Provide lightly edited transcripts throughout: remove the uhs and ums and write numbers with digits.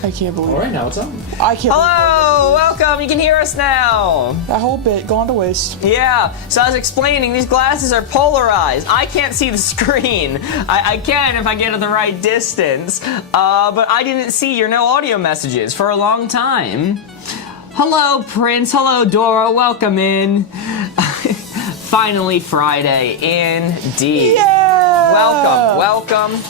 I can't believe it. All right, now it's on. I can't Hello, welcome. You can hear us now. That whole bit gone to waste. Yeah, so I was explaining, these glasses are polarized. I can't see the screen. I can if I get at the right distance, but I didn't see your no audio messages for a long time. Hello, Prince. Hello, Dora. Welcome in. Finally Friday, indeed. Yeah! Welcome.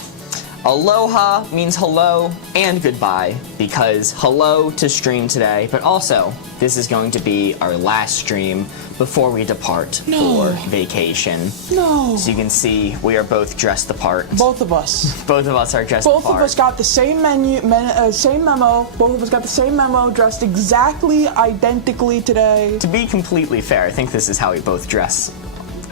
Aloha means hello and goodbye, because hello to stream today, but also this is going to be our last stream before we depart for vacation. No. So you can see we are both dressed the part. Both of us. Both of us are dressed the part. Both of us got the same same memo. Both of us got the same memo, dressed exactly identically today. To be completely fair, I think this is how we both dress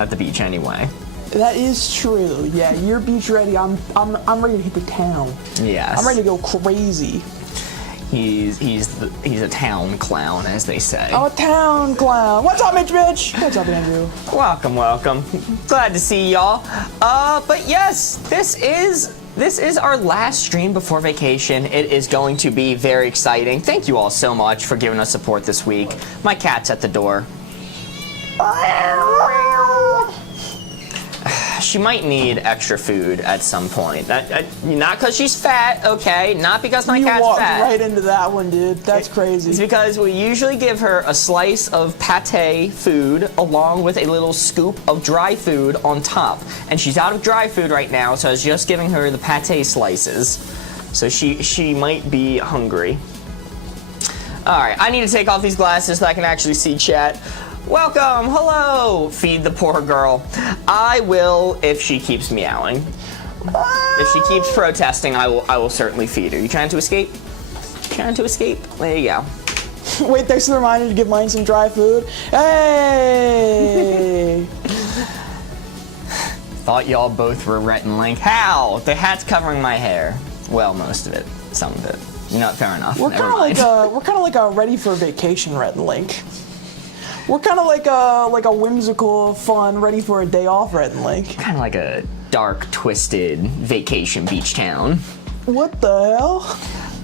at the beach anyway. That is true. Yeah, you're beach ready. I'm ready to hit the town. Yes. I'm ready to go crazy. He's a town clown, as they say. Oh, a town clown. What's up, Mitch? What's up, Andrew? Welcome. Glad to see y'all. But yes, this is our last stream before vacation. It is going to be very exciting. Thank you all so much for giving us support this week. My cat's at the door. She might need extra food at some point. Not because she's fat, okay? Not because my cat's fat. You walked right into that one, dude. That's crazy. It's because we usually give her a slice of pate food along with a little scoop of dry food on top. And she's out of dry food right now, so I was just giving her the pate slices. So she might be hungry. All right, I need to take off these glasses so I can actually see chat. Welcome, hello, feed the poor girl. I will if she keeps meowing. If she keeps protesting, I will certainly feed her. You trying to escape? Trying to escape? There you go. Wait, thanks for the reminder to give mine some dry food. Hey! Thought y'all both were Rhett and Link. How? The hat's covering my hair. Well, most of it. Some of it. You know, fair enough. We're kind of like a ready for vacation Rhett and Link. We're kind of like a whimsical, fun, ready for a day off Rhett and Link. Kind of like a dark, twisted vacation beach town. What the hell?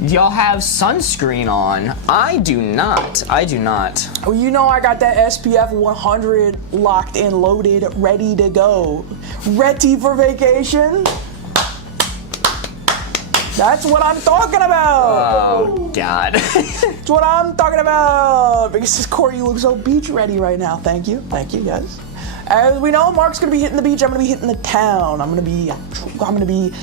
Y'all have sunscreen on. I do not. Well, you know I got that SPF 100 locked and loaded, ready to go. Ready for vacation? That's what I'm talking about. Oh, God. That's what I'm talking about. Because Corey, you look so beach ready right now. Thank you, guys. As we know, Mark's gonna be hitting the beach. I'm gonna be hitting the town. I'm gonna be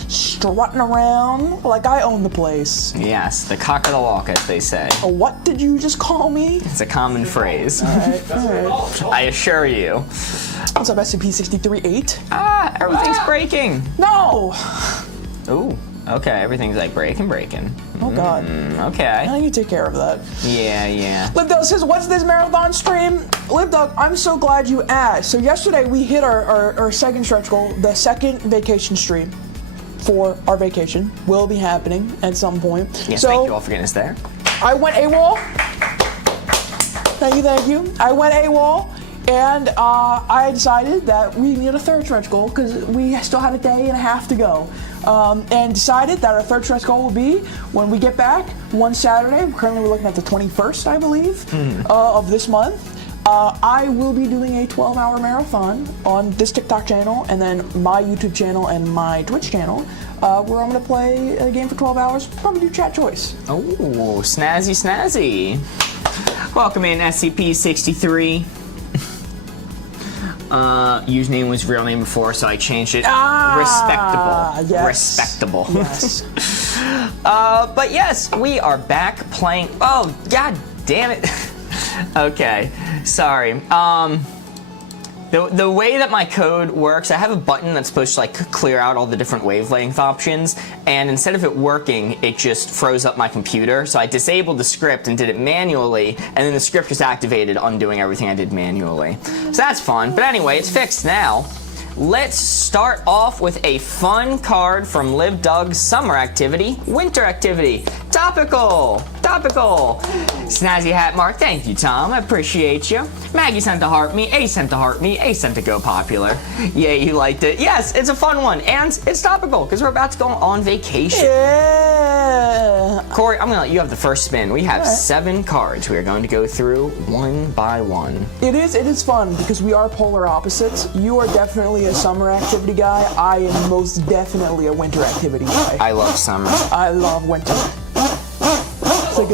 strutting around like I own the place. Yes, the cock of the walk, as they say. What did you just call me? It's a common phrase. All right. I assure you. What's up, SCP-63-8? Ah, everything's breaking. No. Ooh. Okay, everything's like breaking. Oh, God. Okay. I need to take care of that. Yeah. LiveDog says, what's this marathon stream? LiveDog, I'm so glad you asked. So yesterday we hit our second stretch goal. The second vacation stream for our vacation will be happening at some point. Yes, so, thank you all for getting us there. I went AWOL. Thank you. I went AWOL. And I decided that we need a third stretch goal because we still had a day and a half to go. And decided that our third stretch goal will be when we get back one Saturday. Currently we're looking at the 21st, I believe, of this month. I will be doing a 12-hour marathon on this TikTok channel and then my YouTube channel and my Twitch channel where I'm going to play a game for 12 hours. Probably do chat choice. Oh, snazzy. Welcome in, SCP-63. Username was real name before, so I changed it. Respectable. Yes. Respectable. Yes. But yes, we are back playing. Oh, God damn it. Okay, sorry. The way that my code works, I have a button that's supposed to like clear out all the different wavelength options, and instead of it working, it just froze up my computer. So I disabled the script and did it manually, and then the script just activated, undoing everything I did manually. So that's fun. But anyway, it's fixed now. Let's start off with a fun card from Live Doug's summer activity, winter activity. Topical. Snazzy Hat Mark, thank you, Tom. I appreciate you. Maggie sent to heart me, A sent to heart me, A sent to go popular. Yeah, you liked it. Yes, it's a fun one, and it's topical because we're about to go on vacation. Yeah. Corey, I'm gonna let you have the first spin. We have 7 cards we are going to go through one by one. It is fun because we are polar opposites. You are definitely a summer activity guy. I am most definitely a winter activity guy. I love summer. I love winter. It's like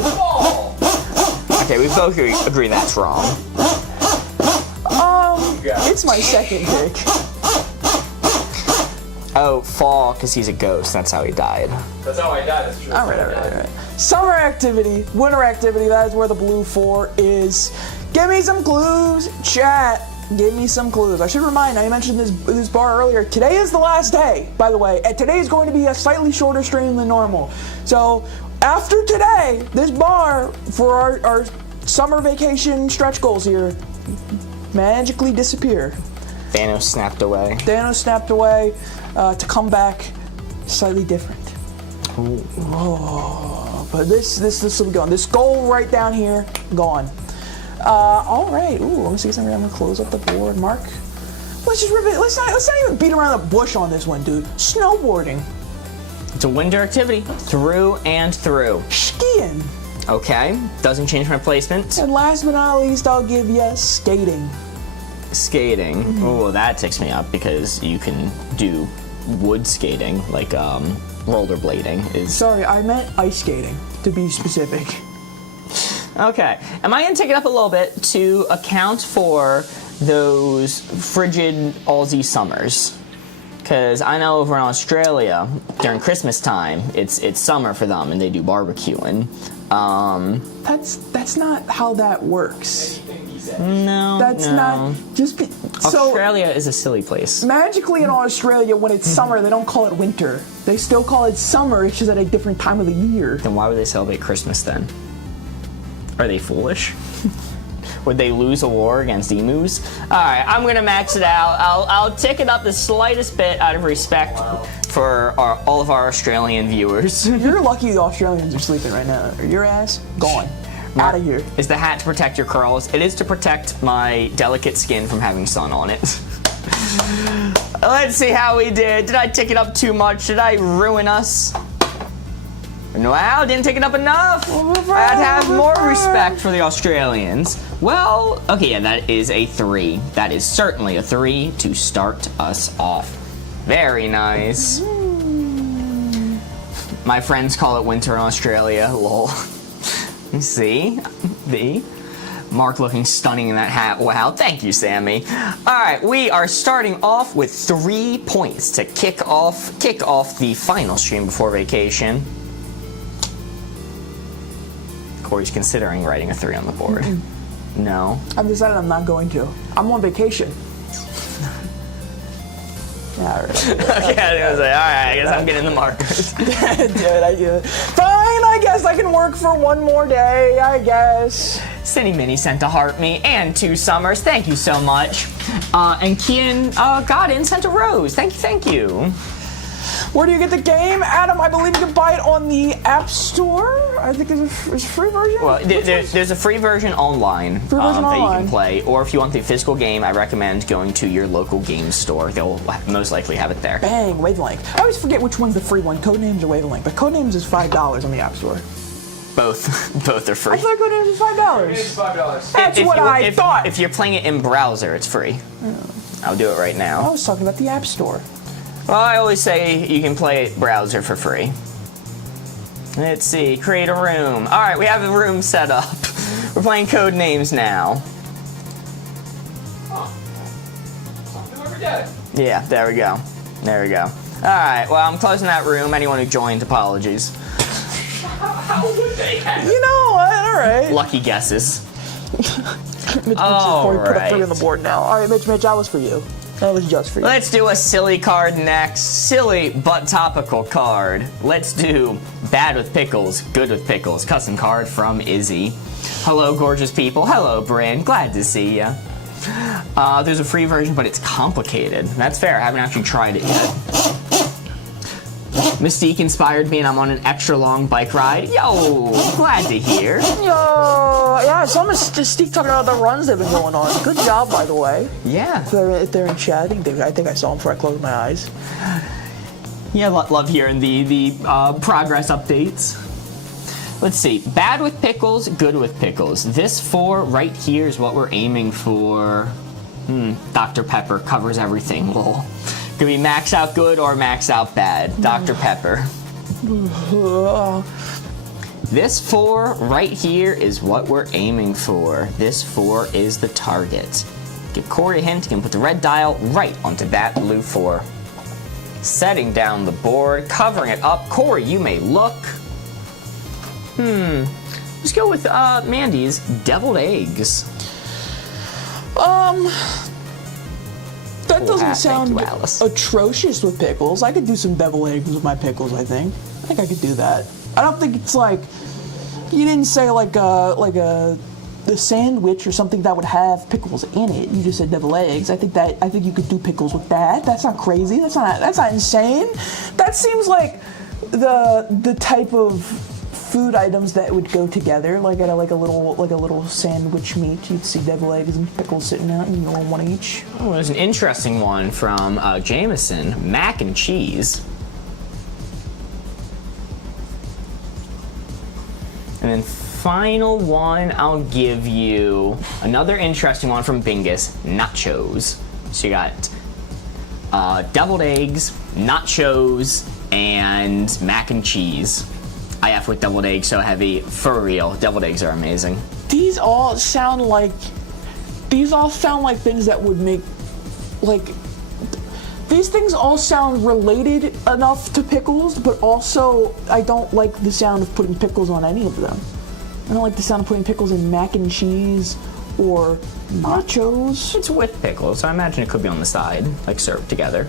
Okay, we both agree that's wrong. it's my second pick. Oh, fall, because he's a ghost. That's how he died. That's how I died. That's true. All right. Summer activity, winter activity, that is where the blue 4 is. Give me some clues, chat. Give me some clues. I should remind, I mentioned this bar earlier. Today is the last day, by the way. And today is going to be a slightly shorter stream than normal. So after today, this bar for our summer vacation stretch goals here magically disappear. Thanos snapped away. To come back slightly different. Oh, but this will be gone. This goal right down here, gone. All right. Ooh, let me see something. I'm gonna close up the board. Mark. Let's just rip it. Let's not even beat around the bush on this one, dude. Snowboarding. It's a winter activity, through and through. Skiing. Okay, doesn't change my placement. And last but not least, I'll give you skating. Skating. Oh, that ticks me up because you can do wood skating, like rollerblading is. Sorry, I meant ice skating, to be specific. Okay, am I gonna take it up a little bit to account for those frigid Aussie summers? Because I know over in Australia, during Christmas time, it's summer for them and they do barbecuing. That's not how that works. No, That's not just so. Australia is a silly place. Magically in Australia, when it's summer, they don't call it winter. They still call it summer. It's just at a different time of the year. Then why would they celebrate Christmas then? Are they foolish? Would they lose a war against emus? All right, I'm gonna max it out. I'll tick it up the slightest bit out of respect for all of our Australian viewers. You're lucky the Australians are sleeping right now. Your ass gone. Out of here. Is the hat to protect your curls? It is to protect my delicate skin from having sun on it. Let's see how we did. Did I tick it up too much? Did I ruin us? Wow, didn't tick it up enough. I had to have more respect for the Australians. Well, okay, yeah, that is a 3. That is certainly a 3 to start us off. Very nice. My friends call it winter in Australia. Lol. See? Mark looking stunning in that hat. Wow, thank you, Sammy. All right, we are starting off with 3 points to kick off the final stream before vacation. Corey's considering writing a 3 on the board. No. I've decided I'm not going to. I'm on vacation. Yeah, all right. Okay, I was like, all right, I guess I'm getting the markers. I do it. Fine, I guess I can work for one more day, I guess. Cindy Minnie sent a heart me and 2 summers. Thank you so much. And Kian got in, sent a rose. Thank you. Where do you get the game? Adam, I believe you can buy it on the App Store. I think there's a free version. Well, there's a free version online that you can play. Or if you want the physical game, I recommend going to your local game store. They'll most likely have it there. Bang, Wavelength. I always forget which one's the free one, Codenames or Wavelength. But Codenames is $5 on the App Store. Both are free. I thought Codenames was $5. It's $5. That's what I thought. If you're playing it in browser, it's free. I'll do it right I now. was talking about the App Store. Well, I always say you can play it browser for free. Let's see, create a room. All right, we have a room set up. We're playing Codenames now. Something every day. Yeah, there we go. All right, well, I'm closing that room. Anyone who joined, apologies. How would they have? You know what? All right. Lucky guesses. Mitch All put a 3 on the right. board now. All right, Mitch, that was for you. That was just for you. Let's do a silly card next. Silly but topical card. Let's do Bad with Pickles, Good with Pickles. Custom card from Izzy. Hello, gorgeous people. Hello, Bryn. Glad to see ya. There's a free version, but it's complicated. That's fair. I haven't actually tried it yet. Mystique inspired me, and I'm on an extra long bike ride. Yo, glad to hear. Yo, yeah, I saw Mystique talking about the runs they've been going on. Good job, by the way. Yeah. If they're in chat, I think I saw them before I closed my eyes. Yeah, love hearing the progress updates. Let's see. Bad with pickles, good with pickles. This 4 right here is what we're aiming for. Dr. Pepper covers everything. Lol. Could be max out good or max out bad. Dr. Pepper. This 4 right here is what we're aiming for. This 4 is the target. Give Corey a hint, he can put the red dial right onto that blue 4. Setting down the board, covering it up. Corey, you may look. Let's go with Mandy's deviled eggs. That doesn't sound Thank you, Alice. atrocious with pickles. I could do some deviled eggs with my pickles, I think. I think I could do that. I don't think it's like, you didn't say the sandwich or something that would have pickles in it. You just said deviled eggs. I think you could do pickles with that. That's not crazy. That's not insane. That seems like the type of food items that would go together, like at a little sandwich meat. You'd see deviled eggs and pickles sitting out, and one each. Oh, there's an interesting one from Jameson, mac and cheese. And then final one, I'll give you another interesting one from Bingus, nachos. So you got deviled eggs, nachos, and mac and cheese. IF with deviled eggs, so heavy. For real, deviled eggs are amazing. These all sound like things that would make, like, these things all sound related enough to pickles, but also I don't like the sound of putting pickles on any of them. I don't like the sound of putting pickles in mac and cheese or nachos. It's with pickles, so I imagine it could be on the side, like served together. I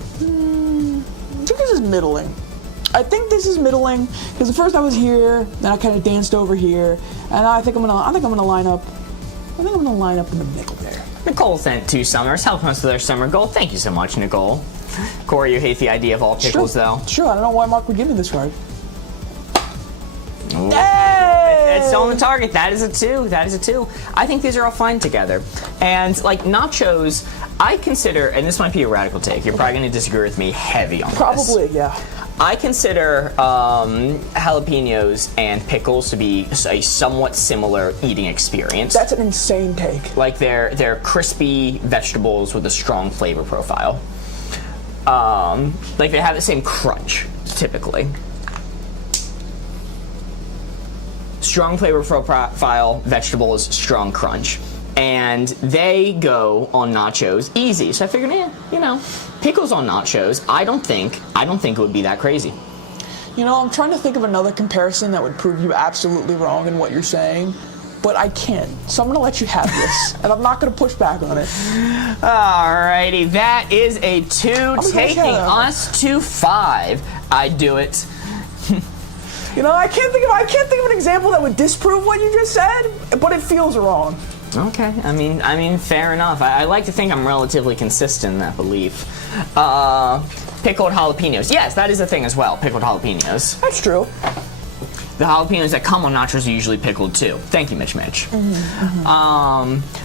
think this is middling. I think this is middling because at first I was here, then I kind of danced over here, and I think I'm gonna line up. I think I'm gonna line up in the middle there. Nicole sent 2 summers, helping us with our summer goal. Thank you so much, Nicole. Corey, you hate the idea of all pickles, though. Sure, I don't know why Mark would give me this card. Ooh. Hey! It's on the target. That is a 2. That is a 2. I think these are all fine together. And like nachos, I consider, and this might be a radical take. You're probably going to disagree with me heavy on this. Probably, yeah. I consider jalapenos and pickles to be a somewhat similar eating experience. That's an insane take. Like they're crispy vegetables with a strong flavor profile. Like they have the same crunch, typically. Strong flavor profile, vegetables, strong crunch. And they go on nachos easy. So I figured, pickles on nachos, I don't think it would be that crazy. I'm trying to think of another comparison that would prove you absolutely wrong in what you're saying, but I can't. So I'm gonna let you have this, and I'm not gonna push back on it. Alrighty, that is a 2, taking us to 5. I'd do it. I can't think of an example that would disprove what you just said, but it feels wrong. Okay, I mean, fair enough. I like to think I'm relatively consistent in that belief. Pickled jalapenos. Yes, that is a thing as well, pickled jalapenos. That's true. The jalapenos that come on nachos are usually pickled too. Thank you, Mitch.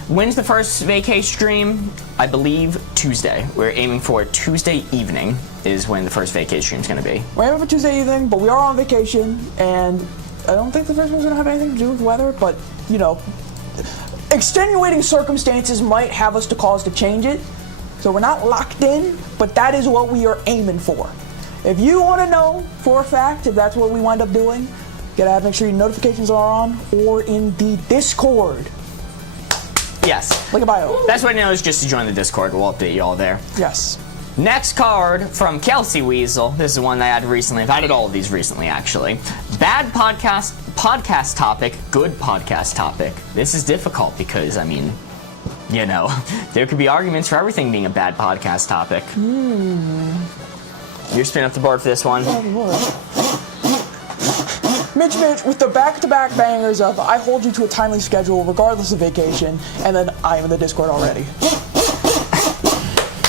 When's the first vacay stream? I believe Tuesday. We're aiming for Tuesday evening is when the first vacay stream is going to be. We're aiming for Tuesday evening, but we are on vacation, and I don't think the first one's going to have anything to do with weather, but, extenuating circumstances might have us to cause to change it, so we're not locked in, but that is what we are aiming for. If you want to know for a fact if that's what we wind up doing, make sure your notifications are on or in the Discord. Yes. Link in bio. Best way to know is just to join the Discord. We'll update you all there. Yes. Next card from Kelsey Weasel. This is one that I had recently. I've added all of these recently, actually. Bad podcast topic, good podcast topic. This is difficult because, there could be arguments for everything being a bad podcast topic. You're spinning up the board for this one. Mitch, with the back-to-back bangers of I hold you to a timely schedule regardless of vacation, and then I am in the Discord already.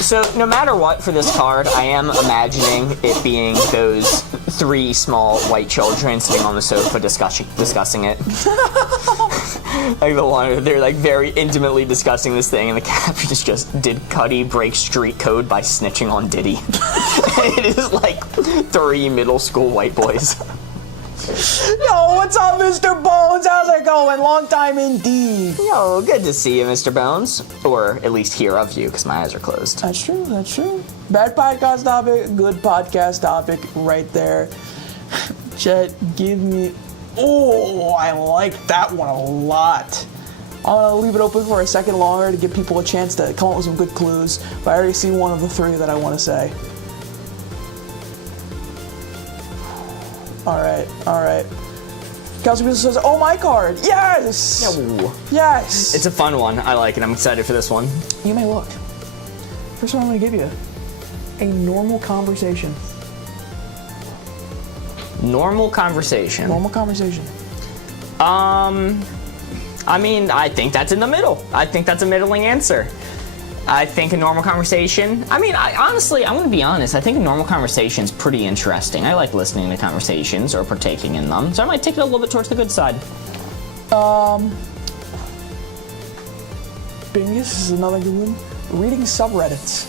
So no matter what for this card, I am imagining it being those 3 small white children sitting on the sofa discussing it. Like the one, they're like very intimately discussing this thing, and the caption is just, "Did Cuddy break street code by snitching on Diddy?" It is like 3 middle school white boys. No, What's up, Mr. Bones? How's it going? Long time indeed. Yo, good to see you, Mr. Bones. Or at least hear of you, because my eyes are closed. That's true, that's true. Bad podcast topic, good podcast topic right there. Chet, give me... Oh, I like that one a lot. I'm gonna leave it open for a second longer to give people a chance to come up with some good clues, but I already see one of the three that I want to say. Alright. Cosplay says, oh, my card! Yes! No. Yes! It's a fun one. I like it. I'm excited for this one. You may look. First one I'm gonna give you. A normal conversation. Normal conversation. Normal conversation. I mean, I think that's in the middle. I think that's a middling answer. I think a normal conversation, honestly, I'm gonna be honest, I think a normal conversation is pretty interesting. I like listening to conversations or partaking in them, so I might take it a little bit towards the good side. Bingus is another good one. Reading subreddits.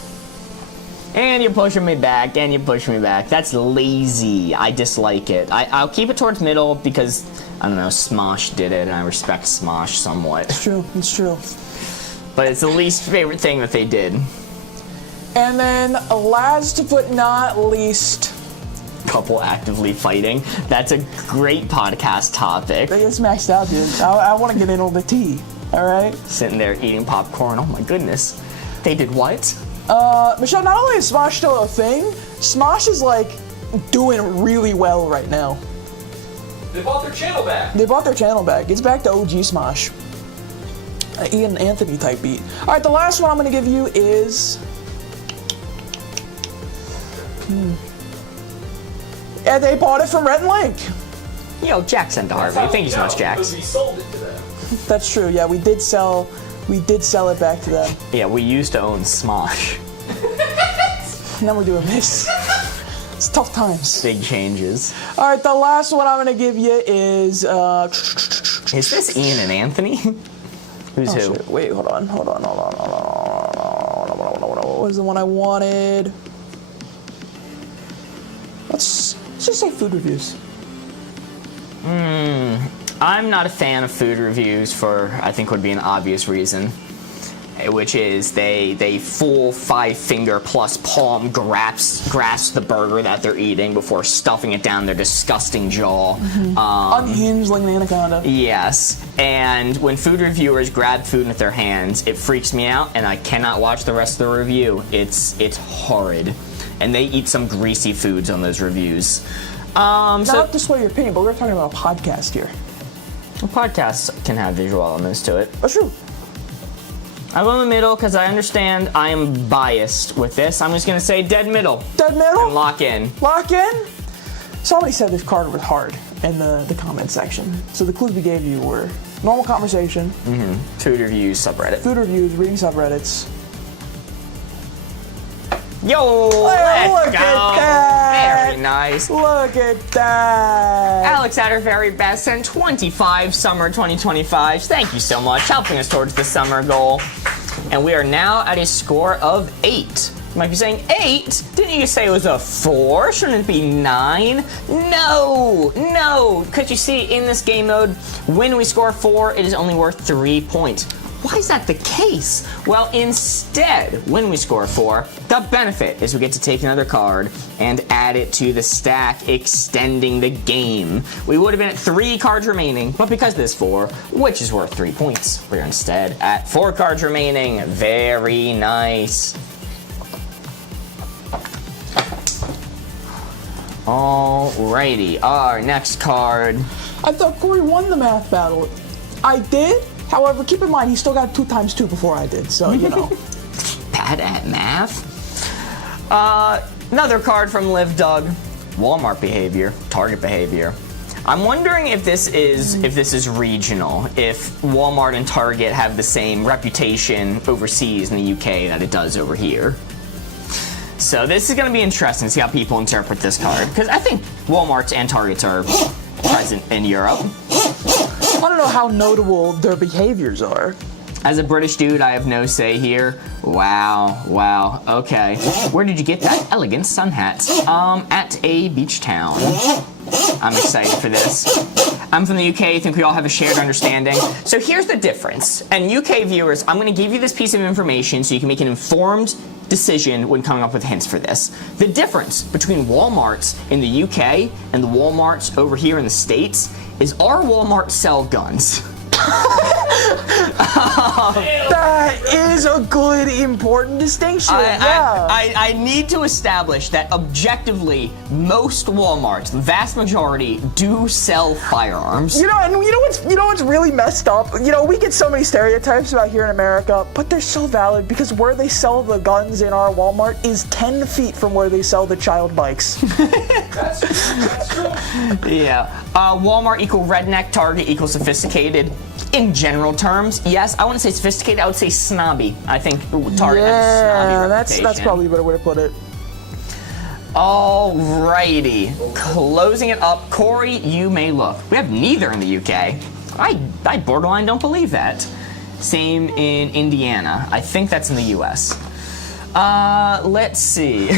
And you're pushing me back, That's lazy. I dislike it. I'll keep it towards middle because, I don't know, Smosh did it, and I respect Smosh somewhat. It's true. But it's the least favorite thing that they did. And then, last but not least... Couple actively fighting. That's a great podcast topic. It's maxed out, dude. I want to get in on the tea, alright? Sitting there eating popcorn. Oh my goodness. They did what? Michelle, not only is Smosh still a thing, Smosh is, like, doing really well right now. They bought their channel back. They bought their channel back. It's back to OG Smosh. Ian Anthony type beat. Alright, the last one I'm going to give you is... And they bought it from Red and Link. Yo, Jax sent to Harvey. Thank you so much, Jax. Because we sold it to them. That's true, yeah, we did sell it back to them. Yeah, we used to own Smosh. Now we're doing this. It's tough times. Big changes. Alright, the last one I'm going to give you is... Is this Ian and Anthony? Who's who? Shit. Wait, hold on. What was the one I wanted? Let's just say food reviews. I'm not a fan of food reviews for, I think would be an obvious reason. Which is they full 5-finger plus palm grasp the burger that they're eating before stuffing it down their disgusting jaw. Unhinged like an anaconda. Yes, and when food reviewers grab food with their hands, it freaks me out, and I cannot watch the rest of the review. It's horrid, and they eat some greasy foods on those reviews. Not to sway your opinion, but we're talking about a podcast here. Podcasts can have visual elements to it. That's true. I go in the middle because I understand I am biased with this. I'm just going to say dead middle. Dead middle? And lock in. Lock in? Somebody said this card was hard in the comment section. So the clues we gave you were normal conversation. Food reviews subreddit. Food reviews, reading subreddits. Yo, Hey, let's look go. at that. Very nice. Look at that. Alex at her very best and 25 summer 2025. Thank you so much, helping us towards the summer goal. And we are now at a score of 8. You might be saying 8? Didn't you say it was a 4? Shouldn't it be 9? No, because you see, in this game mode, when we score 4, it is only worth 3 points. Why is that the case? Well, instead, when we score 4, the benefit is we get to take another card and add it to the stack, extending the game. We would have been at 3 cards remaining, but because there's 4, which is worth 3 points, we're instead at 4 cards remaining. Very nice. Alrighty, our next card. I thought Corey won the math battle. I did. However, keep in mind, he still got 2 times 2 before I did, so, you know. Bad at math. Another card from Live Doug. Walmart behavior, Target behavior. I'm wondering if this is regional, if Walmart and Target have the same reputation overseas in the UK that it does over here. So this is going to be interesting to see how people interpret this card, because I think Walmarts and Targets are present in Europe. I don't know how notable their behaviors are. As a British dude, I have no say here. Wow, okay. Where did you get that elegant sun hat? At a beach town. I'm excited for this. I'm from the UK. I think we all have a shared understanding. So here's the difference. And UK viewers, I'm going to give you this piece of information so you can make an informed decision when coming up with hints for this. The difference between Walmarts in the UK and the Walmarts over here in the States is our Walmart sell guns. That is a good, important distinction. I need to establish that objectively, most Walmarts, the vast majority, do sell firearms. You know what's really messed up? You know, we get so many stereotypes about here in America, but they're so valid because where they sell the guns in our Walmart is 10 feet from where they sell the child bikes. That's true. Yeah. Walmart equal redneck, Target equal sophisticated. In general terms, yes. I wouldn't say sophisticated, I would say snobby. I think Target has a snobby reputation. That's probably a better way to put it. Alrighty. Closing it up. Corey, you may look. We have neither in the UK. I borderline don't believe that. Same in Indiana. I think that's in the US. Let's see.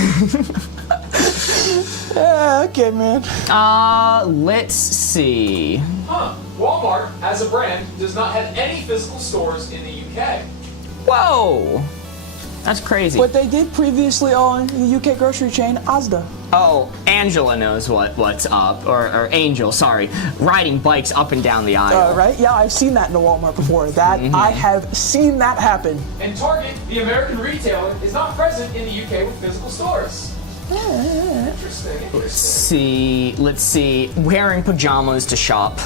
Okay, man. Let's see. Walmart, as a brand, does not have any physical stores in the UK. Whoa! That's crazy. But they did previously own the UK grocery chain Asda. Oh, Angela knows what's up, or Angel, sorry, riding bikes up and down the aisle. Right? Yeah, I've seen that in a Walmart before. I have seen that happen. And Target, the American retailer, is not present in the UK with physical stores. Interesting. Let's see. Wearing pajamas to shop.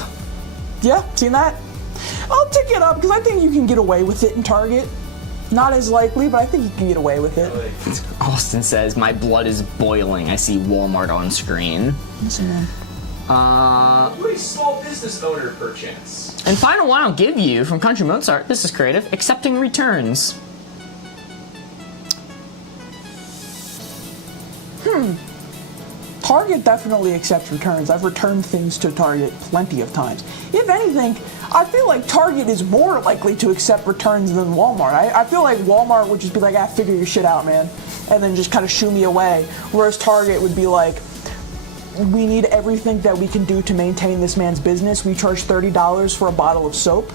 Yeah, seen that? I'll tick it up because I think you can get away with it in Target. Not as likely, but I think you can get away with it. Austin says, my blood is boiling. I see Walmart on screen. Listen, man. You a small business owner, perchance? And final one I'll give you from Country Mozart. This is creative. Accepting returns. Target definitely accepts returns. I've returned things to Target plenty of times. If anything, I feel like Target is more likely to accept returns than Walmart. I feel like Walmart would just be like, figure your shit out, man, and then just kind of shoo me away. Whereas Target would be like, we need everything that we can do to maintain this man's business. We charge $30 for a bottle of soap.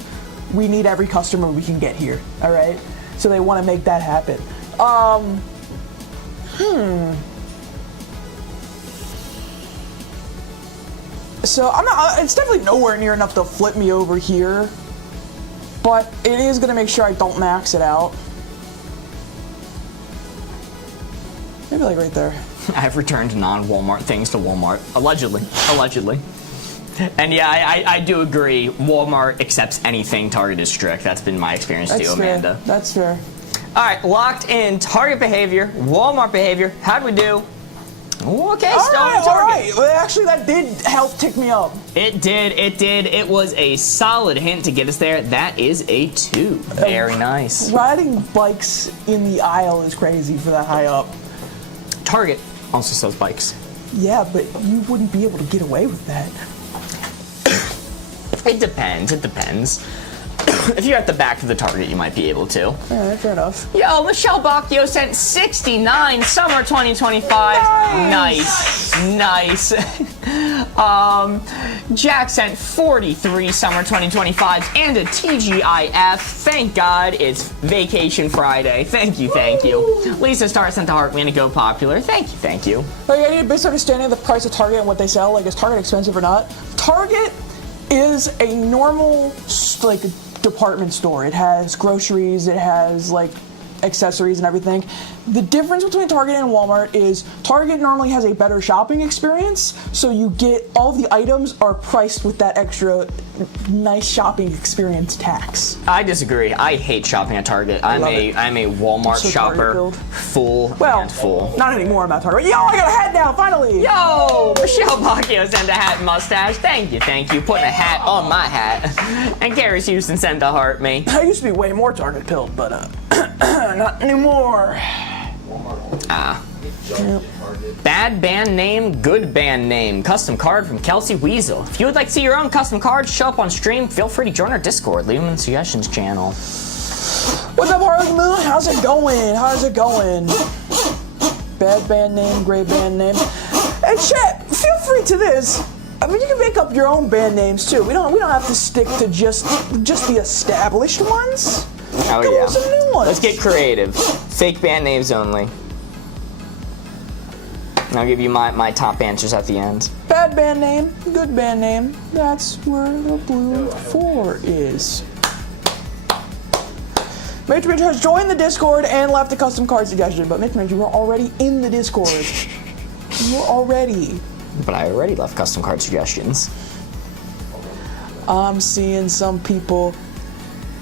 We need every customer we can get here, all right? So they want to make that happen. So it's definitely nowhere near enough to flip me over here, but it is gonna make sure I don't max it out. Maybe like right there. I've returned non-Walmart things to Walmart. Allegedly. And yeah, I do agree. Walmart accepts anything. Target is strict. That's been my experience too, Amanda. That's fair. All right, locked in. Target behavior, Walmart behavior. How'd we do? Okay, Target. All right. Well, actually, that did help tick me up. It did. It was a solid hint to get us there. That is a 2. Very nice. Riding bikes in the aisle is crazy for that high up. Target also sells bikes. Yeah, but you wouldn't be able to get away with that. It depends. If you're at the back of the Target, you might be able to. Alright, fair enough. Yo, Michelle Bacchio sent 69 summer 2025. Nice. Jack sent 43 summer 2025 and a TGIF. Thank God it's Vacation Friday. Thank you. Lisa Star sent the Heartman to go popular. Thank you. Like, I need a basic understanding of the price of Target and what they sell. Like, is Target expensive or not? Target is a normal, like, department store. It has groceries, it has like accessories and everything. The difference between Target and Walmart is Target normally has a better shopping experience, so you get all the items are priced with that extra nice shopping experience tax. I disagree. I hate shopping at Target. I'm a Walmart So shopper, full. Not anymore. I'm at Target. Yo, I got a hat now, finally. Yo, Michelle Bacchio sent a hat and mustache. Thank you. Putting a hat on my hat. And Gary Houston sent a heart me. I used to be way more Target pilled, but not anymore. Bad band name, good band name. Custom card from Kelsey Weasel. If you would like to see your own custom cards show up on stream, feel free to join our Discord. Leave them in the suggestions channel. What's up, Harley Moon? How's it going? Bad band name, great band name. And chat, feel free to this. I mean, you can make up your own band names too. We don't have to stick to just the established ones. Oh Come yeah. with some new ones. Let's get creative. Fake band names only. And I'll give you my top answers at the end. Bad band name, good band name. That's where the blue 4 is. Mitch has joined the Discord and left a custom card suggestion, but Mitch, you were already in the Discord. You were already. But I already left custom card suggestions. I'm seeing some people.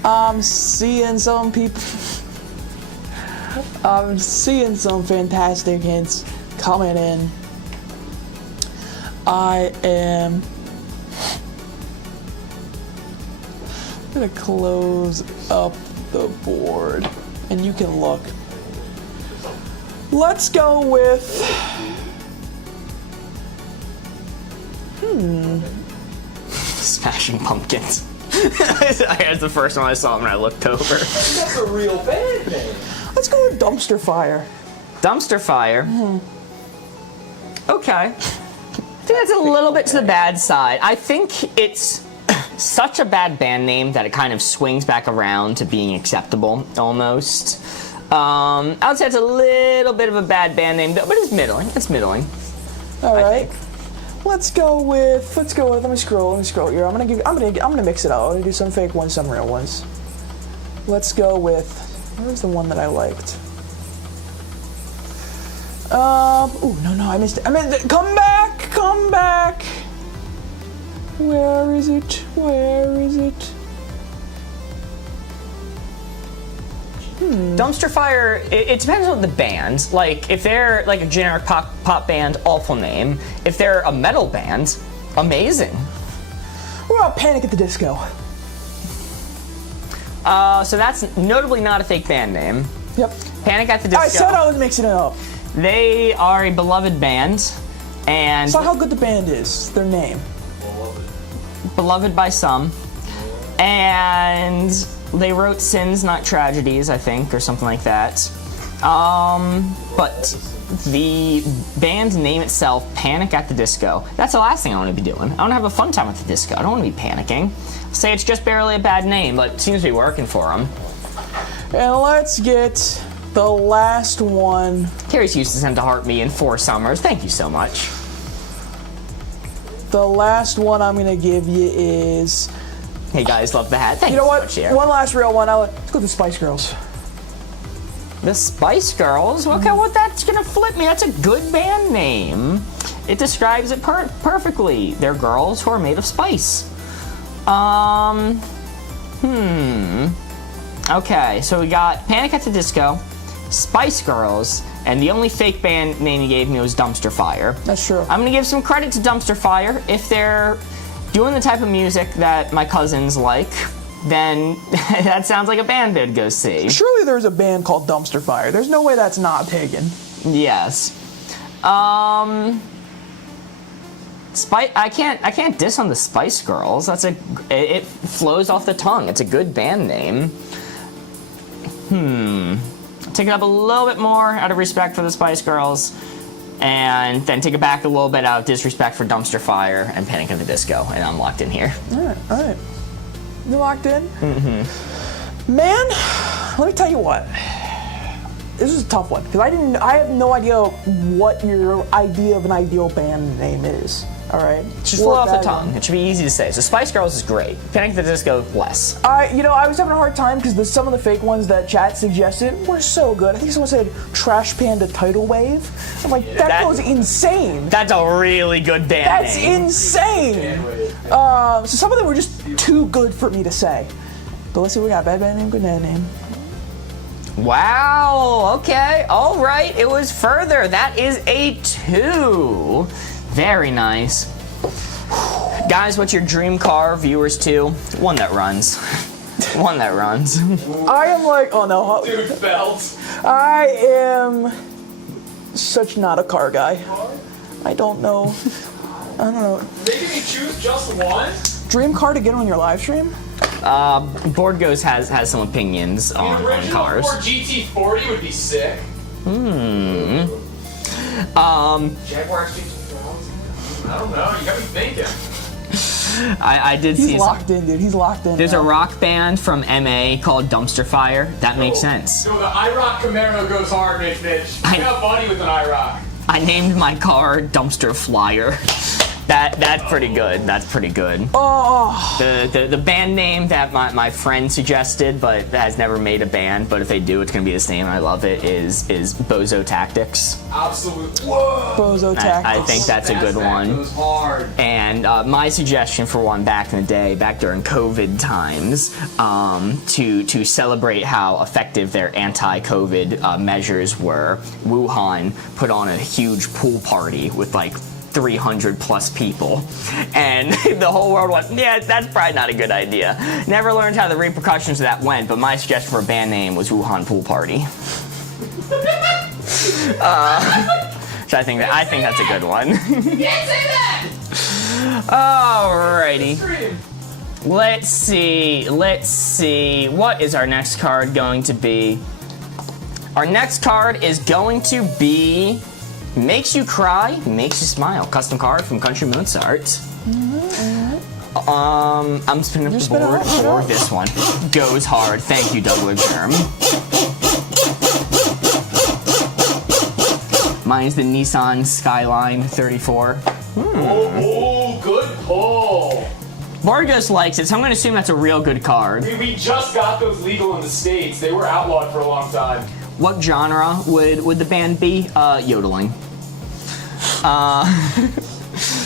I'm seeing some fantastic hints coming in. I am gonna close up the board and you can look. Let's go with Smashing Pumpkins. That's the first one I saw when I looked over. That's a real band name. let's go with Dumpster Fire. Dumpster Fire. Okay. I think that's a little bit to the bad side. I think it's such a bad band name that it kind of swings back around to being acceptable, almost. I would say it's a little bit of a bad band name, but it's middling. It's middling. All right. think. Let's go with. Let me scroll here. I'm gonna mix it out. I'm gonna do some fake ones, some real ones. Let's go with. Where's the one that I liked? Oh no, I missed it. Come back. Where is it? Dumpster Fire, it depends on the band. Like, if they're like a generic pop band, awful name. If they're a metal band, amazing. What about Panic at the Disco? So that's notably not a fake band name. Yep. Panic at the Disco. I said I was mixing it up. They are a beloved band, and It's not how good the band is. Their name. beloved by some. And they wrote Sins, Not Tragedies, I think, or something like that. But the band name itself, Panic at the Disco, that's the last thing I want to be doing. I want to have a fun time at the disco. I don't want to be panicking. Say it's just barely a bad name, but it seems to be working for them. And let's get the last one. Carrie's used to send to Heart Me in 4 summers. Thank you so much. The last one I'm gonna give you is. Hey guys, love the hat. Thank You know so what? much, Jerry. One last real one. Let's go with the Spice Girls. The Spice Girls? Okay, well, that's gonna flip me. That's a good band name. It describes it perfectly. They're girls who are made of spice. Okay, so we got Panic at the Disco, Spice Girls, and the only fake band name he gave me was Dumpster Fire. That's true. I'm gonna give some credit to Dumpster Fire. If they're doing the type of music that my cousins like, then that sounds like a band they'd go see. Surely there's a band called Dumpster Fire. There's no way that's not pagan. Yes. I can't diss on the Spice Girls. It flows off the tongue. It's a good band name. Take it up a little bit more out of respect for the Spice Girls, and then take it back a little bit out of disrespect for Dumpster Fire and Panic at the Disco, and I'm locked in here. All right. You locked in? Mm-hmm. Man, let me tell you what. This is a tough one because I have no idea what your idea of an ideal band name is. All right, Just flow off the tongue. It should be easy to say. So Spice Girls is great. Panic at the Disco, less. I was having a hard time because some of the fake ones that chat suggested were so good. I think someone said Trash Panda Tidal Wave. I'm like, that goes insane. That's a really good band That's name. insane. So some of them were just too good for me to say. But let's see what we got. Bad band name, good band name. Wow, okay, all right, it was further. That is a 2. Very nice. Guys, what's your dream car, viewers too? One that runs. One that runs. I am like, oh no. Dude, belt. I am such not a car guy. I don't know. Making me choose just one? Dream car to get on your live stream? BOARDGAMES has some opinions on cars. Ford GT40 would be sick. Hmm. Jaguar XJ2000? I don't know. You got me thinking. I did see. He's locked in, dude. He's locked in. There's now. a rock band from MA called Dumpster Fire. That makes sense. Yo, the IROC Camaro goes hard, Mitch. You got funny with an IROC. I named my car Dumpster Flyer. That's pretty good. That's pretty good. Oh. The band name that my friend suggested, but has never made a band, but if they do, it's gonna be this name. I love it. Is Bozo Tactics. Absolutely. Whoa. Bozo Tactics. I think that's a good one. Goes hard. And my suggestion for one back in the day, back during COVID times, to celebrate how effective their anti-COVID measures were, Wuhan put on a huge pool party with like 300 plus people, and the whole world went, yeah, that's probably not a good idea. Never learned how the repercussions of that went, but my suggestion for a band name was Wuhan Pool Party. So I think that's a good one. You can't say that! Alrighty. Let's see. What is our next card going to be? Our next card is going to be Makes You Cry, Makes You Smile. Custom card from Country Mozart. I'm spinning up the board for this one. Goes hard. Thank you, Douglas Germ. Mine's the Nissan Skyline 34. Oh, good pull. Vargas likes it, so I'm going to assume that's a real good card. We just got those legal in the States. They were outlawed for a long time. What genre would the band be? Yodeling.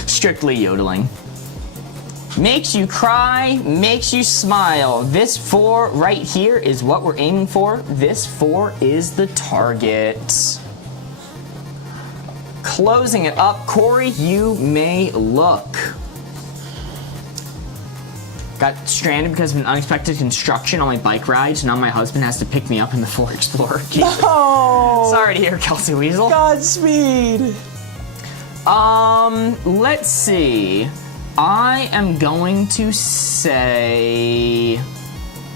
Strictly yodeling. Makes you cry, makes you smile. This 4 right here is what we're aiming for. This 4 is the target. Closing it up, Corey, you may look. Got stranded because of an unexpected construction on my bike ride, so now my husband has to pick me up in the Ford Explorer. Oh. Sorry to hear, Kelsey Weasel. Godspeed. Let's see. I am going to say,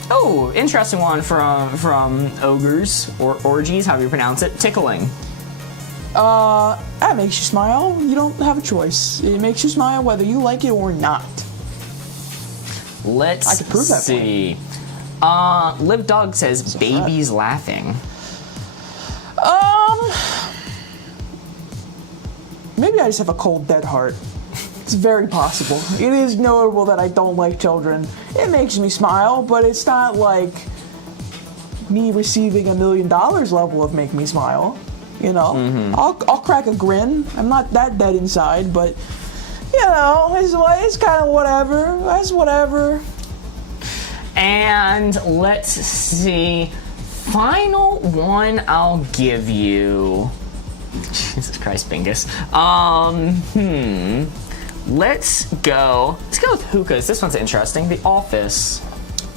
oh, interesting one from Ogres or Orgies, however you pronounce it. Tickling. That makes you smile. You don't have a choice. It makes you smile whether you like it or not. Let's I can prove that see. Liv Dog says babies laughing. Maybe I just have a cold, dead heart. It's very possible. It is notable that I don't like children. It makes me smile, but it's not like me receiving $1 million level of make me smile. You know, I'll crack a grin. I'm not that dead inside, but you know, it's kind of whatever. That's whatever. And let's see. Final one I'll give you. Jesus Christ, Bingus. Let's go with hookahs. This one's interesting. The Office.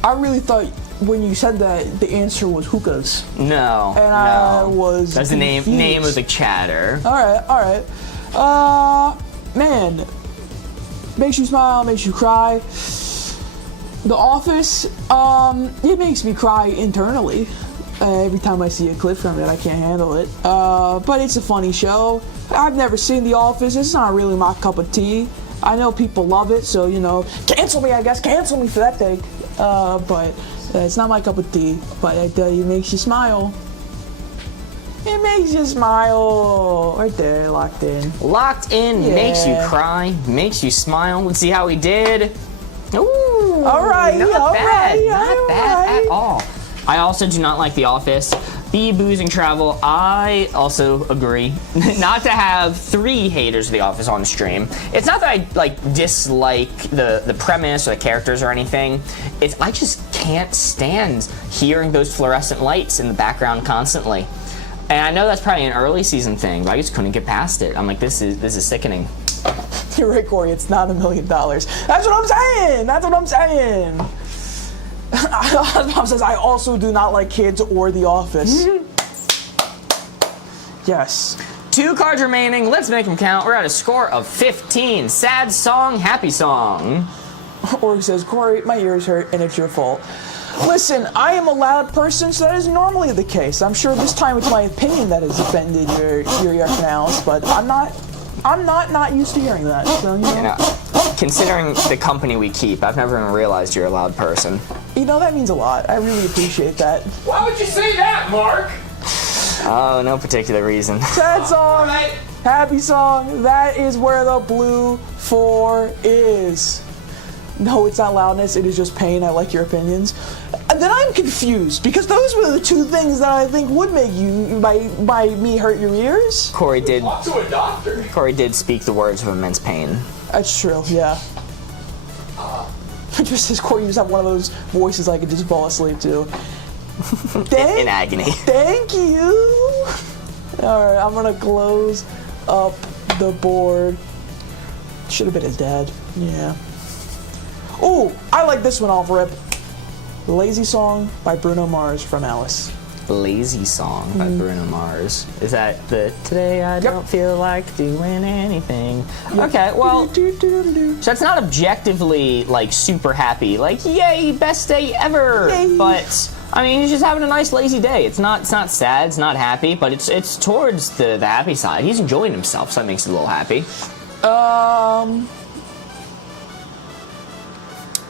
I really thought when you said that the answer was hookahs. No. And I was That's the name confused. of the chatter. All right. Man, makes you smile, makes you cry. The Office, it makes me cry internally. Every time I see a clip from it, I can't handle it. But it's a funny show. I've never seen The Office. It's not really my cup of tea. I know people love it, so, you know, cancel me, I guess. Cancel me for that take. But it's not my cup of tea. But I tell you, it makes you smile. It makes you smile. Right there, locked in. Locked in, Yeah. makes you cry, makes you smile. Let's see how he did. Ooh. All right, Not all bad. right, Not all bad right. at all. I also do not like The Office. B, Booze, and Travel. I also agree not to have 3 haters of The Office on the stream. It's not that I dislike the premise or the characters or anything. It's I just can't stand hearing those fluorescent lights in the background constantly. And I know that's probably an early season thing, but I just couldn't get past it. I'm like, this is sickening. You're right, Corey. It's not $1 million. That's what I'm saying. That's what I'm saying. Mom says I also do not like kids or The Office. Yes. 2 cards remaining. Let's make them count. We're at a score of 15. Sad song, happy song. Org says, Corey, my ears hurt and it's your fault. Listen, I am a loud person, so that is normally the case. I'm sure this time it's my opinion that has offended your ear canals, but I'm not I'm not used to hearing that. So, you know. Considering the company we keep, I've never even realized you're a loud person. You know, that means a lot. I really appreciate that. Why would you say that, Mark? Oh, no particular reason. Sad song, happy song. That is where the blue 4 is. No, it's not loudness. It is just pain. I like your opinions. And then I'm confused because those were the two things that I think would make you, by me, hurt your ears. Corey did. Talk to a doctor. Corey did speak the words of immense pain. That's true. Yeah. Just as Corey, you just have one of those voices I could just fall asleep to. In agony. Thank you. All right, I'm gonna close up the board. Should have been his dad. Yeah. Oh, I like this one off rip. Lazy Song by Bruno Mars from Alice. Lazy Song by Bruno Mars. Is that the Today I Don't Feel Like Doing Anything? Yep. Okay, well, so that's not objectively, like, super happy. Like, yay, best day ever! Yay. But, I mean, he's just having a nice lazy day. It's not sad, it's not happy, but it's towards the happy side. He's enjoying himself, so that makes it a little happy.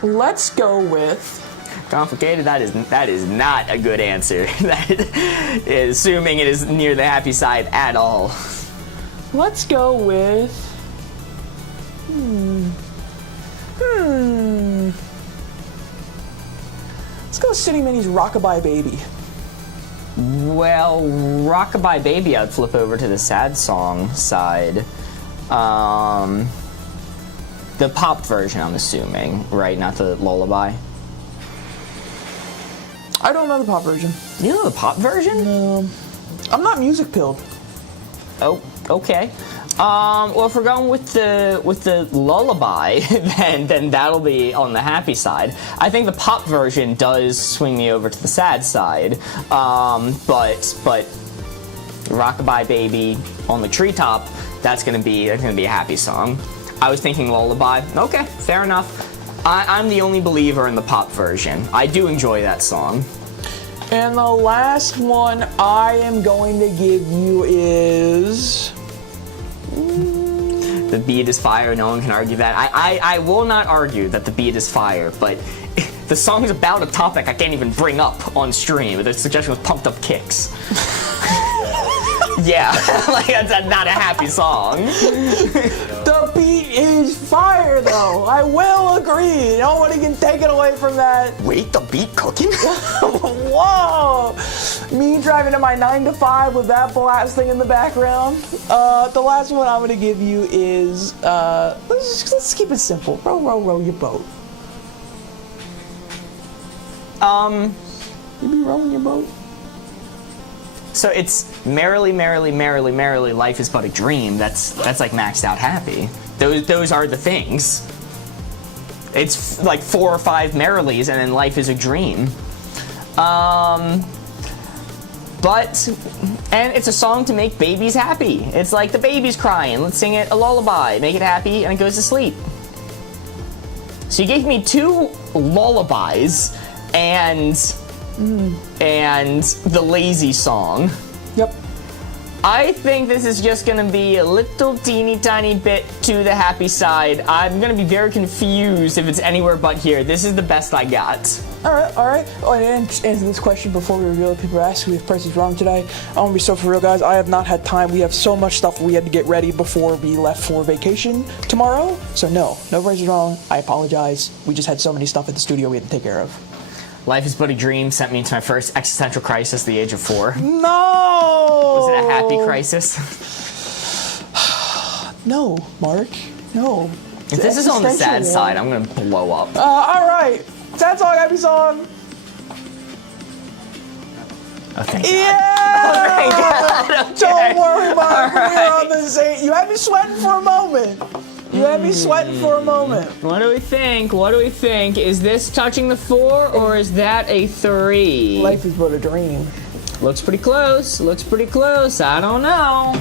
Let's go with... Complicated? That is not a good answer. That is assuming it is near the happy side at all. Let's go with... Let's go with City Mini's Rockabye Baby. Well, Rockabye Baby, I'd flip over to the sad song side. The pop version, I'm assuming, right? Not the lullaby. I don't know the pop version. You know the pop version? No. I'm not music pilled. Oh, okay. Well, if we're going with the lullaby, then that'll be on the happy side. I think the pop version does swing me over to the sad side. But Rockabye Baby on the treetop, that's gonna be a happy song. I was thinking lullaby. Okay, fair enough. I'm the only believer in the pop version. I do enjoy that song. And the last one I am going to give you is... The beat is fire, no one can argue that. I will not argue that the beat is fire, but the song is about a topic I can't even bring up on stream. The suggestion was Pumped Up Kicks. Yeah, like that's not a happy song. The beat is fire, though. I will agree. Nobody can take it away from that. Wait, the beat cooking? Whoa! Me driving to my 9 to 5 with that blasting in the background. The last one I'm gonna give you is let's keep it simple. Row, row, row your boat. You be rowing your boat? So it's merrily, merrily, merrily, merrily, life is but a dream. That's like maxed out happy. Those are the things. It's like 4 or 5 merrilies and then life is a dream. And it's a song to make babies happy. It's like the baby's crying. Let's sing it a lullaby, make it happy, and it goes to sleep. So you gave me 2 lullabies and the lazy song. Yep. I think this is just gonna be a little teeny tiny bit to the happy side. I'm gonna be very confused if it's anywhere but here. This is the best I got. All right. Oh, and to answer this question before we reveal it, people ask if Price is wrong today. I'm gonna be so for real, guys. I have not had time. We have so much stuff we had to get ready before we left for vacation tomorrow. So no Price is wrong. I apologize. We just had so many stuff at the studio we had to take care of. Life is but a dream sent me to my first existential crisis at the age of 4. No! Was it a happy crisis? No, Mark. No. If this is on the sad side, I'm gonna blow up. All right. Sad song, happy song. Oh, thank God. Yeah! Oh, thank God. Okay. Don't worry, Mark. All We're on the same. You had me sweating for a moment. What do we think? Is this touching the 4 or is that a 3? Life is but a dream. Looks pretty close. I don't know.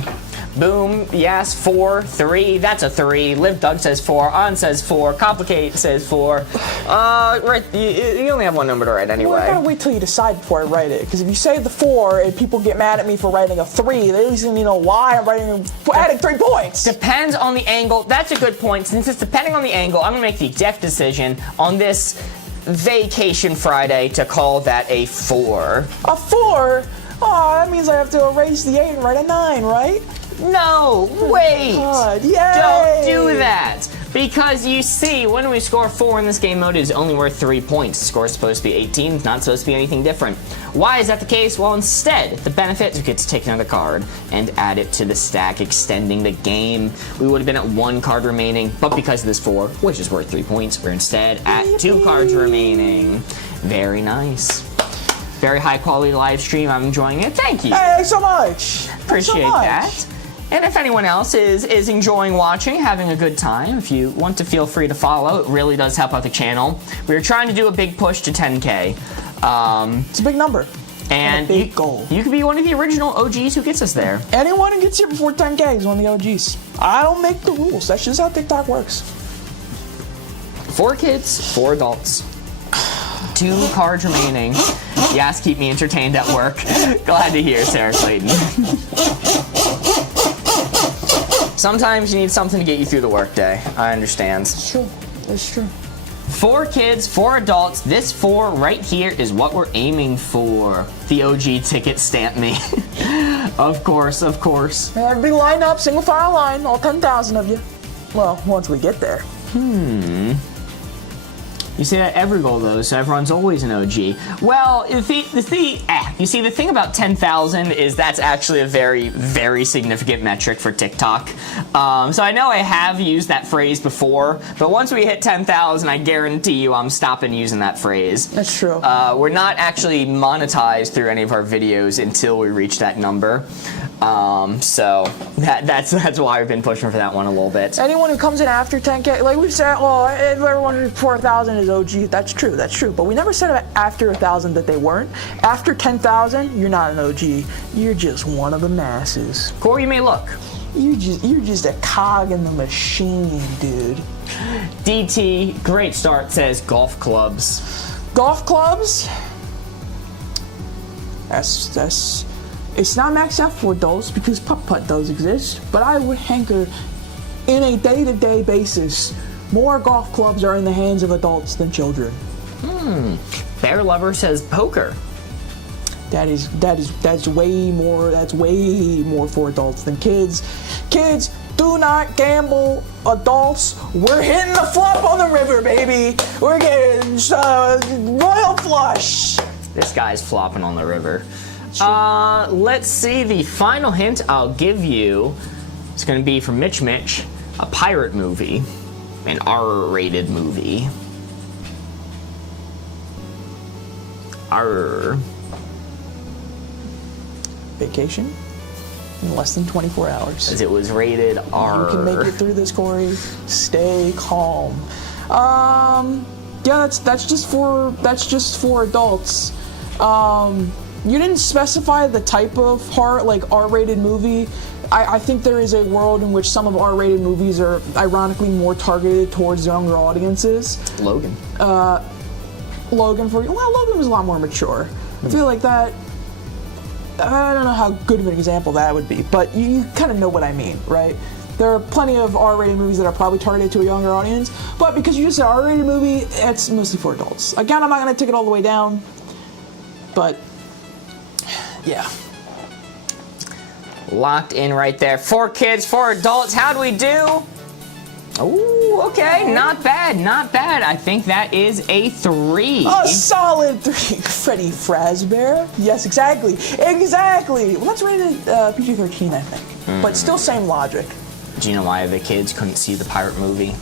Boom, yes, 4, 3, that's a 3. Live Doug says 4, On says 4, Complicate says 4. Right, you only have one number to write anyway. Well, I gotta wait till you decide before I write it, because if you say the 4 and people get mad at me for writing a 3, they at least need to know why I'm adding 3 points. Depends on the angle. That's a good point. Since it's depending on the angle, I'm gonna make the deft decision on this Vacation Friday to call that a 4. A 4? Oh, that means I have to erase the 8 and write a 9, right? No, wait! God, yay! Don't do that! Because you see, when we score 4 in this game mode, it is only worth 3 points. The score is supposed to be 18, it's not supposed to be anything different. Why is that the case? Well, instead, the benefit is we get to take another card and add it to the stack, extending the game. We would have been at 1 card remaining, but because of this 4, which is worth 3 points, we're instead at 2 cards remaining. Very nice. Very high quality live stream. I'm enjoying it. Thank you. Hey, thanks so much. Appreciate that. And if anyone else is enjoying watching, having a good time, if you want to feel free to follow, it really does help out the channel. We're trying to do a big push to 10K. It's a big number. And a big goal. You could be one of the original OGs who gets us there. Anyone who gets here before 10K is one of the OGs. I don't make the rules. That's just how TikTok works. 4 kids, 4 adults. 2 cards remaining. Yes, keep me entertained at work. Glad to hear, Sarah Clayton. Sometimes you need something to get you through the workday. I understand. It's true. It's true. 4 kids, 4 adults. This 4 right here is what we're aiming for. The OG ticket stamp me. Of course, of course. Everybody line up, single file line, all 10,000 of you. Well, once we get there. You say that every goal though, so everyone's always an OG. Well, you see, the thing about 10,000 is that's actually a very, very significant metric for TikTok. So I know I have used that phrase before, but once we hit 10,000, I guarantee you I'm stopping using that phrase. That's true. We're not actually monetized through any of our videos until we reach that number. So that's why I've been pushing for that one a little bit. Anyone who comes in after 10K, like we've said, oh, everyone before 1,000 is OG. That's true. But we never said after 1,000 that they weren't. After 10,000, you're not an OG. You're just one of the masses. Corey, you may look. You're just a cog in the machine, dude. DT, great start, says golf clubs. Golf clubs? That's. It's not maxed out for adults because putt-putt does exist, but I would hanker in a day-to-day basis. More golf clubs are in the hands of adults than children. Bear Lover says poker. That's way more. That's way more for adults than kids. Kids, do not gamble. Adults, we're hitting the flop on the river, baby. We're getting royal flush. This guy's flopping on the river. Let's see. The final hint I'll give you is going to be from Mitch, a pirate movie, an R-rated movie. R. Vacation in less than 24 hours. As it was rated R. You can make it through this, Corey. Stay calm. Yeah, that's just for adults. You didn't specify the type of R-rated movie. I think there is a world in which some of R-rated movies are ironically more targeted towards younger audiences. Logan. Logan was a lot more mature. I feel like that. I don't know how good of an example that would be, but you kind of know what I mean, right? There are plenty of R-rated movies that are probably targeted to a younger audience, but because you just said R-rated movie, it's mostly for adults. Again, I'm not going to take it all the way down, but yeah. Locked in right there. 4 kids, 4 adults. How'd we do? Ooh, okay, not bad, not bad. I think that is a 3. A solid 3. Freddy Fazbear. Yes, exactly. Well, that's rated PG-13, I think. But still same logic. Do you know why the kids couldn't see the pirate movie?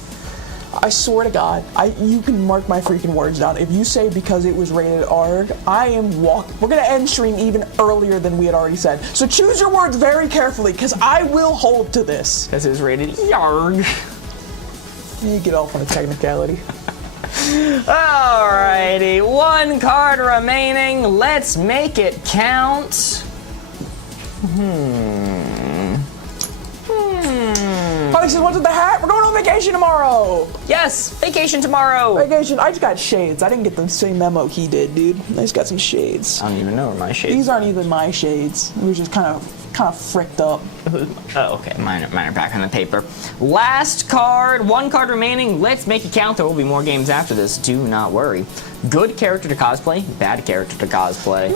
I swear to God, you can mark my freaking words down. If you say because it was rated R, we're gonna end stream even earlier than we had already said. So choose your words very carefully, because I will hold to this. Because it was rated yarg. You get off on a technicality. Alrighty, 1 card remaining. Let's make it count. Alex says, what's with the hat? We're going on vacation tomorrow. Yes, vacation tomorrow. Vacation. I just got shades. I didn't get the same memo he did, dude. I just got some shades. I don't even know where my shades These aren't even my shades. We were just kind of fricked up. Oh, okay. Mine are back on the paper. Last card. 1 card remaining. Let's make it count. There will be more games after this. Do not worry. Good character to cosplay. Bad character to cosplay.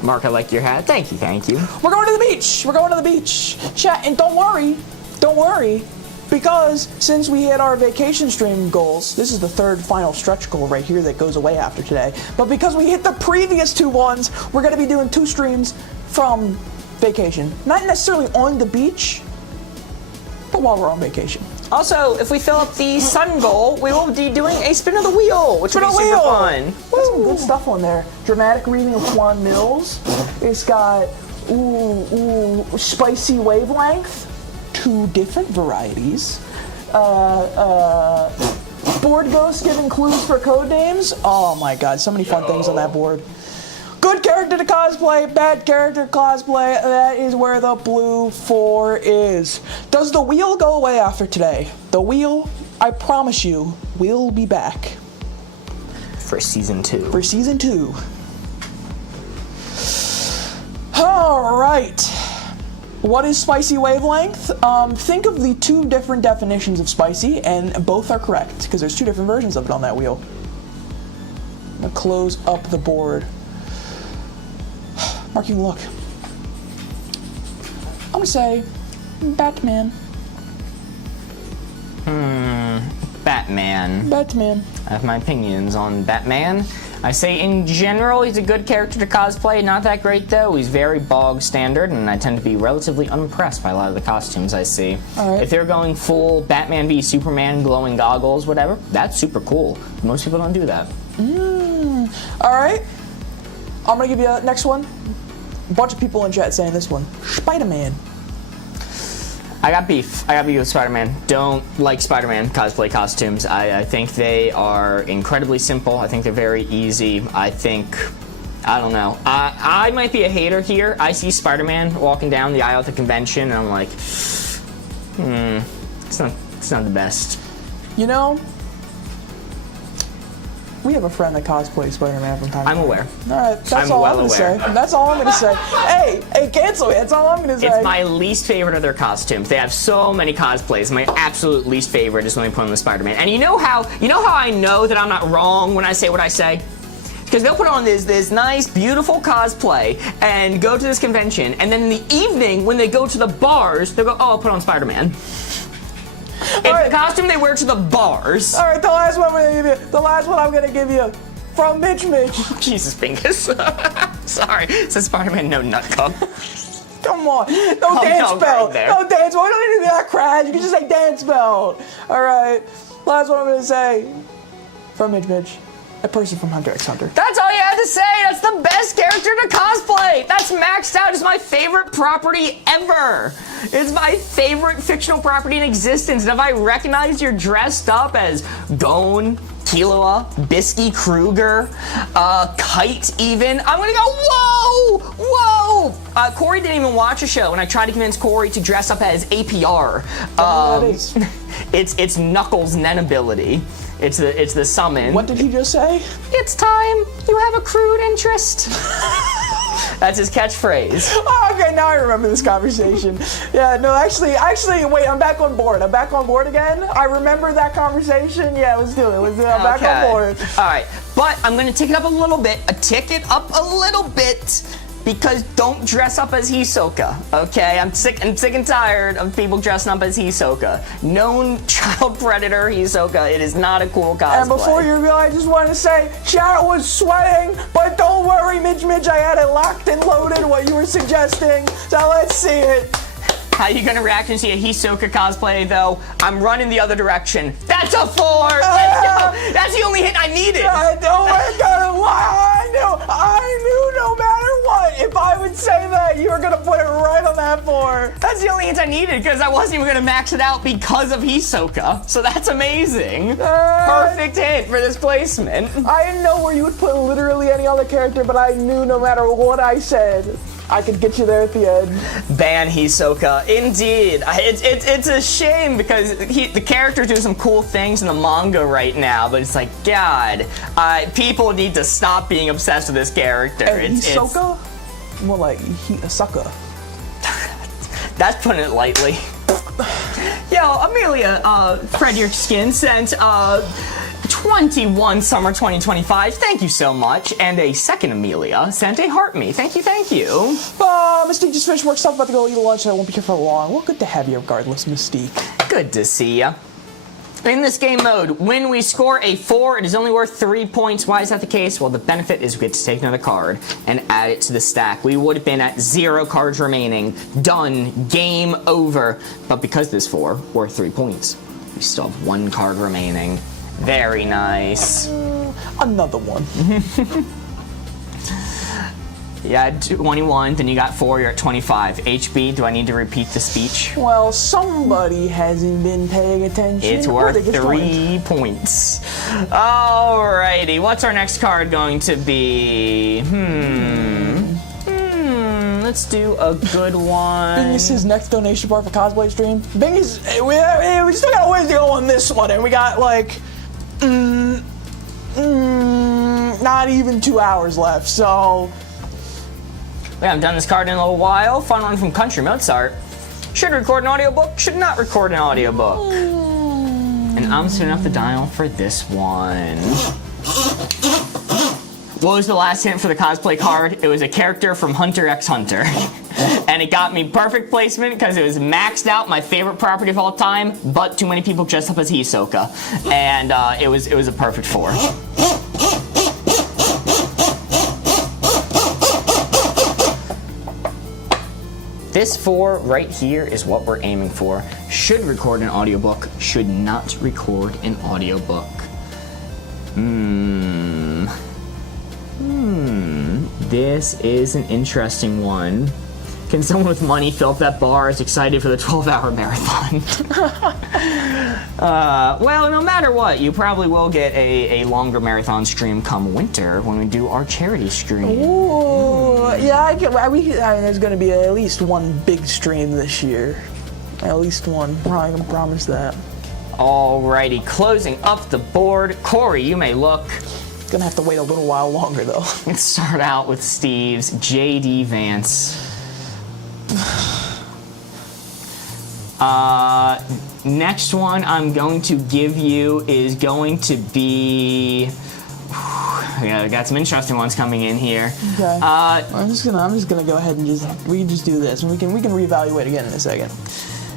Mark, I like your hat. Thank you, thank you. We're going to the beach. We're going to the beach. Chat, and don't worry, because since we hit our vacation stream goals, this is the 3rd final stretch goal right here that goes away after today. But because we hit the previous 2 ones, we're going to be doing 2 streams from vacation. Not necessarily on the beach, but while we're on vacation. Also, if we fill up the sun goal, we will be doing a spin of the wheel, which will be super fun. There's some good stuff on there. Dramatic reading of Juan Mills. It's got spicy wavelength, 2 different varieties. Board ghosts giving clues for code names. Oh my god, so many fun things on that board. Good character to cosplay, bad character to cosplay. That is where the blue 4 is. Does the wheel go away after today? The wheel, I promise you, will be back. For season 2. For season 2. Alright. What is spicy wavelength? Think of the 2 different definitions of spicy, and both are correct, because there's 2 different versions of it on that wheel. I'm gonna close up the board. Mark, you can look. I'm gonna say Batman. Batman. Batman. I have my opinions on Batman. I say in general he's a good character to cosplay, not that great though. He's very bog standard, and I tend to be relatively unimpressed by a lot of the costumes I see. Right. If they're going full Batman v Superman, glowing goggles, whatever, that's super cool. Most people don't do that. Alright. I'm gonna give you next one. A bunch of people in chat saying this one. Spider-Man. I got beef with Spider-Man. Don't like Spider-Man cosplay costumes. I think they are incredibly simple. I think they're very easy. I don't know. I might be a hater here. I see Spider-Man walking down the aisle at the convention, and I'm like, it's not the best. You know, we have a friend that cosplays Spider-Man from time to time. I'm aware. Alright, that's I'm all well I'm gonna aware. say. That's all I'm gonna say. Hey, cancel it. That's all I'm gonna say. It's my least favorite of their costumes. They have so many cosplays. My absolute least favorite is when they put on the Spider-Man. And you know how I know that I'm not wrong when I say what I say? Because they'll put on this nice, beautiful cosplay and go to this convention, and then in the evening, when they go to the bars, they'll go, oh, I'll put on Spider-Man. It's the costume they wear to the bars. Alright, the last one I'm gonna give you. From Mitch. Jesus, Pinkus. Sorry. It says Spider-Man, no nut cup. Come on. No dance belt. No dance belt. We don't need to be that crash. You can just say dance belt. Alright. Last one I'm gonna say. From Mitch. A person from Hunter x Hunter. That's all you had to say. That's the best character to cosplay. That's maxed out. It's my favorite property ever. It's my favorite fictional property in existence. And if I recognize you're dressed up as Gon, Killua, Bisky Kruger, Kite even, I'm gonna go, whoa! Corey didn't even watch a show, and I tried to convince Corey to dress up as APR. That is. It's Knuckles' Nen ability. It's the summon. What did he just say? It's time. You have a crude interest. That's his catchphrase. Oh, okay, now I remember this conversation. Yeah, no, actually, wait, I'm back on board. I'm back on board again. I remember that conversation. Yeah, let's do it. I'm back on board. All right, but I'm gonna tick it up a little bit. Because don't dress up as Hisoka, okay? I'm sick and tired of people dressing up as Hisoka. Known child predator Hisoka. It is not a cool cosplay. And before you go, I just want to say, chat was sweating, but don't worry, Mitch, I had it locked and loaded what you were suggesting, so let's see it. How you gonna react and see a Hisoka cosplay, though? I'm running the other direction. That's a 4! Let's go! That's the only hit I needed! I ain't gonna lie, I knew no matter what, if I would say that, you were gonna put it right on that 4. That's the only hint I needed, because I wasn't even gonna max it out because of Hisoka. So that's amazing. Perfect hit for this placement. I didn't know where you would put literally any other character, but I knew no matter what I said, I could get you there at the end. Ban Hisoka. Indeed. It's a shame because the character's doing some cool things in the manga right now, but it's like, God, people need to stop being obsessed with this character. Hey, Hisoka? More like sucker. That's putting it lightly. Yo, Amelia, Frederick Skin sent 21 summer 2025. Thank you so much. And a second Amelia sent a heart me. Thank you, thank you. Mystique just finished work stuff, about to go eat lunch, so I won't be here for long. Well, good to have you regardless, Mystique. Good to see ya. In this game mode, when we score a 4, it is only worth 3 points. Why is that the case? Well, the benefit is we get to take another card and add it to the stack. We would have been at 0 cards remaining. Done. Game over. But because this 4 worth 3 points, we still have 1 card remaining. Very nice. Another one. You had 21, then you got 4, you're at 25. HB, do I need to repeat the speech? Well, somebody hasn't been paying attention. It's worth 3 points. Alrighty, what's our next card going to be? Let's do a good one. Bingus' next donation bar for Cosplay stream. Bingus, we still got a ways to go on this one, and we got like, not even 2 hours left, so. We haven't done this card in a little while. Fun one from Country Mozart. Should record an audiobook, should not record an audiobook. And I'm setting up the dial for this one. What was the last hint for the cosplay card? It was a character from Hunter x Hunter. And it got me perfect placement because it was maxed out, my favorite property of all time, but too many people dressed up as Hisoka. And it was a perfect 4. This 4 right here is what we're aiming for. Should record an audiobook, should not record an audiobook. This is an interesting one. Can someone with money fill up that bar is excited for the 12-hour marathon? Well, no matter what, you probably will get a longer marathon stream come winter when we do our charity stream. Ooh, yeah, there's going to be at least one big stream this year. At least one. I can promise that. Alrighty, closing up the board. Corey, you may look. Gonna have to wait a little while longer though. Let's start out with Steve's J.D. Vance. Next one I'm going to give you is going to be. Yeah, I got some interesting ones coming in here. Okay. I'm just gonna go ahead and we can just do this, and we can reevaluate again in a second.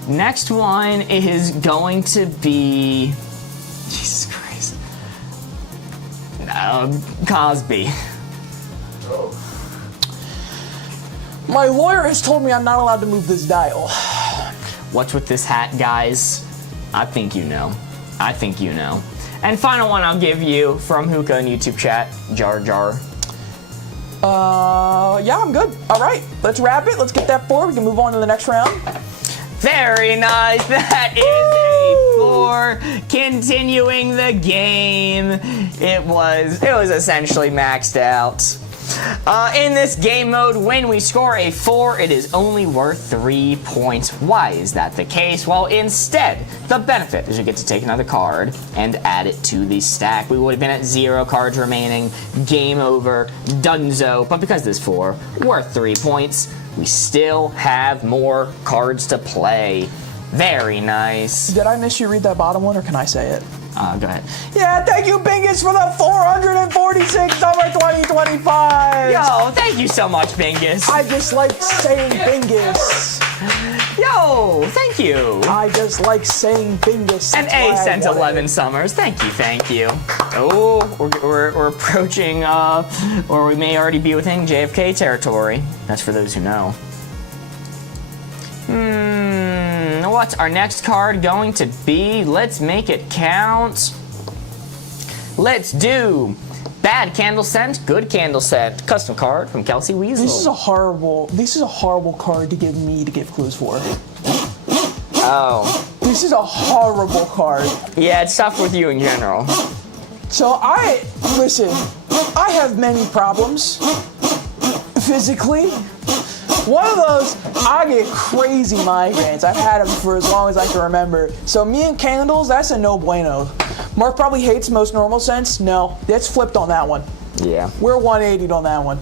Next one is going to be. Jesus Christ. Cosby. My lawyer has told me I'm not allowed to move this dial. What's with this hat, guys? I think you know. I think you know. And final one I'll give you from Hookah in YouTube chat, Jar Jar. Yeah, I'm good. All right, let's wrap it. Let's get that 4. We can move on to the next round. Very nice. That is a 4. Continuing the game. It was essentially maxed out. In this game mode, when we score a 4, it is only worth 3 points. Why is that the case? Well, instead, the benefit is you get to take another card and add it to the stack. We would have been at 0 cards remaining. Game over. Dunzo. But because this 4 worth 3 points, we still have more cards to play. Very nice. Did I miss you read that bottom one, or can I say it? Go ahead. Yeah, thank you, Bingus, for the 446 summer 2025. Yo, thank you so much, Bingus. I just like saying Bingus. Yo, thank you. I just like saying Bingus. And A sent 11 summers. Thank you, thank you. Oh, we're approaching, or we may already be within JFK territory. That's for those who know. What's our next card going to be? Let's make it count. Let's do bad candle scent, good candle scent. Custom card from Kelsey Weasel. This is a horrible card to give me to give clues for. Oh. This is a horrible card. Yeah, it's tough with you in general. So I have many problems physically. One of those, I get crazy migraines. I've had them for as long as I can remember. So me and candles, that's a no bueno. Mark probably hates most normal scents. No, it's flipped on that one. Yeah. We're 180 on that one.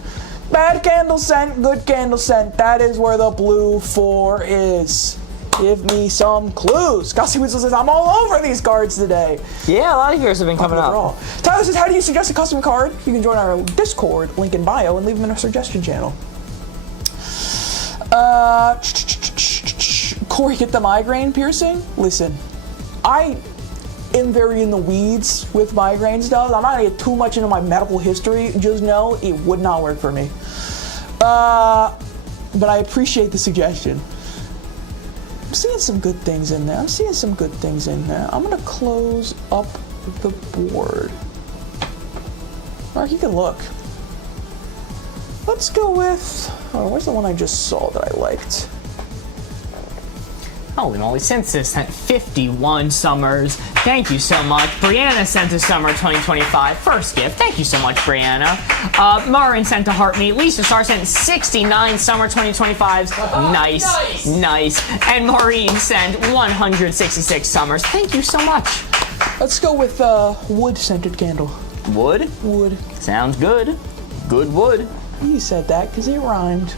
Bad candle scent, good candle scent. That is where the blue 4 is. Give me some clues. Gossy Weasel says, I'm all over these cards today. Yeah, a lot of yours have been coming up. Tyler says, how do you suggest a custom card? You can join our Discord, link in bio, and leave them in our suggestion channel. Corey, get the migraine piercing? Listen, I am very in the weeds with migraine stuff. I'm not gonna get too much into my medical history. Just know it would not work for me. But I appreciate the suggestion. I'm seeing some good things in there. I'm gonna close up the board. Mark, you can look. Let's go with, where's the one I just saw that I liked? Holy moly, Census sent 51 summers. Thank you so much. Brianna sent a summer 2025 first gift. Thank you so much, Brianna. Marin sent a heart meet. Lisa Star sent 69 summer 2025s. Nice. And Maureen sent 166 summers. Thank you so much. Let's go with wood scented candle. Wood? Wood. Sounds good. Good wood. You said that because it rhymed.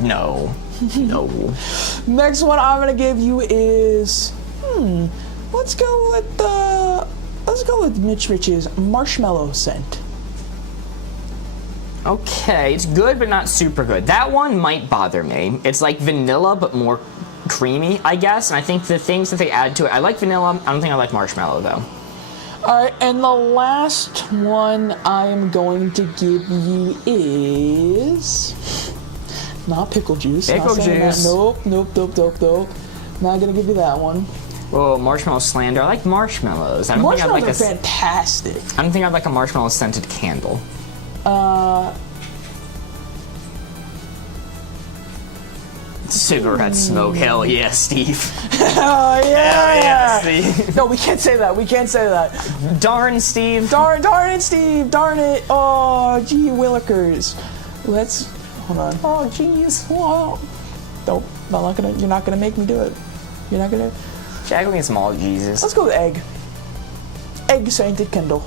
No. Next one I'm gonna give you is let's go with Mitch Rich's marshmallow scent. Okay, it's good but not super good. That one might bother me. It's like vanilla but more creamy, I guess. And I think the things that they add to it, I like vanilla. I don't think I like marshmallow though. All right, and the last one I am going to give you is not pickle juice. Pickle juice. Nope. Not gonna give you that one. Oh, marshmallow slander. I like marshmallows. Marshmallows are fantastic. I don't think I'd like a marshmallow scented candle. Cigarette smoke. Hell yeah, Steve. Oh yeah. Hell yeah, Steve. No, we can't say that. Darn, Steve. Darn it, Steve. Darn it. Oh, gee willikers. Hold on. Oh, jeez. Whoa. Nope. You're not gonna make me do it. You're not gonna. Jack, we get some all Jesus. Let's go with egg. Egg scented candle.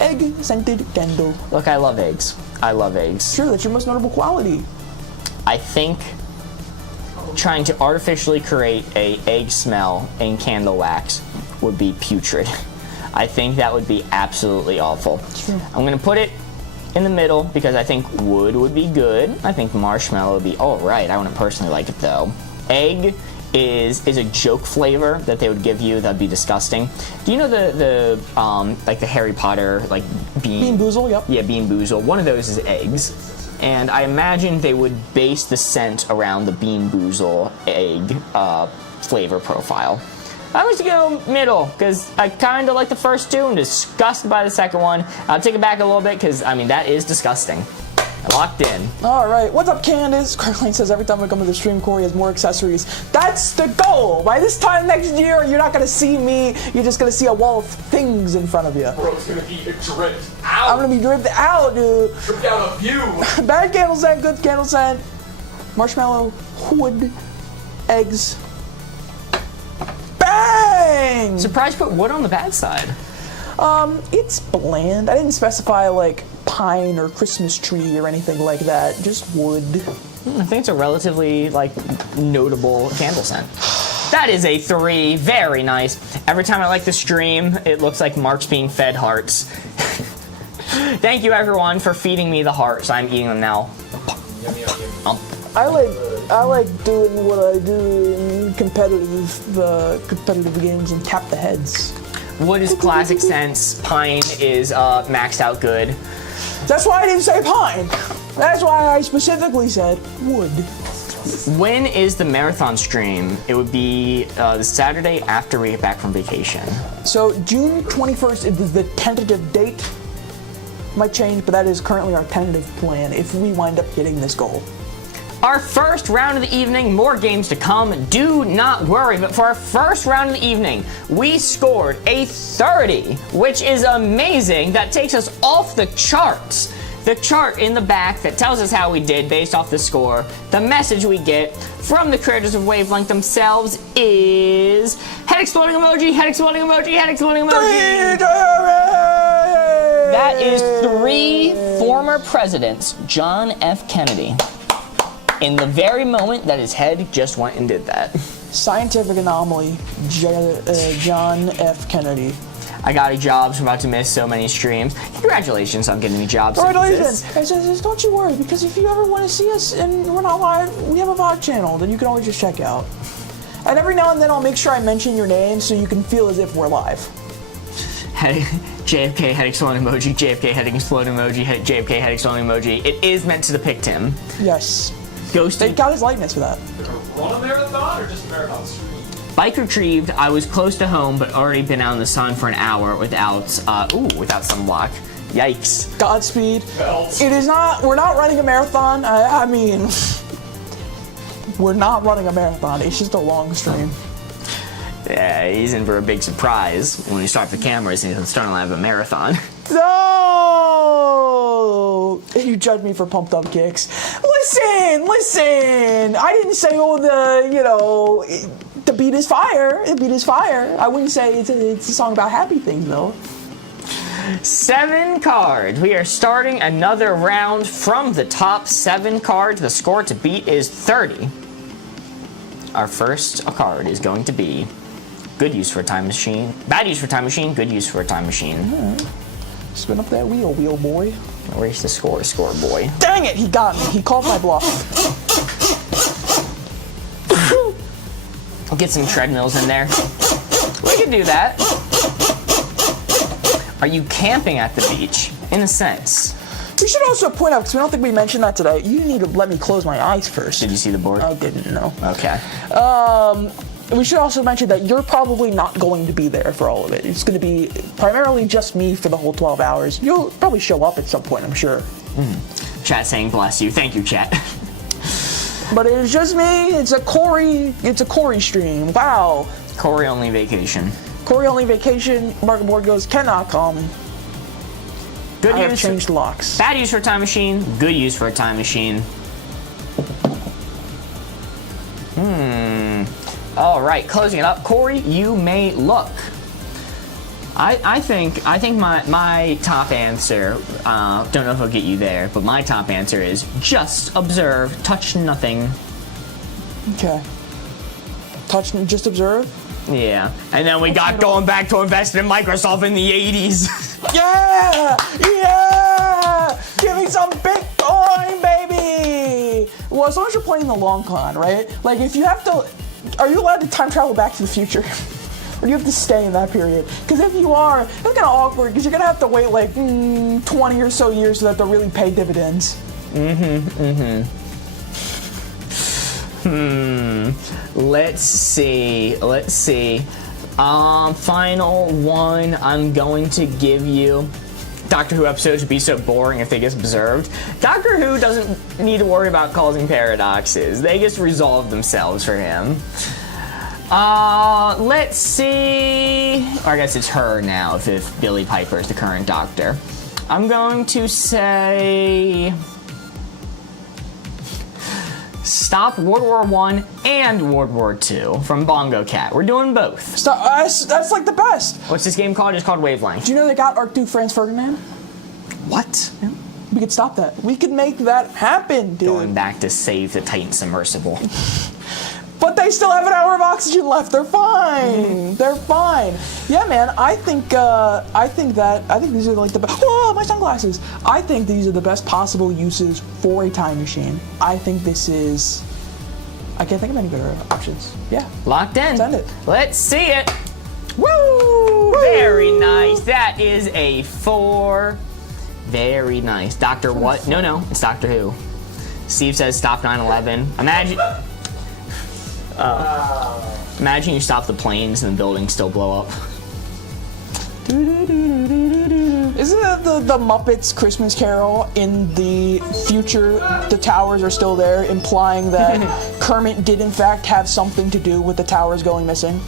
Egg scented candle. Look, I love eggs. Sure, that's your most notable quality. I think trying to artificially create a egg smell in candle wax would be putrid. I think that would be absolutely awful. Sure. I'm gonna put it in the middle because I think wood would be good. I think marshmallow would be all right. I wouldn't personally like it though. Egg is a joke flavor that they would give you. That'd be disgusting. Do you know the like the Harry Potter like Bean Boozle? Yep. Yeah, Bean Boozle. One of those is eggs. And I imagine they would base the scent around the Bean Boozle egg flavor profile. I like to go middle, because I kind of like the first two and disgusted by the second one. I'll take it back a little bit, because, I mean, that is disgusting. I locked in. All right. What's up, Candace? Carlene says, every time I come to the stream, Corey has more accessories. That's the goal. By this time next year, you're not going to see me. You're just going to see a wall of things in front of you. Bro's gonna be dripped out. I'm going to be dripped out, dude. Dripped out a few. Bad candle scent, good candle scent. Marshmallow, wood, eggs. Bang! Surprised you put wood on the bad side. It's bland. I didn't specify, like, pine or Christmas tree or anything like that. Just wood. I think it's a relatively, like, notable candle scent. That is a 3. Very nice. Every time I like the stream, it looks like Mark's being fed hearts. Thank you, everyone, for feeding me the hearts. I'm eating them now. I like doing what I do in competitive games and tap the heads. Wood is classic scents. Pine is maxed out good. That's why I didn't say pine. That's why I specifically said wood. When is the marathon stream? It would be the Saturday after we get back from vacation. So June 21st is the tentative date. Might change, but that is currently our tentative plan if we wind up hitting this goal. Our first round of the evening, more games to come, do not worry. But for our first round of the evening, we scored a 30, which is amazing. That takes us off the charts. the chart in the back that tells us how we did based off the score. The message we get from the creators of Wavelength themselves is head exploding emoji, head exploding emoji, head exploding emoji. That is 3 former presidents, John F. Kennedy. In the very moment that his head just went and did that. Scientific anomaly, John F. Kennedy. I got a job, so I'm about to miss so many streams. Congratulations on getting me jobs. Congratulations. Don't you worry, because if you ever want to see us and we're not live, we have a VOD channel that you can always just check out. And every now and then I'll make sure I mention your name so you can feel as if we're live. JFK head exploding emoji, JFK head exploding emoji, JFK head exploding emoji. It is meant to depict him. Yes. Ghosted. They got his likeness for that. Run a marathon or just a marathon stream? Bike retrieved. I was close to home, but already been out in the sun for an hour without sunblock. Yikes. Godspeed. Belt. It is not. We're not running a marathon. I mean, we're not running a marathon. It's just a long stream. Yeah, he's in for a big surprise when we start the cameras and he's starting to have a marathon. No! You judge me for pumped up kicks. Listen! I didn't say, the beat is fire. The beat is fire. I wouldn't say it's a song about happy things, though. 7 cards. We are starting another round from the top 7 cards. The score to beat is 30. Our first card is going to be good use for a time machine, bad use for a time machine, good use for a time machine. Spin up that wheel, boy. Erase the score, boy. Dang it, he got me. He called my bluff. Get some treadmills in there. We can do that. Are you camping at the beach? In a sense. We should also point out, because I don't think we mentioned that today, you need to let me close my eyes first. Did you see the board? I didn't, no. Okay. We should also mention that you're probably not going to be there for all of it. It's going to be primarily just me for the whole 12 hours. You'll probably show up at some point, I'm sure. Chat saying bless you. Thank you, chat. But it's just me. It's a Corey stream. Wow. Corey only vacation. Corey only vacation. Market Board goes, cannot come. Good I have use. changed locks. Bad use for a time machine. Good use for a time machine. All right, closing it up. Corey, you may look. I think my top answer. Don't know if I'll get you there, but my top answer is just observe, touch nothing. Okay. Just observe. Yeah, and then we got going back to investing in Microsoft in the 80s. Yeah! Give me some Bitcoin, baby! Well, as long as you're playing the long con, right? Like, if you have to... Are you allowed to time travel back to the future? Or do you have to stay in that period? Because if you are, it's kind of awkward, because you're going to have to wait, 20 or so years for that to really pay dividends. Let's see. Final one I'm going to give you. Doctor Who episodes would be so boring if they get observed. Doctor Who doesn't need to worry about causing paradoxes. They just resolve themselves for him. Let's see. Or I guess it's her now if Billy Piper is the current Doctor. I'm going to say... Stop World War I and World War II from Bongo Cat. We're doing both. Stop, that's like the best. What's this game called? It's called Wavelength. Do you know they got Archduke Franz Ferdinand? What? Yeah. We could stop that. We could make that happen, dude. Going back to save the Titan submersible. But they still have an hour of oxygen left. They're fine. They're fine. Yeah, man. I think these are like the best. Whoa, my sunglasses. I think these are the best possible uses for a time machine. I think this is. I can't think of any better options. Yeah. Locked in. Send it. Let's see it. Woo! Very nice. That is a 4. Very nice. Doctor what? No. It's Doctor Who. Steve says stop 9/11. Imagine you stop the planes and the buildings still blow up. Isn't that the Muppets Christmas Carol? In the future, the towers are still there, implying that Kermit did in fact have something to do with the towers going missing.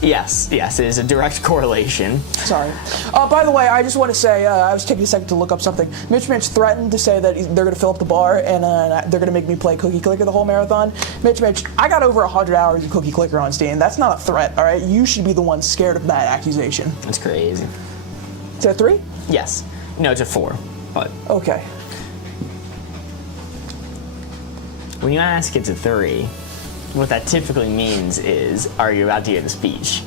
Yes, it is a direct correlation. Sorry. By the way, I just want to say, I was taking a second to look up something. Mitch threatened to say that they're going to fill up the bar and they're going to make me play Cookie Clicker the whole marathon. Mitch, I got over 100 hours of Cookie Clicker on Steam. That's not a threat, all right? You should be the one scared of that accusation. That's crazy. Is that 3? Yes. No, it's a 4, but... Okay. When you ask it's a 3, what that typically means is, are you about to give a speech?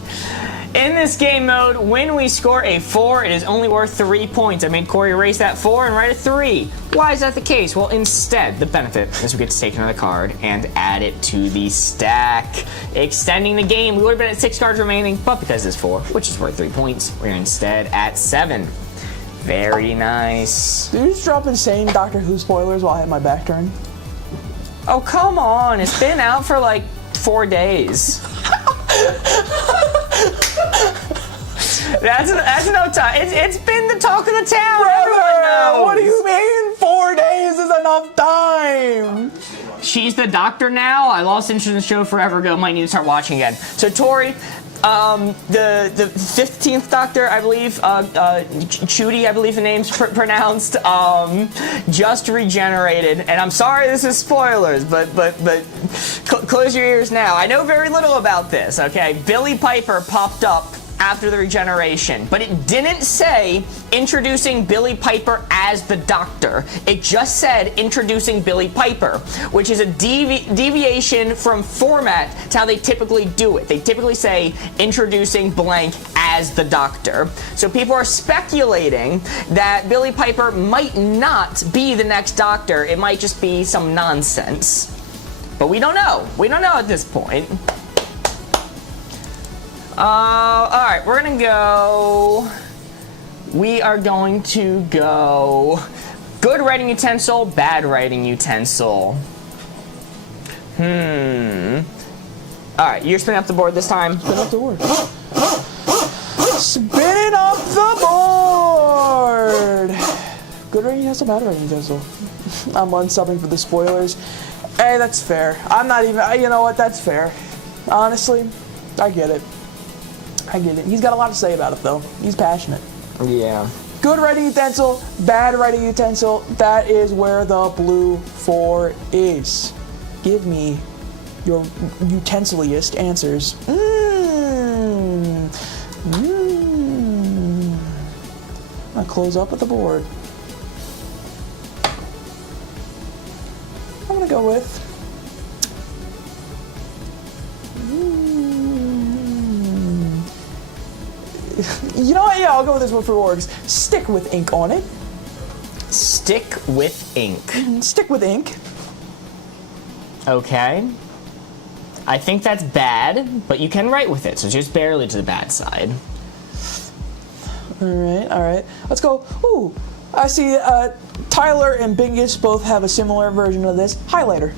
In this game mode, when we score a 4, it is only worth 3 points. I made Corey erase that 4 and write a 3. Why is that the case? Well, instead, the benefit is we get to take another card and add it to the stack, extending the game. We would have been at 6 cards remaining, but because it's 4, which is worth 3 points, we're instead at 7. Very nice. Did you just drop insane Doctor Who spoilers while I had my back turned? Oh, come on. It's been out for like 4 days. That's no time. It's been the talk of the town. Everyone knows. What do you mean 4 days is enough time? She's the doctor now. I lost interest in the show forever ago. Might need to start watching again. So Tori, the 15th Doctor, I believe, Chudy, I believe the name's pronounced, just regenerated. And I'm sorry this is spoilers, but close your ears now. I know very little about this, okay? Billy Piper popped up after the regeneration, but it didn't say introducing Billy Piper as the Doctor. It just said introducing Billy Piper, which is a deviation from format to how they typically do it. They typically say introducing blank as the Doctor. So people are speculating that Billy Piper might not be the next Doctor. It might just be some nonsense. But we don't know. We don't know at this point. Alright, we're gonna go... We are going to go... Good writing utensil, bad writing utensil. Alright, you're spinning up the board this time? Spin up the board. Spinning up the board! Good writing utensil, bad writing utensil. I'm unsubbing for the spoilers. Hey, that's fair. I'm not even... You know what? That's fair. Honestly, I get it. I get it. He's got a lot to say about it, though. He's passionate. Yeah. Good writing utensil, bad writing utensil. That is where the blue 4 is. Give me your utensiliest answers. I'll close up with the board. I'm gonna go with... You know what? Yeah, I'll go with this one for orgs. Stick with ink on it. Stick with ink. Stick with ink. Okay. I think that's bad, but you can write with it, so just barely to the bad side. Alright. Let's go. Ooh, I see Tyler and Bingus both have a similar version of this. Highlighter.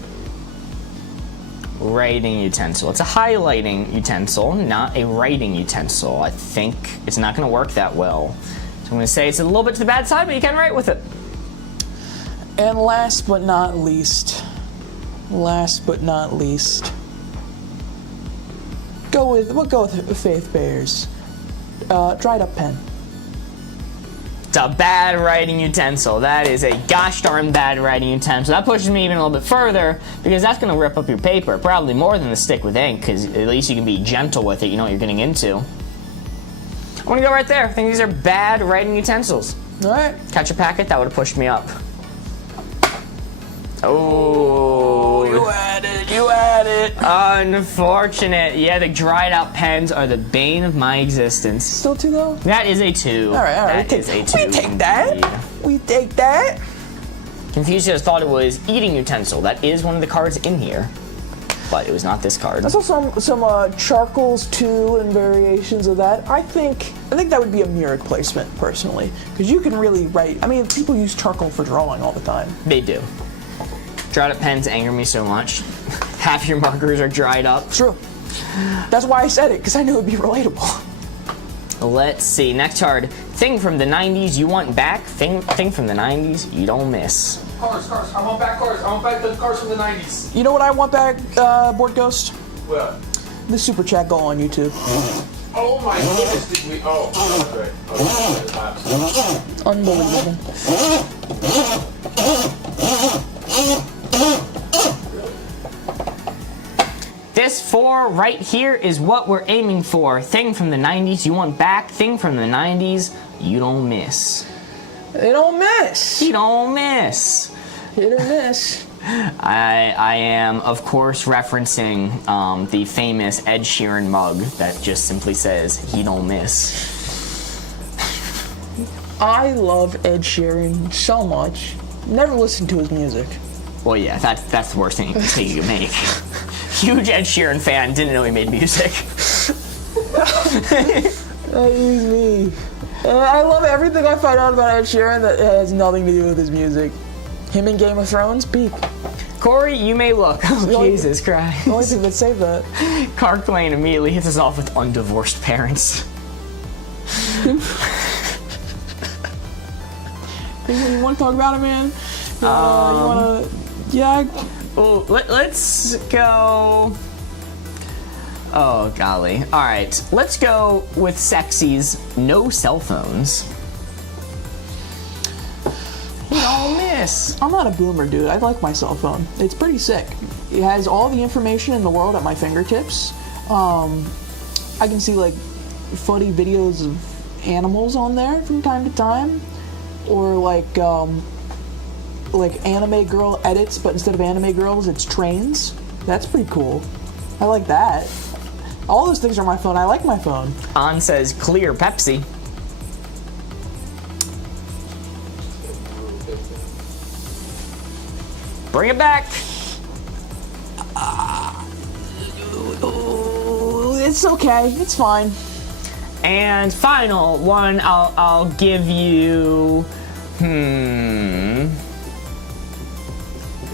Writing utensil. It's a highlighting utensil, not a writing utensil. I think it's not going to work that well. So I'm going to say it's a little bit to the bad side, but you can write with it. And last but not least, we'll go with Faith Bears. Dried up pen. It's a bad writing utensil. That is a gosh darn bad writing utensil. That pushes me even a little bit further because that's going to rip up your paper. Probably more than the stick with ink because at least you can be gentle with it. You know what you're getting into. I'm going to go right there. I think these are bad writing utensils. All right. Catch a packet. That would have pushed me up. Oh, You had it. Unfortunate. Yeah, the dried out pens are the bane of my existence. Still 2 though? That is a 2. All right. That is a 2. We take that. indeed. We take that. Confucius thought it was eating utensil. That is one of the cards in here, but it was not this card. I saw some charcoals too and variations of that. I think that would be a mirrored placement personally, because you can really write. I mean, people use charcoal for drawing all the time. They do. Dried up pens anger me so much. Half your markers are dried up. True. That's why I said it, because I knew it would be relatable. Let's see. Next card. Thing from the 90s you want back. Thing from the 90s you don't miss. Cars. I want back cars. I want back the cars from the 90s. You know what I want back, Board Ghost? What? the super chat go on YouTube. Oh my goodness, did we? Oh, great. Unbelievable. This 4 right here is what we're aiming for. Thing from the 90s you want back. Thing from the 90s you don't miss. They don't miss. You don't miss. Hit or miss. I am, of course, referencing the famous Ed Sheeran mug that just simply says, "He don't miss." I love Ed Sheeran so much. Never listened to his music. Well, yeah, that's the worst thing you can make. Huge Ed Sheeran fan, didn't know he made music. Excuse me. I love everything I find out about Ed Sheeran that has nothing to do with his music. Him in Game of Thrones, peak. Corey, you may look. Oh, Jesus Christ. The only thing that saved that. Clark Lane immediately hits us off with undivorced parents. You want to talk about it, man? You want to... Yeah. Well, let's go... Oh, golly. All right, let's go with Sexy's no cell phones. You don't miss. I'm not a boomer, dude. I like my cell phone. It's pretty sick. It has all the information in the world at my fingertips. I can see like funny videos of animals on there from time to time, or like anime girl edits, but instead of anime girls, it's trains. That's pretty cool. I like that. All those things are on my phone. I like my phone. On says clear Pepsi. Bring it back. It's okay. It's fine. And final one, I'll give you.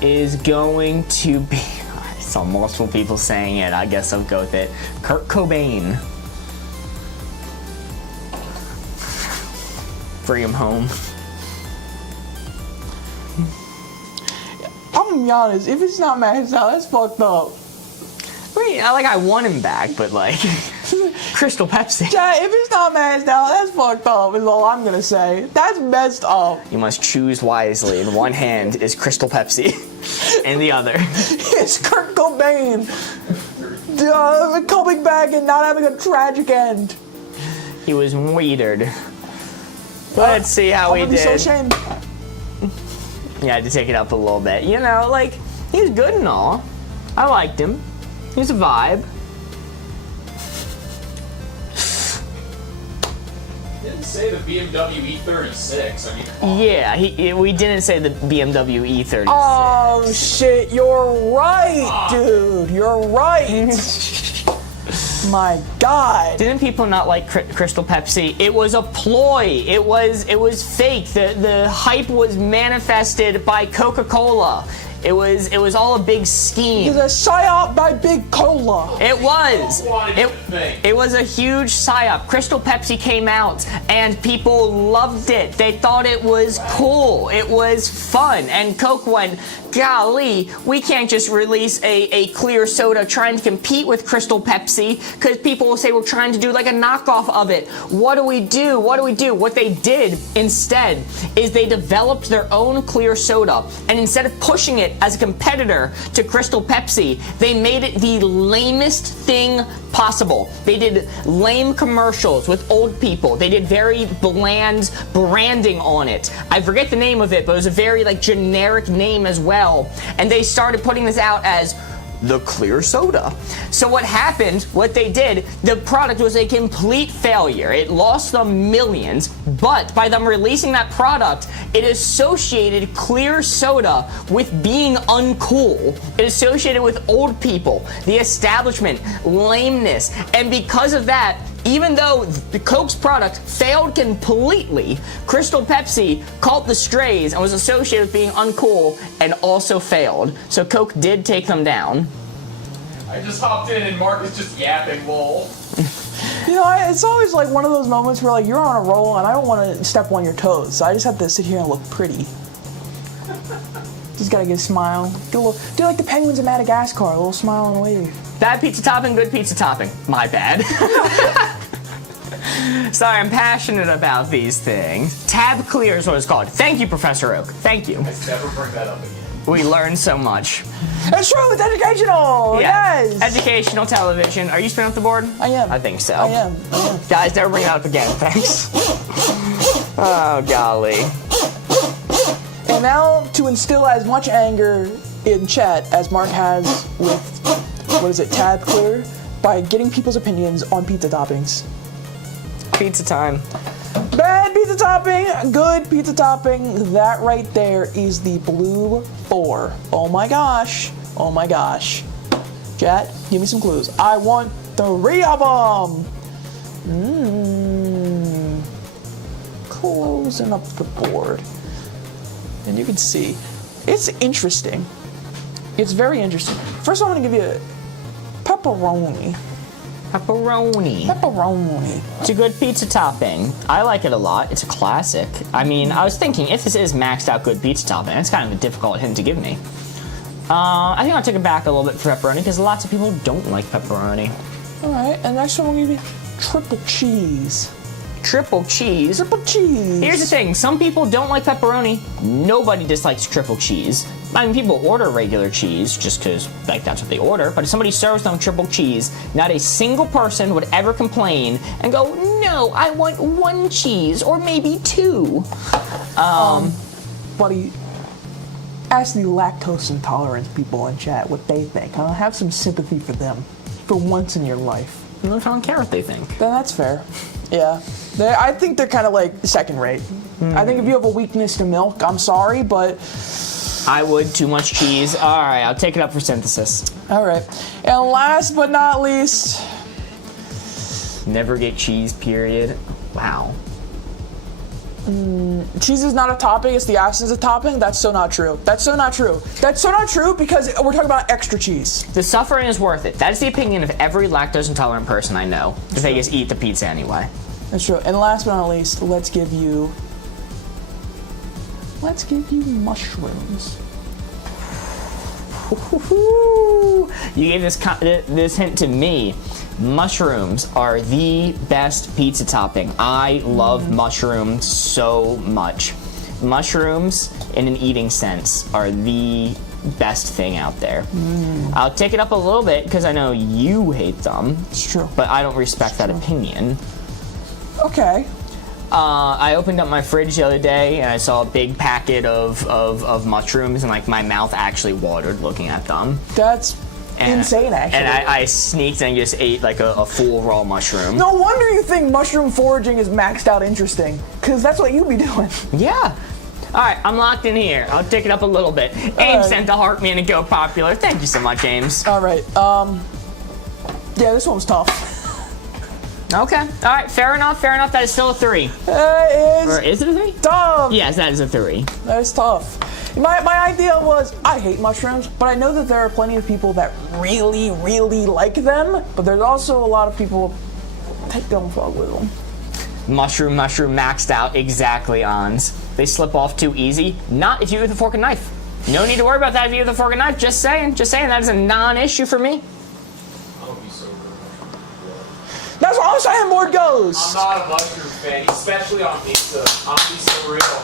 Is going to be. I saw multiple people saying it. I guess I'll go with it. Kurt Cobain. Bring him home. I'm gonna be honest. If it's not maxed out, that's fucked up. Wait, I want him back, but like Crystal Pepsi. Chad, if it's not maxed out, that's fucked up. Is all I'm gonna say. That's messed up. You must choose wisely. In one hand is Crystal Pepsi, and the other. It's Kurt Cobain coming back and not having a tragic end. He was weird. Let's see how he I'm gonna be so did. ashamed. Yeah, I had to take it up a little bit. You know, like, he's good and all. I liked him. He's a vibe. Didn't say the BMW E36. I mean, Yeah, we didn't say the BMW E36. Oh shit, you're right, dude. You're right. My God. Didn't people not like Crystal Pepsi? It was a ploy. It was fake. The hype was manifested by Coca-Cola. It was all a big scheme. It's a psyop by Big Cola. It was. It It was a huge psyop. Crystal Pepsi came out and people loved it. They thought it was cool. It was fun. And Coke went, golly, we can't just release a clear soda trying to compete with Crystal Pepsi because people will say we're trying to do like a knockoff of it. What do we do? What do we do? What they did instead is they developed their own clear soda, and instead of pushing it as a competitor to Crystal Pepsi, they made it the lamest thing possible. They did lame commercials with old people. They did very bland branding on it. I forget the name of it, but it was a very like generic name as well. And they started putting this out as the clear soda. So what happened, what they did, the product was a complete failure. It lost them millions, but by them releasing that product, it associated clear soda with being uncool. It associated with old people, the establishment, lameness, and because of that, even though the Coke's product failed completely, Crystal Pepsi caught the strays and was associated with being uncool and also failed. So Coke did take them down. I just hopped in and Mark is just yapping, lol. You know, it's always like one of those moments where like you're on a roll and I don't want to step on your toes, so I just have to sit here and look pretty. Just gotta get a smile. Do like the penguins of Madagascar, a little smile and a wave. Bad pizza topping, good pizza topping. My bad. Sorry, I'm passionate about these things. Tab clear is what it's called. Thank you, Professor Oak. Thank you. Let's never bring that up again. We learned so much. That's true, it's educational! Yeah. Yes! Educational television. Are you spinning up the board? I am. I think so. I am. Guys, never bring it up again. Thanks. Oh, golly. And now to instill as much anger in chat as Mark has with, what is it, tab clear, by getting people's opinions on pizza toppings. Pizza time. Bad pizza topping, good pizza topping. That right there is the blue 4. Oh my gosh. Oh my gosh. Chat, give me some clues. I want 3 of them. Closing up the board. And you can see, it's interesting. It's very interesting. First, I'm going to give you pepperoni. Pepperoni. Pepperoni. It's a good pizza topping. I like it a lot. It's a classic. I mean, I was thinking, if this is maxed out good pizza topping, it's kind of a difficult hint to give me. I think I'll take it back a little bit for pepperoni, because lots of people don't like pepperoni. All right, and next one I'm going to give you triple cheese. Triple cheese. Triple cheese. Here's the thing, some people don't like pepperoni. Nobody dislikes triple cheese. I mean, people order regular cheese just because, like, that's what they order. But if somebody serves them triple cheese, not a single person would ever complain and go, no, I want 1 cheese or maybe 2. Buddy, ask the lactose intolerant people in chat what they think. Huh? Have some sympathy for them for once in your life. I don't care what they think. Then that's fair. Yeah. I think they're kind of like second rate. I think if you have a weakness to milk, I'm sorry, but... I would. Too much cheese. All right, I'll take it up for synthesis. All right. And last but not least... Never get cheese, period. Wow. Cheese is not a topping, it's the absence of topping. That's so not true. That's so not true. That's so not true because we're talking about extra cheese. The suffering is worth it. That is the opinion of every lactose intolerant person I know. If they just eat the pizza anyway. That's true. And last but not least, let's give you mushrooms. You gave this hint to me. Mushrooms are the best pizza topping. I love mushrooms so much. Mushrooms, in an eating sense, are the best thing out there. I'll take it up a little bit because I know you hate them. It's true. But I don't respect that opinion. Okay. I opened up my fridge the other day and I saw a big packet of mushrooms and like my mouth actually watered looking at them. That's insane, actually. And I sneaked and just ate like a full raw mushroom. No wonder you think mushroom foraging is maxed out interesting, because that's what you be doing. Yeah. All right, I'm locked in here. I'll take it up a little bit. Ames sent the heart me and go popular. Thank you so much, Ames. All right. Yeah, this one was tough. Okay. All right. Fair enough. Fair enough. That is still a 3. Or is it a 3? Tough. Yes, that is a 3. That is tough. My idea was, I hate mushrooms, but I know that there are plenty of people that really, really like them, but there's also a lot of people that don't fuck with them. Mushroom, maxed out. Exactly, Ons. They slip off too easy. Not if you eat with a fork and knife. No need to worry about that if you eat with a fork and knife. Just saying. Just saying. That is a non-issue for me. That's what I'm saying, board goes. I'm not a mushroom fan, especially on pizza. I'll be so real.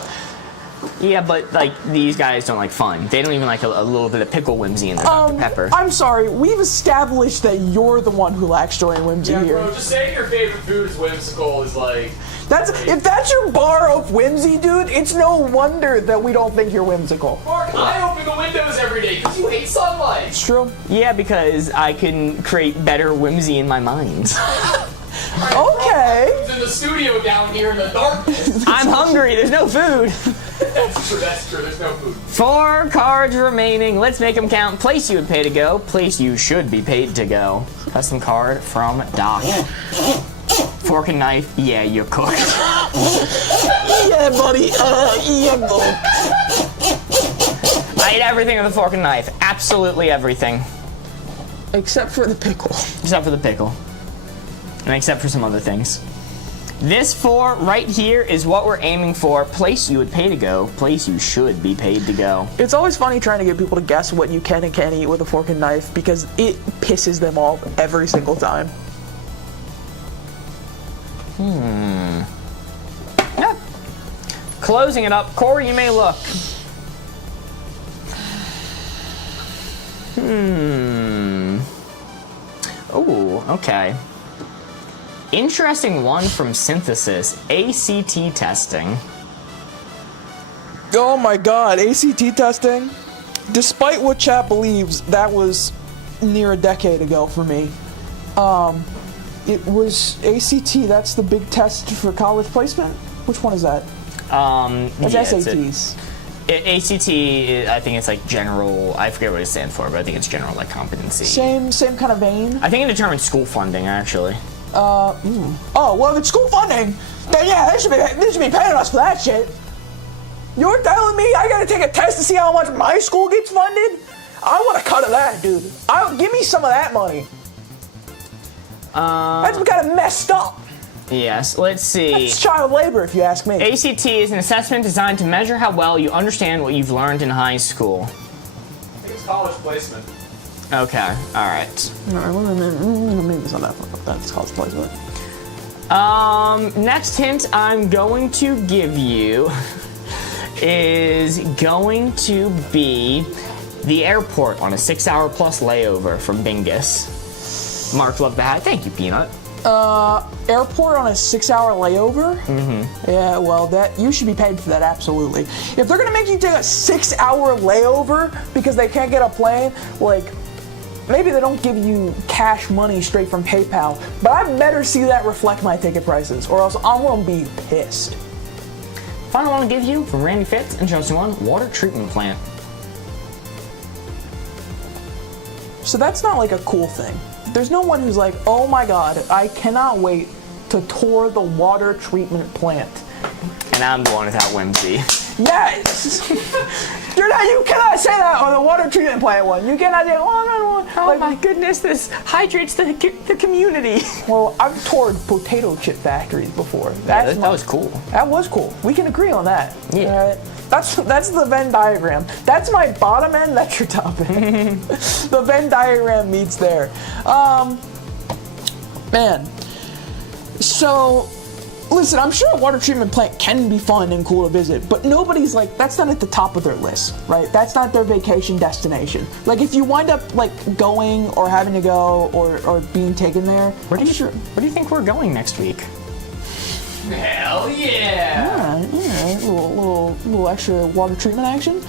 Yeah, but like these guys don't like fun. They don't even like a little bit of pickle whimsy in their Dr. Pepper. I'm sorry. We've established that you're the one who lacks joy and whimsy Yeah, here. bro, just saying your favorite food is whimsical is like... If that's your bar of whimsy, dude, it's no wonder that we don't think you're whimsical. Mark, I open the windows every day because you hate sunlight. It's true. Yeah, because I can create better whimsy in my mind. Okay. It's in the studio down here in the darkness. I'm hungry. There's no food. That's true. There's no food. 4 cards remaining. Let's make them count. Place you would pay to go. Place you should be paid to go. Custom card from Doc. Fork and knife. Yeah, you're cooked. Yeah, buddy. Yeah, buddy. I ate everything with a fork and knife. Absolutely everything. Except for the pickle. Except for the pickle. And except for some other things. This 4 right here is what we're aiming for. Place you would pay to go. Place you should be paid to go. It's always funny trying to get people to guess what you can and can't eat with a fork and knife because it pisses them off every single time. Yeah. Closing it up. Corey, you may look. Oh, okay. Interesting one from Synthesis. ACT testing. Oh my god, ACT testing. Despite what chat believes, that was near a decade ago for me. It was ACT, that's the big test for college placement? Which one is that? That's yeah, SATs. ACT, I think it's like general, I forget what it stands for, but I think it's general like competency. Same kind of vein. I think it determines school funding, actually. Oh, well, if it's school funding, then yeah, they should be paying us for that shit. You're telling me I gotta take a test to see how much my school gets funded? I want a cut of that, dude. Give me some of that money. That's kind of messed up. Yes, let's see. It's child labor, if you ask me. ACT is an assessment designed to measure how well you understand what you've learned in high school. I think it's college placement. Okay, alright. Maybe it's not that far. That's college placement. Next hint I'm going to give you is going to be the airport on a 6-hour plus layover from Bingus. Mark, love the hat. Thank you, Peanut. Airport on a 6-hour layover? Mm-hmm. Yeah, well, that you should be paid for that, absolutely. If they're gonna make you take a 6-hour layover because they can't get a plane, like, maybe they don't give you cash money straight from PayPal, but I better see that reflect my ticket prices, or else I'm gonna be pissed. Final one to give you from Randy Fitz, interesting one, water treatment plant. So that's not like a cool thing. There's no one who's like, oh my god, I cannot wait to tour the water treatment plant. And I'm the one without whimsy. Yes! You cannot say that on the water treatment plant one. You cannot say, Oh my goodness, this hydrates the community. Well, I've toured potato chip factories before. That was cool. That was cool. We can agree on that. Yeah. That's the Venn diagram. That's my bottom end, that's your top end. The Venn diagram meets there. Man. So, listen, I'm sure a water treatment plant can be fun and cool to visit, but nobody's like, that's not at the top of their list, right? That's not their vacation destination. Like, if you wind up, like, going or having to go or being taken there, Where do you think we're going next week? Hell yeah! Yeah, little extra water treatment action.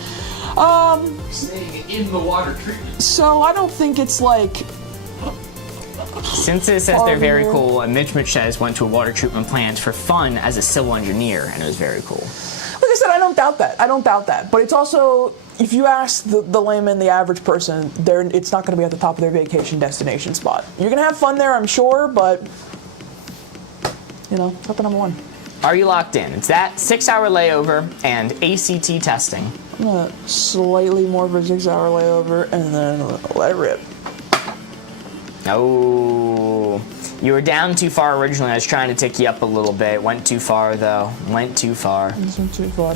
Staying in the water treatment. So I don't think it's like. Synthesis says they're very cool, and Mitch says went to a water treatment plant for fun as a civil engineer, and it was very cool. Like I said, I don't doubt that. But it's also, if you ask the layman, the average person, it's not going to be at the top of their vacation destination spot. You're going to have fun there, I'm sure, but. Not the number one. Are you locked in? It's that 6-hour layover and ACT testing. I'm gonna slightly more of a 6-hour layover and then let it rip. Oh, you were down too far originally. I was trying to tick you up a little bit. Went too far though. Went too far. Too far.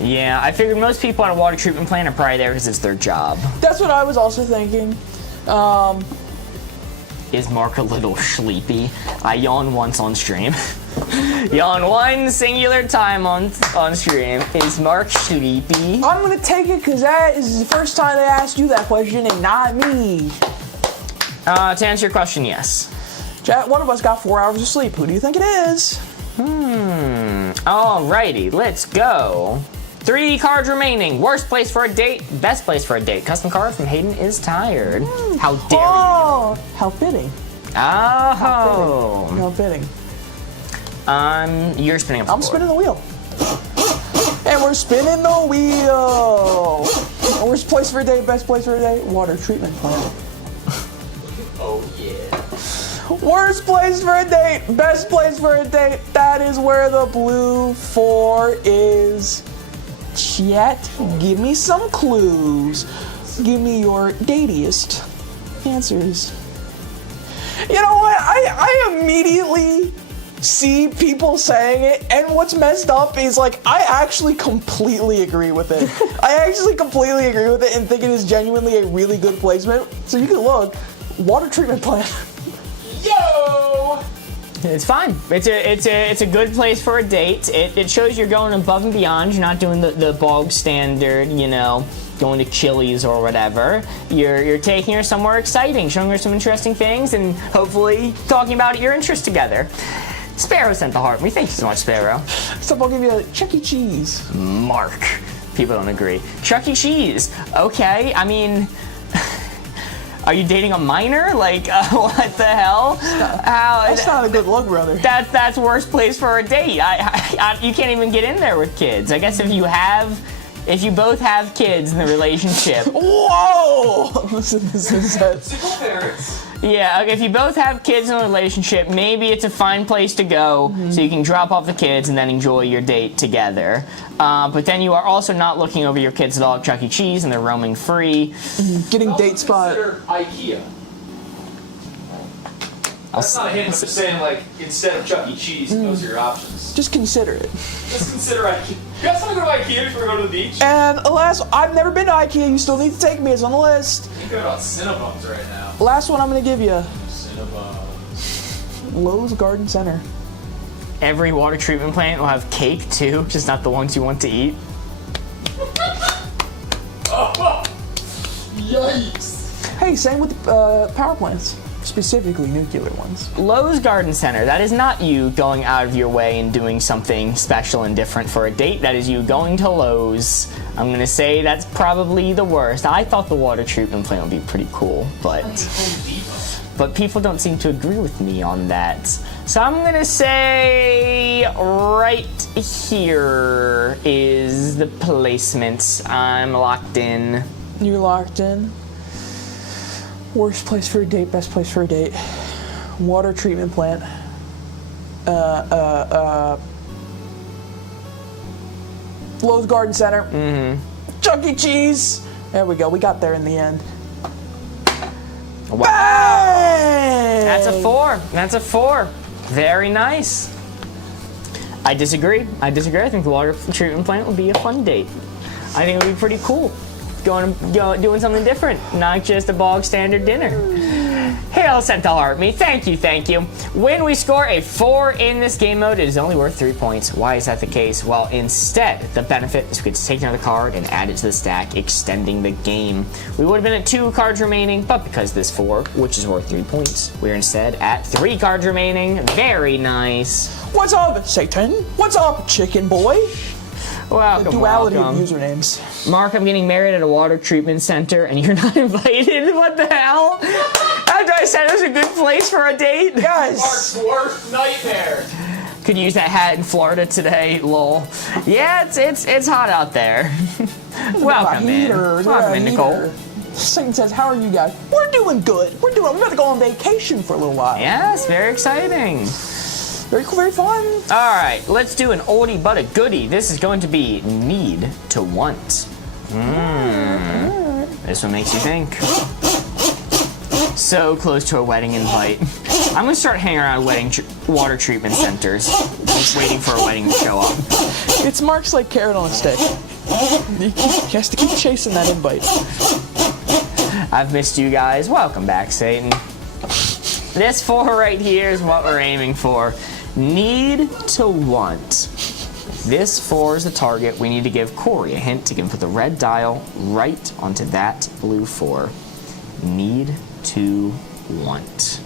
Yeah, I figured most people at a water treatment plant are probably there because it's their job. That's what I was also thinking. Is Mark a little sleepy? I yawn once on stream. Yawn one singular time on stream. Is Mark sleepy? I'm gonna take it because that is the first time they asked you that question and not me. To answer your question, yes. Chat, one of us got 4 hours of sleep. Who do you think it is? Alrighty, let's go. 3 cards remaining. Worst place for a date, best place for a date. Custom card from Hayden is tired. How dare you? Oh, how fitting. Oh. How fitting. You're spinning up the I'm board. spinning the wheel. And we're spinning the wheel. Worst place for a date, best place for a date, water treatment plant. Oh yeah. Worst place for a date, best place for a date, that is where the blue 4 is. Chat, give me some clues. Give me your datiest answers. You know what? I immediately see people saying it, and what's messed up is like I actually completely agree with it. I actually completely agree with it and think it is genuinely a really good placement. So you can look, water treatment plant. Yo! It's fine. It's a good place for a date. It shows you're going above and beyond. You're not doing the bog standard, you know, going to Chili's or whatever. You're taking her somewhere exciting, showing her some interesting things, and hopefully talking about your interests together. Sparrow sent the heart me. Thank you so much, Sparrow. So I'll give you a Chuck E. Cheese. Mark. People don't agree. Chuck E. Cheese. Okay, I mean, are you dating a minor? Like, what the hell? That's not a good look, brother. That's worst place for a date. You can't even get in there with kids. I guess if you both have kids in the relationship. Whoa! This is Single parents. Yeah, okay, if you both have kids in a relationship, maybe it's a fine place to go so you can drop off the kids and then enjoy your date together. But then you are also not looking over your kids' dog, Chuck E. Cheese, and they're roaming free. getting date spot. Consider IKEA. That's not a hint. I'm just saying, like, instead of Chuck E. Cheese, those are your options. Just consider it. Just consider IKEA. You guys want to go to IKEA before we go to the beach? And last, I've never been to IKEA. You still need to take me. It's on the list. Think about Cinnabons right now. Last one I'm gonna give you. Cinnabons. Lowe's Garden Center. Every water treatment plant will have cake too, just not the ones you want to eat. Oh, yikes. Hey, same with power plants, specifically nuclear ones. Lowe's Garden Center, that is not you going out of your way and doing something special and different for a date. That is you going to Lowe's. I'm gonna say that's probably the worst. I thought the water treatment plant would be pretty cool, but people don't seem to agree with me on that. So I'm gonna say right here is the placement. I'm locked in. You're locked in. Worst place for a date, best place for a date. Water treatment plant. Lowe's Garden Center. Mm-hmm. Chuck E. Cheese. There we go. We got there in the end. Wow. Bang! That's a 4. That's a 4. Very nice. I disagree. I think the water treatment plant would be a fun date. I think it would be pretty cool. Doing something different, not just a bog standard dinner. Hail sent to heart me. Thank you. When we score a 4 in this game mode, it is only worth 3 points. Why is that the case? Well, instead, the benefit is we get to take another card and add it to the stack, extending the game. We would have been at 2 cards remaining, but because this 4, which is worth 3 points, we're instead at 3 cards remaining. Very nice. What's up, Satan? What's up, chicken boy? Welcome, The duality welcome. of usernames. Mark, I'm getting married at a water treatment center and you're not invited. What the hell? After I said it was a good place for a date? Guys. Mark's worst nightmare. Could use that hat in Florida today, lol. Yeah, it's hot out there. Welcome in. Welcome in, Nicole. Satan says, how are you guys? We're doing good. We're about to go on vacation for a little while. Yes, very exciting. Very cool, very fun. All right, let's do an oldie but a goodie. This is going to be need to want. This one makes you think. So close to a wedding invite. I'm gonna start hanging around water treatment centers, just waiting for a wedding to show up. It's Mark's like carrot on a stick. He has to keep chasing that invite. I've missed you guys. Welcome back, Satan. This 4 right here is what we're aiming for. Need to want. This 4 is the target. We need to give Corey a hint to give him put the red dial right onto that blue 4. Need to want.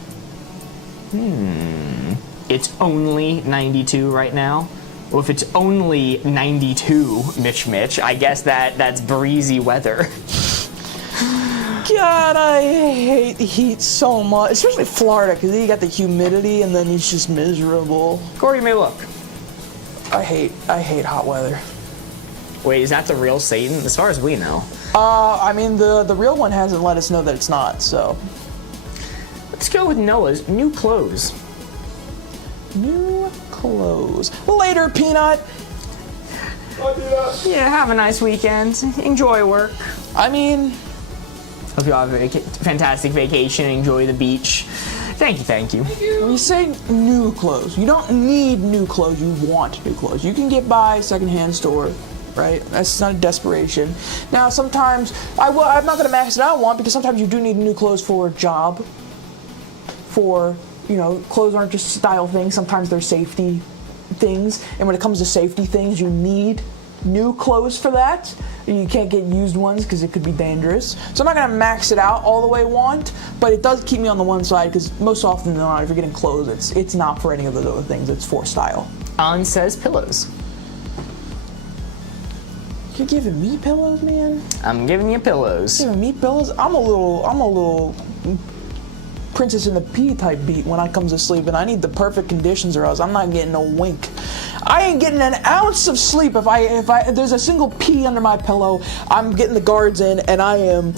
It's only 92 right now. Well, if it's only 92, Mitch, I guess that's breezy weather. God, I hate the heat so much, especially Florida, because then you got the humidity and then it's just miserable. Corey, you may look. I hate hot weather. Wait, is that the real Satan? As far as we know. I mean, the real one hasn't let us know that it's not, so. Let's go with Noah's new clothes. New clothes. Later, Peanut. Yeah, have a nice weekend. Enjoy work. I mean, Hope you all have a fantastic vacation. Enjoy the beach. Thank you, thank you. When you say new clothes, you don't need new clothes, you want new clothes. You can get by secondhand store, right? That's not a desperation. Now, sometimes, I'm not going to max it out want because sometimes you do need new clothes for a job. For, you know, clothes aren't just style things, sometimes they're safety things. And when it comes to safety things, you need new clothes for that. You can't get used ones because it could be dangerous. So I'm not going to max it out all the way want, but it does keep me on the one side because most often than not, if you're getting clothes, it's not for any of those other things. It's for style. On says pillows. You're giving me pillows, man? I'm giving you pillows. Giving me pillows? I'm a little Princess in the Pea type beat when I comes to sleep, and I need the perfect conditions or else I'm not getting a wink. I ain't getting an ounce of sleep if there's a single pea under my pillow. I'm getting the guards in, and I am.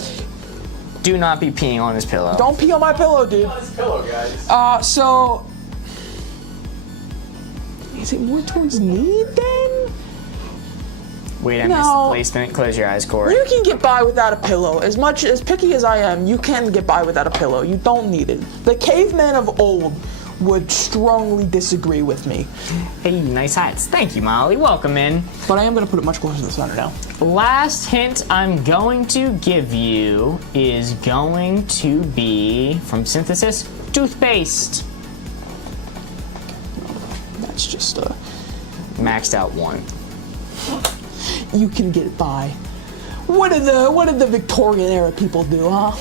Do not be peeing on his pillow. Don't pee on my pillow, dude. On his pillow, guys. So is it more towards need then? Wait, I missed the placement. Close your eyes, Corey. You can get by without a pillow. As much as picky as I am, you can get by without a pillow. You don't need it. The cavemen of old would strongly disagree with me. Hey, nice hats. Thank you, Molly. Welcome in. But I am going to put it much closer to the center now. Last hint I'm going to give you is going to be, from Synthesis, toothpaste. That's just Maxed out one. you can get by. What did the Victorian era people do, huh?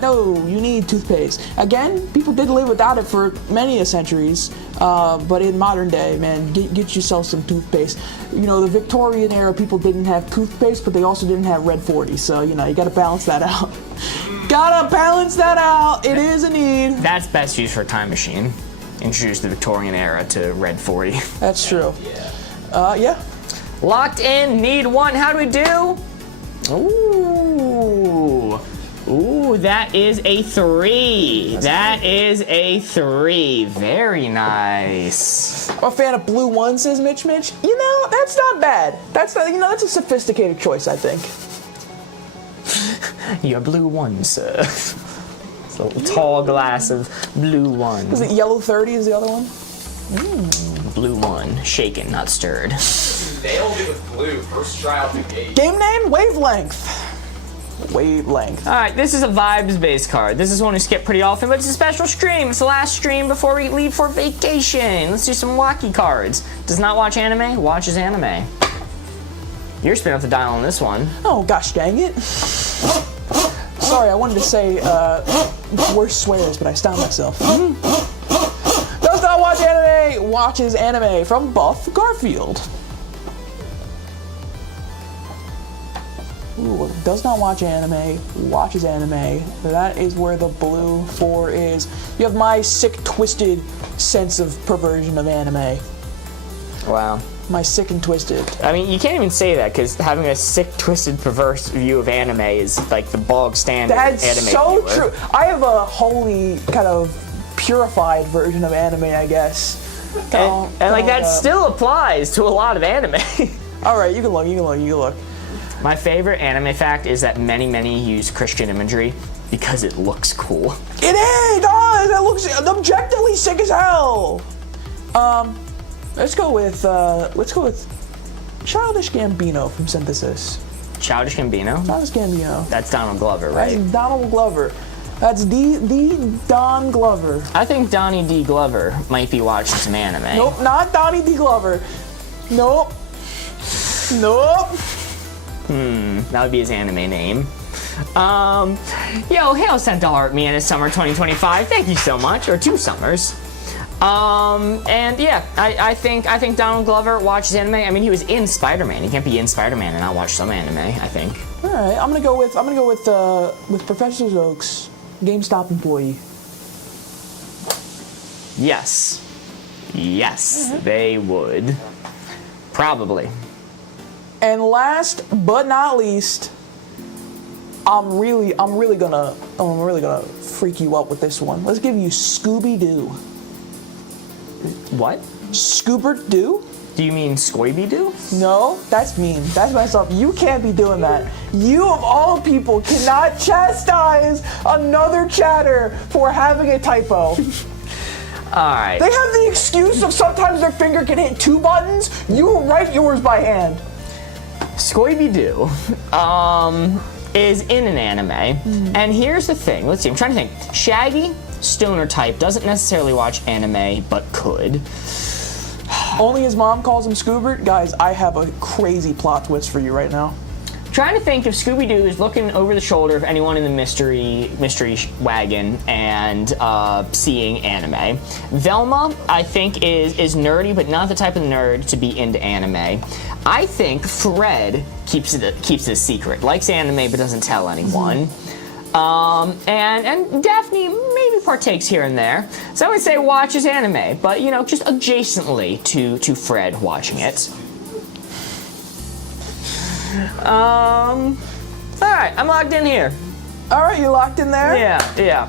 No, you need toothpaste. Again, people did live without it for many centuries, but in modern day, man, get yourself some toothpaste. You know, the Victorian era people didn't have toothpaste, but they also didn't have Red 40, so, you know, you gotta balance that out. Gotta balance that out. It is a need. That's best used for a time machine. Introduce the Victorian era to Red 40. That's true. Yeah. Locked in, need one. How do we do? Ooh, that is a 3. That is a 3. Very nice. I'm a fan of blue ones, says Mitch. You know, that's not bad. That's a sophisticated choice, I think. Your blue one, sir. It's a little tall glass of blue one. Is it yellow 30 is the other one? Blue one, shaken, not stirred. Nailed it with blue. First try out the gate. Game name? Wavelength. Wavelength. All right, this is a vibes-based card. This is one we skip pretty often, but it's a special stream. It's the last stream before we leave for vacation. Let's do some wacky cards. Does not watch anime, watches anime. You're spinning up the dial on this one. Oh, gosh dang it. Sorry, I wanted to say worse swears, but I stopped myself. Does not watch anime, watches anime from Buff Garfield. Ooh, does not watch anime, watches anime. That is where the blue 4 is. You have my sick, twisted sense of perversion of anime. Wow. My sick and twisted. I mean, you can't even say that because having a sick, twisted, perverse view of anime is like the bog standard That's anime so viewer. true. I have a wholly kind of purified version of anime, I guess. And like that still applies to a lot of anime. All right, you can look. My favorite anime fact is that many use Christian imagery because it looks cool. It does. It looks objectively sick as hell. Let's go with Childish Gambino from Synthesis. Childish Gambino? Childish Gambino. That's Donald Glover, right? That's Donald Glover. That's the Don Glover. I think Donnie D. Glover might be watching some anime. Nope, not Donnie D. Glover. Nope. That would be his anime name. Yo, hail sent to Heart Me in his summer 2025. Thank you so much, or 2 summers. And yeah, I think Donald Glover watches anime. I mean, he was in Spider-Man. He can't be in Spider-Man and not watch some anime, I think. All right, I'm gonna go with Professor Oak's GameStop employee. Yes, they would. Probably. And last but not least, I'm really gonna freak you up with this one. Let's give you Scooby-Doo. What? Scoober-Doo? Do you mean Scoiby-Doo? No, that's mean. That's messed up. You can't be doing that. You, of all people, cannot chastise another chatter for having a typo. Alright. They have the excuse of sometimes their finger can hit 2 buttons. You write yours by hand. Scoiby-Doo is in an anime. And here's the thing. Let's see. I'm trying to think. Shaggy, stoner type, doesn't necessarily watch anime, but could. Only his mom calls him Scoobert. Guys, I have a crazy plot twist for you right now. Trying to think if Scooby-Doo is looking over the shoulder of anyone in the mystery wagon and seeing anime. Velma, I think, is nerdy, but not the type of nerd to be into anime. I think Fred keeps it a secret. Likes anime, but doesn't tell anyone. And Daphne maybe partakes here and there. So I would say watches anime, but you know, just adjacently to Fred watching it. Alright, I'm logged in here. Alright, you locked in there? Yeah.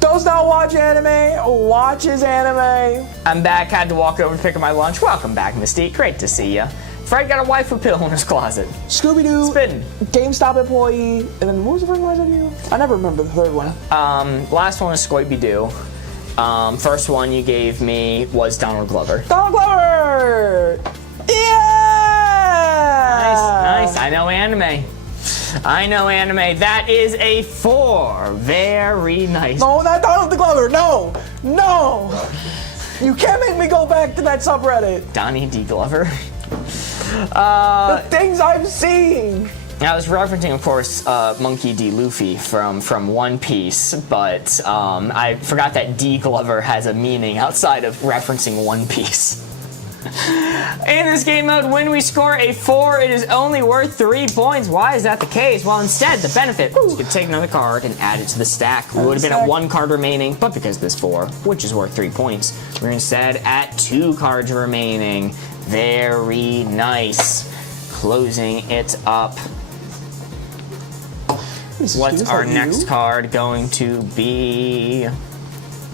Does not watch anime, watches anime. I'm back, had to walk over to pick up my lunch. Welcome back, Mystique. Great to see ya. Fred got a waifu pill in his closet. Scooby-Doo, Spittin'. GameStop employee, and then what was the first one I said to you? I never remember the third one. Last one was Scoiby-Doo. First one you gave me was Donald Glover. Donald Glover! Yeah! Nice. I know anime. That is a 4. Very nice. No, not Donald the Glover. No. You can't make me go back to that subreddit. Donnie D. Glover. The things I've seen. I was referencing, of course, Monkey D. Luffy from One Piece, but I forgot that D. Glover has a meaning outside of referencing One Piece. In this game mode, when we score a 4, it is only worth 3 points. Why is that the case? Well, instead, the benefit is you could take another card and add it to the stack. We would have been at 1 card remaining, but because this 4, which is worth 3 points, we're instead at 2 cards remaining. Very nice. Closing it up. What's our next card going to be?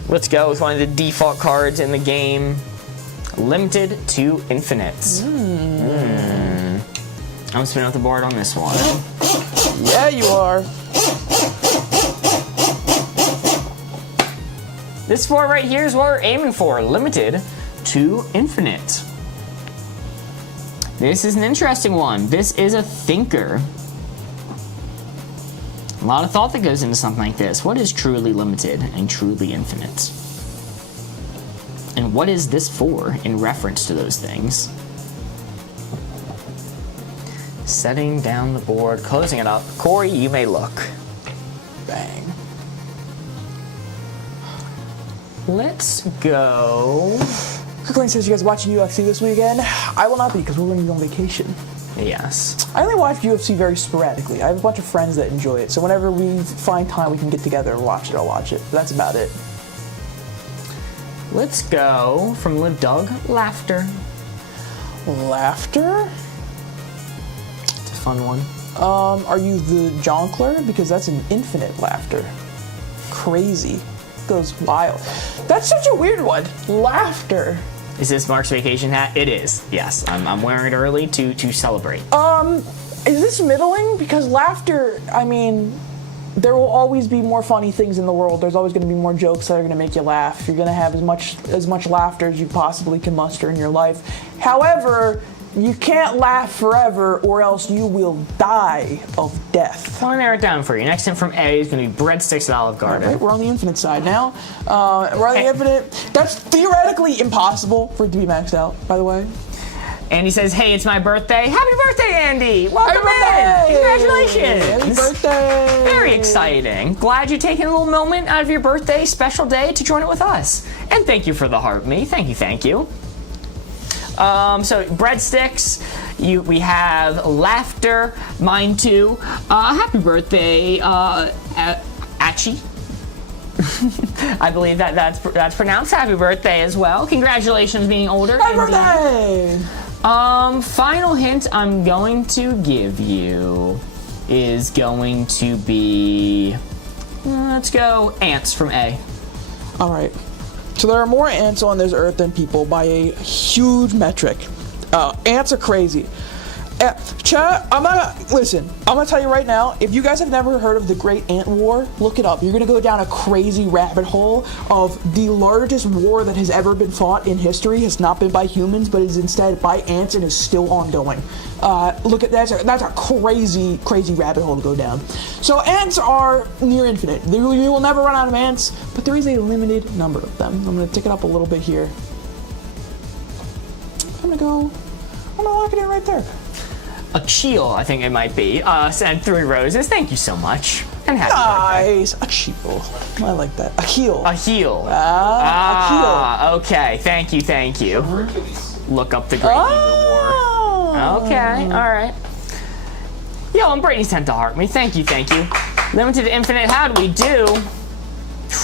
Let's go with one of the default cards in the game. Limited to infinite. I'm spinning out the board on this one. Yeah, you are. This 4 right here is what we're aiming for. Limited to infinite. This is an interesting one. This is a thinker. A lot of thought that goes into something like this. What is truly limited and truly infinite? And what is this for in reference to those things? Setting down the board, closing it up. Corey, you may look. Bang. Let's go. Cooklane says you guys watching UFC this weekend? I will not be because we're going to be on vacation. Yes. I only watch UFC very sporadically. I have a bunch of friends that enjoy it, so whenever we find time we can get together and watch it, I'll watch it. But that's about it. Let's go from Live Doug, Laughter. Laughter? It's a fun one. Are you the Jonkler? Because that's an infinite laughter. Crazy. Goes wild. That's such a weird one. Laughter. Is this Mark's vacation hat? It is. Yes, I'm wearing it early to celebrate. Is this middling? Because laughter, I mean, there will always be more funny things in the world. There's always going to be more jokes that are going to make you laugh. You're going to have as much laughter as you possibly can muster in your life. However, you can't laugh forever or else you will die of death. I'll narrow it down for you. Next in from A is going to be Breadsticks at Olive Garden. Right, we're on the infinite side now. We're on the infinite. That's theoretically impossible for it to be maxed out, by the way. Andy says, hey, it's my birthday. Happy birthday, Andy! Welcome Happy in! birthday! Congratulations! Happy birthday! Very exciting. Glad you're taking a little moment out of your birthday special day to join it with us. And thank you for the heart me. Thank you. So breadsticks, we have laughter, mine too. Happy birthday, Achi. I believe that's pronounced. Happy birthday as well. Congratulations being older. Happy birthday! Final hint I'm going to give you is going to be, let's go ants from A. All right. So there are more ants on this earth than people by a huge metric. Ants are crazy. Chat, I'm gonna tell you right now, if you guys have never heard of the Great Ant War, look it up. You're gonna go down a crazy rabbit hole of the largest war that has ever been fought in history. Has not been by humans, but is instead by ants and is still ongoing. Look at that. That's a crazy, crazy rabbit hole to go down. So ants are near infinite. You will never run out of ants, but there is a limited number of them. I'm gonna tick it up a little bit here. I'm gonna lock it in right there. Achille, I think it might be, sent 3 roses. Thank you so much. And happy birthday. Nice. Achille. I like that. Achille. Achille. Achille. Okay. Thank you. Look up the Great Evil War. Okay, alright. Yo, and Brady sent to heart me. Thank you. Limited to infinite, how'd we do?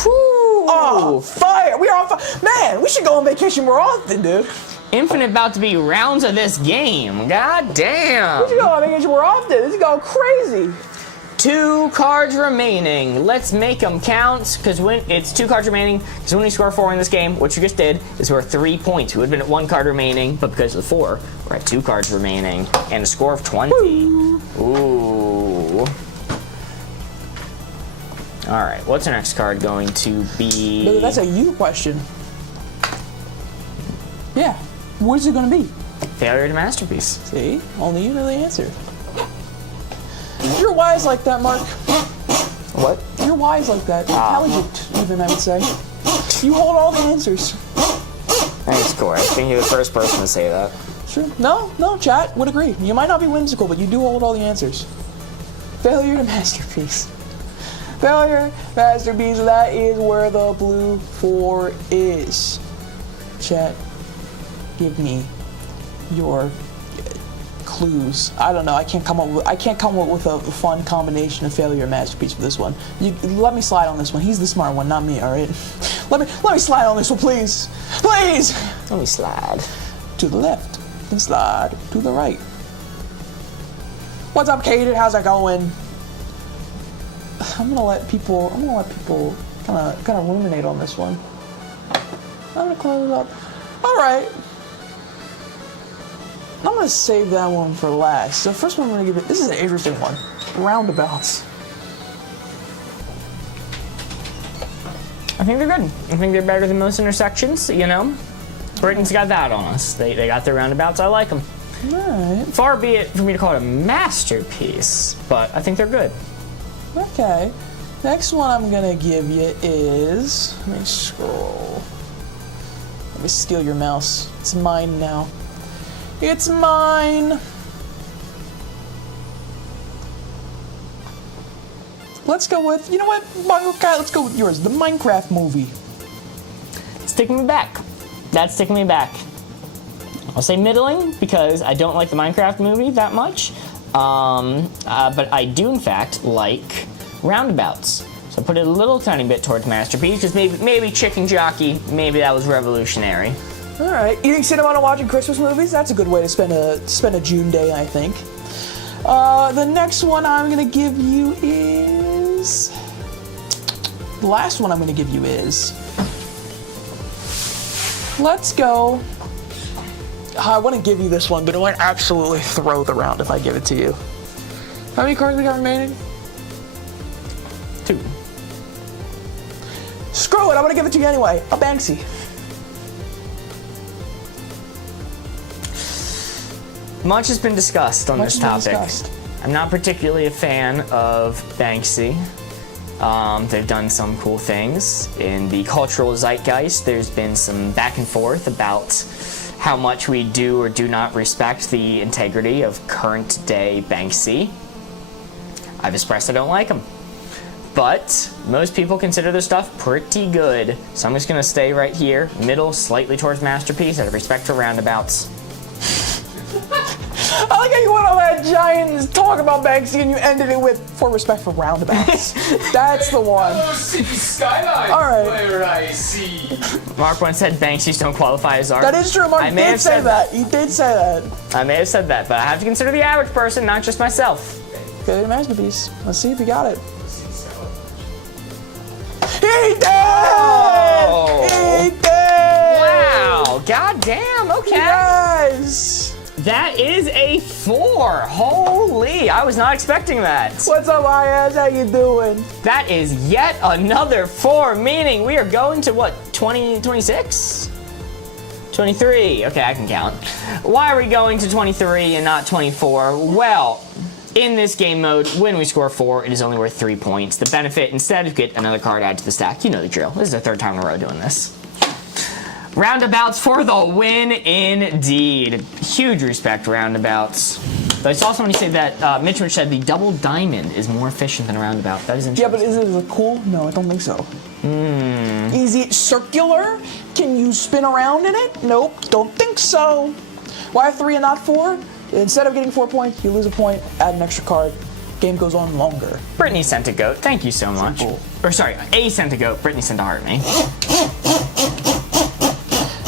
Whew. Oh, fire. We are on fire. Man, we should go on vacation more often, dude. Infinite about to be rounds of this game. God damn. We should go on vacation more often. This is going crazy. 2 cards remaining. Let's make them count, because when it's 2 cards remaining, because when we score 4 in this game, what you just did is we're 3 points. We would have been at 1 card remaining, but because of the 4, we're at 2 cards remaining, and a score of 20. Woo. Ooh. All right, what's our next card going to be? But that's a you question. Yeah. What is it going to be? Failure to masterpiece. See? Only you know the answer. You're wise like that, Mark. What? You're wise like that. Intelligent, even, I would say. You hold all the answers. Thanks, Corey. I think you're the first person to say that. Sure. No, chat would agree. You might not be whimsical, but you do hold all the answers. Failure to masterpiece. Failure, masterpiece, that is where the blue 4 is. Chat, give me your clues. I don't know. I can't come up with a fun combination of failure and masterpiece for this one. Let me slide on this one. He's the smart one, not me. All right. Let me slide on this one, please. Please. Let me slide To the left and slide to the right. What's up, Kaden? How's that going? I'm gonna let people kind of ruminate on this one. I'm gonna close it up. All right. I'm gonna save that one for last. The first one I'm gonna give it. This is an interesting one. Roundabouts. I think they're good. I think they're better than most intersections, you know? Britain's got that on us. They got their roundabouts. I like them. Alright. Far be it for me to call it a masterpiece, but I think they're good. Okay. Next one I'm gonna give you is. Let me scroll. Let me steal your mouse. It's mine now. It's mine! Let's go with, you know what, okay, let's go with yours, the Minecraft movie. It's taking me back. That's taking me back. I'll say middling because I don't like the Minecraft movie that much, but I do in fact like roundabouts. So I put it a little tiny bit towards masterpiece, because maybe chicken jockey, maybe that was revolutionary. All right, eating cinnamon and watching Christmas movies, that's a good way to spend a June day, I think. The next one I'm gonna give you is, the last one I'm gonna give you is, let's go. I want to give you this one, but it might absolutely throw the round if I give it to you. How many cards we got remaining? 2. Screw it, I'm gonna give it to you anyway. A Banksy. Much has been discussed on this topic. I'm not particularly a fan of Banksy. They've done some cool things. In the cultural zeitgeist, there's been some back and forth about how much we do or do not respect the integrity of current day Banksy. I've expressed I don't like them. But most people consider their stuff pretty good. So I'm just gonna stay right here, middle, slightly towards masterpiece, out of respect for roundabouts. I like how you went on that giant talk about Banksy and you ended it with, for respect for roundabouts. That's the one. Oh, city skyline. All right. Where I see. Mark once said Banksys don't qualify as art. That is true, Mark. I He may did have say said that. He did say that. I may have said that, but I have to consider the average person, not just myself. Good masterpiece. Let's see if you got it. He did! Oh. He did! God damn, okay. Yes! That is a 4. Holy, I was not expecting that. What's up, IS? How you doing? That is yet another 4, meaning we are going to what, 26? 23. Okay, I can count. Why are we going to 23 and not 24? Well, in this game mode, when we score 4, it is only worth 3 points. The benefit, instead, is get another card added to the stack. You know the drill. This is the 3rd time in a row doing this. Roundabouts for the win, indeed. Huge respect, Roundabouts. But I saw somebody say that, Mitch said the double diamond is more efficient than a roundabout. That is interesting. Yeah, but is it cool? No, I don't think so. Is it circular? Can you spin around in it? Nope, don't think so. Why 3 and not 4? Instead of getting 4 points, you lose a point, add an extra card. Game goes on longer. Brittany sent a goat. Thank you so much. Simple. Or sorry, A sent a goat. Brittany sent a heart me.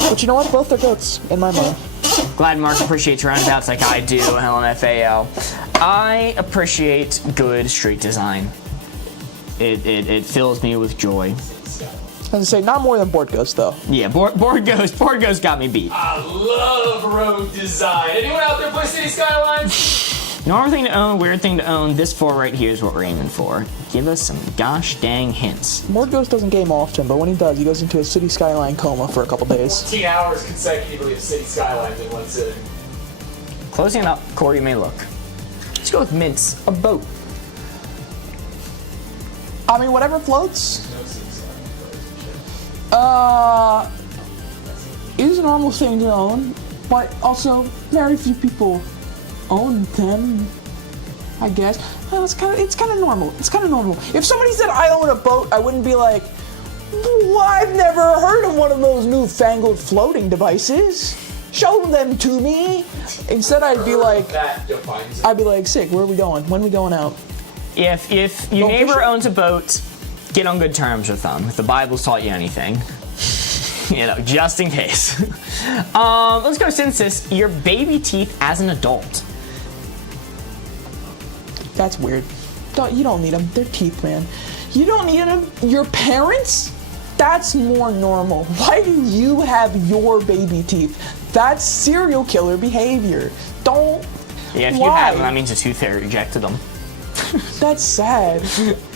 But you know what? Both are goats in my mind. Glad Mark appreciates roundabouts like I do, LMFAO. I appreciate good street design. It fills me with joy. I was gonna say, not more than board ghosts, though. Yeah, board ghost got me beat. I love road design. Anyone out there play City Skylines? Normal thing to own, weird thing to own. This 4 right here is what we're aiming for. Give us some gosh dang hints. Board Ghost doesn't game often, but when he does, he goes into a city skyline coma for a couple days. 14 hours consecutively of City Skylines in one sitting. Closing it up, Corey may look. Let's go with mints, a boat. I mean, whatever floats. No City Skylines. It is a normal thing to own, but also very few people own them, I guess. Well, it's kind of normal. It's kind of normal. If somebody said I own a boat, I wouldn't be like, well, I've never heard of one of those newfangled floating devices. Show them to me. Instead, I'd be like, That defines it. I'd be like, sick. Where are we going? When are we going out? If your Go neighbor fishing. owns a boat, get on good terms with them. If the Bible's taught you anything. You know, just in case. Let's go census your baby teeth as an adult. That's weird. You don't need them. They're teeth, man. You don't need them. Your parents? That's more normal. Why do you have your baby teeth? That's serial killer behavior. Don't. Yeah, if you Why? have them, that means a tooth fairy rejected them. That's sad.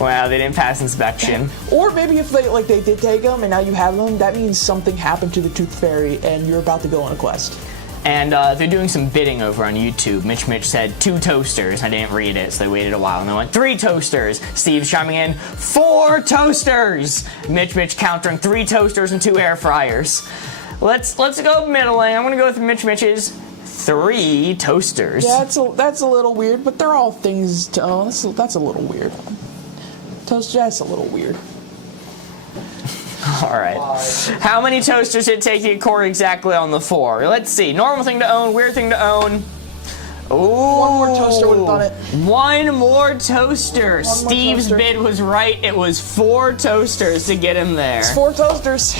Wow, they didn't pass inspection. Or maybe if they did take them and now you have them, that means something happened to the tooth fairy and you're about to go on a quest. And they're doing some bidding over on YouTube. Mitch said 2 toasters. I didn't read it, so they waited a while. And they went 3 toasters. Steve's chiming in 4 toasters. Mitch countering 3 toasters and 2 air fryers. Let's go middling. I'm gonna go with Mitch's 3 toasters. Yeah, that's a little weird, but they're all things to own. That's a little weird. That's a little weird. All right. How many toasters did it take to get Corey exactly on the 4? Let's see. Normal thing to own, weird thing to own. Ooh. One more toaster would have done it. 1 more toaster. more Steve's toaster. bid was right. It was 4 toasters to get him there. 4 toasters.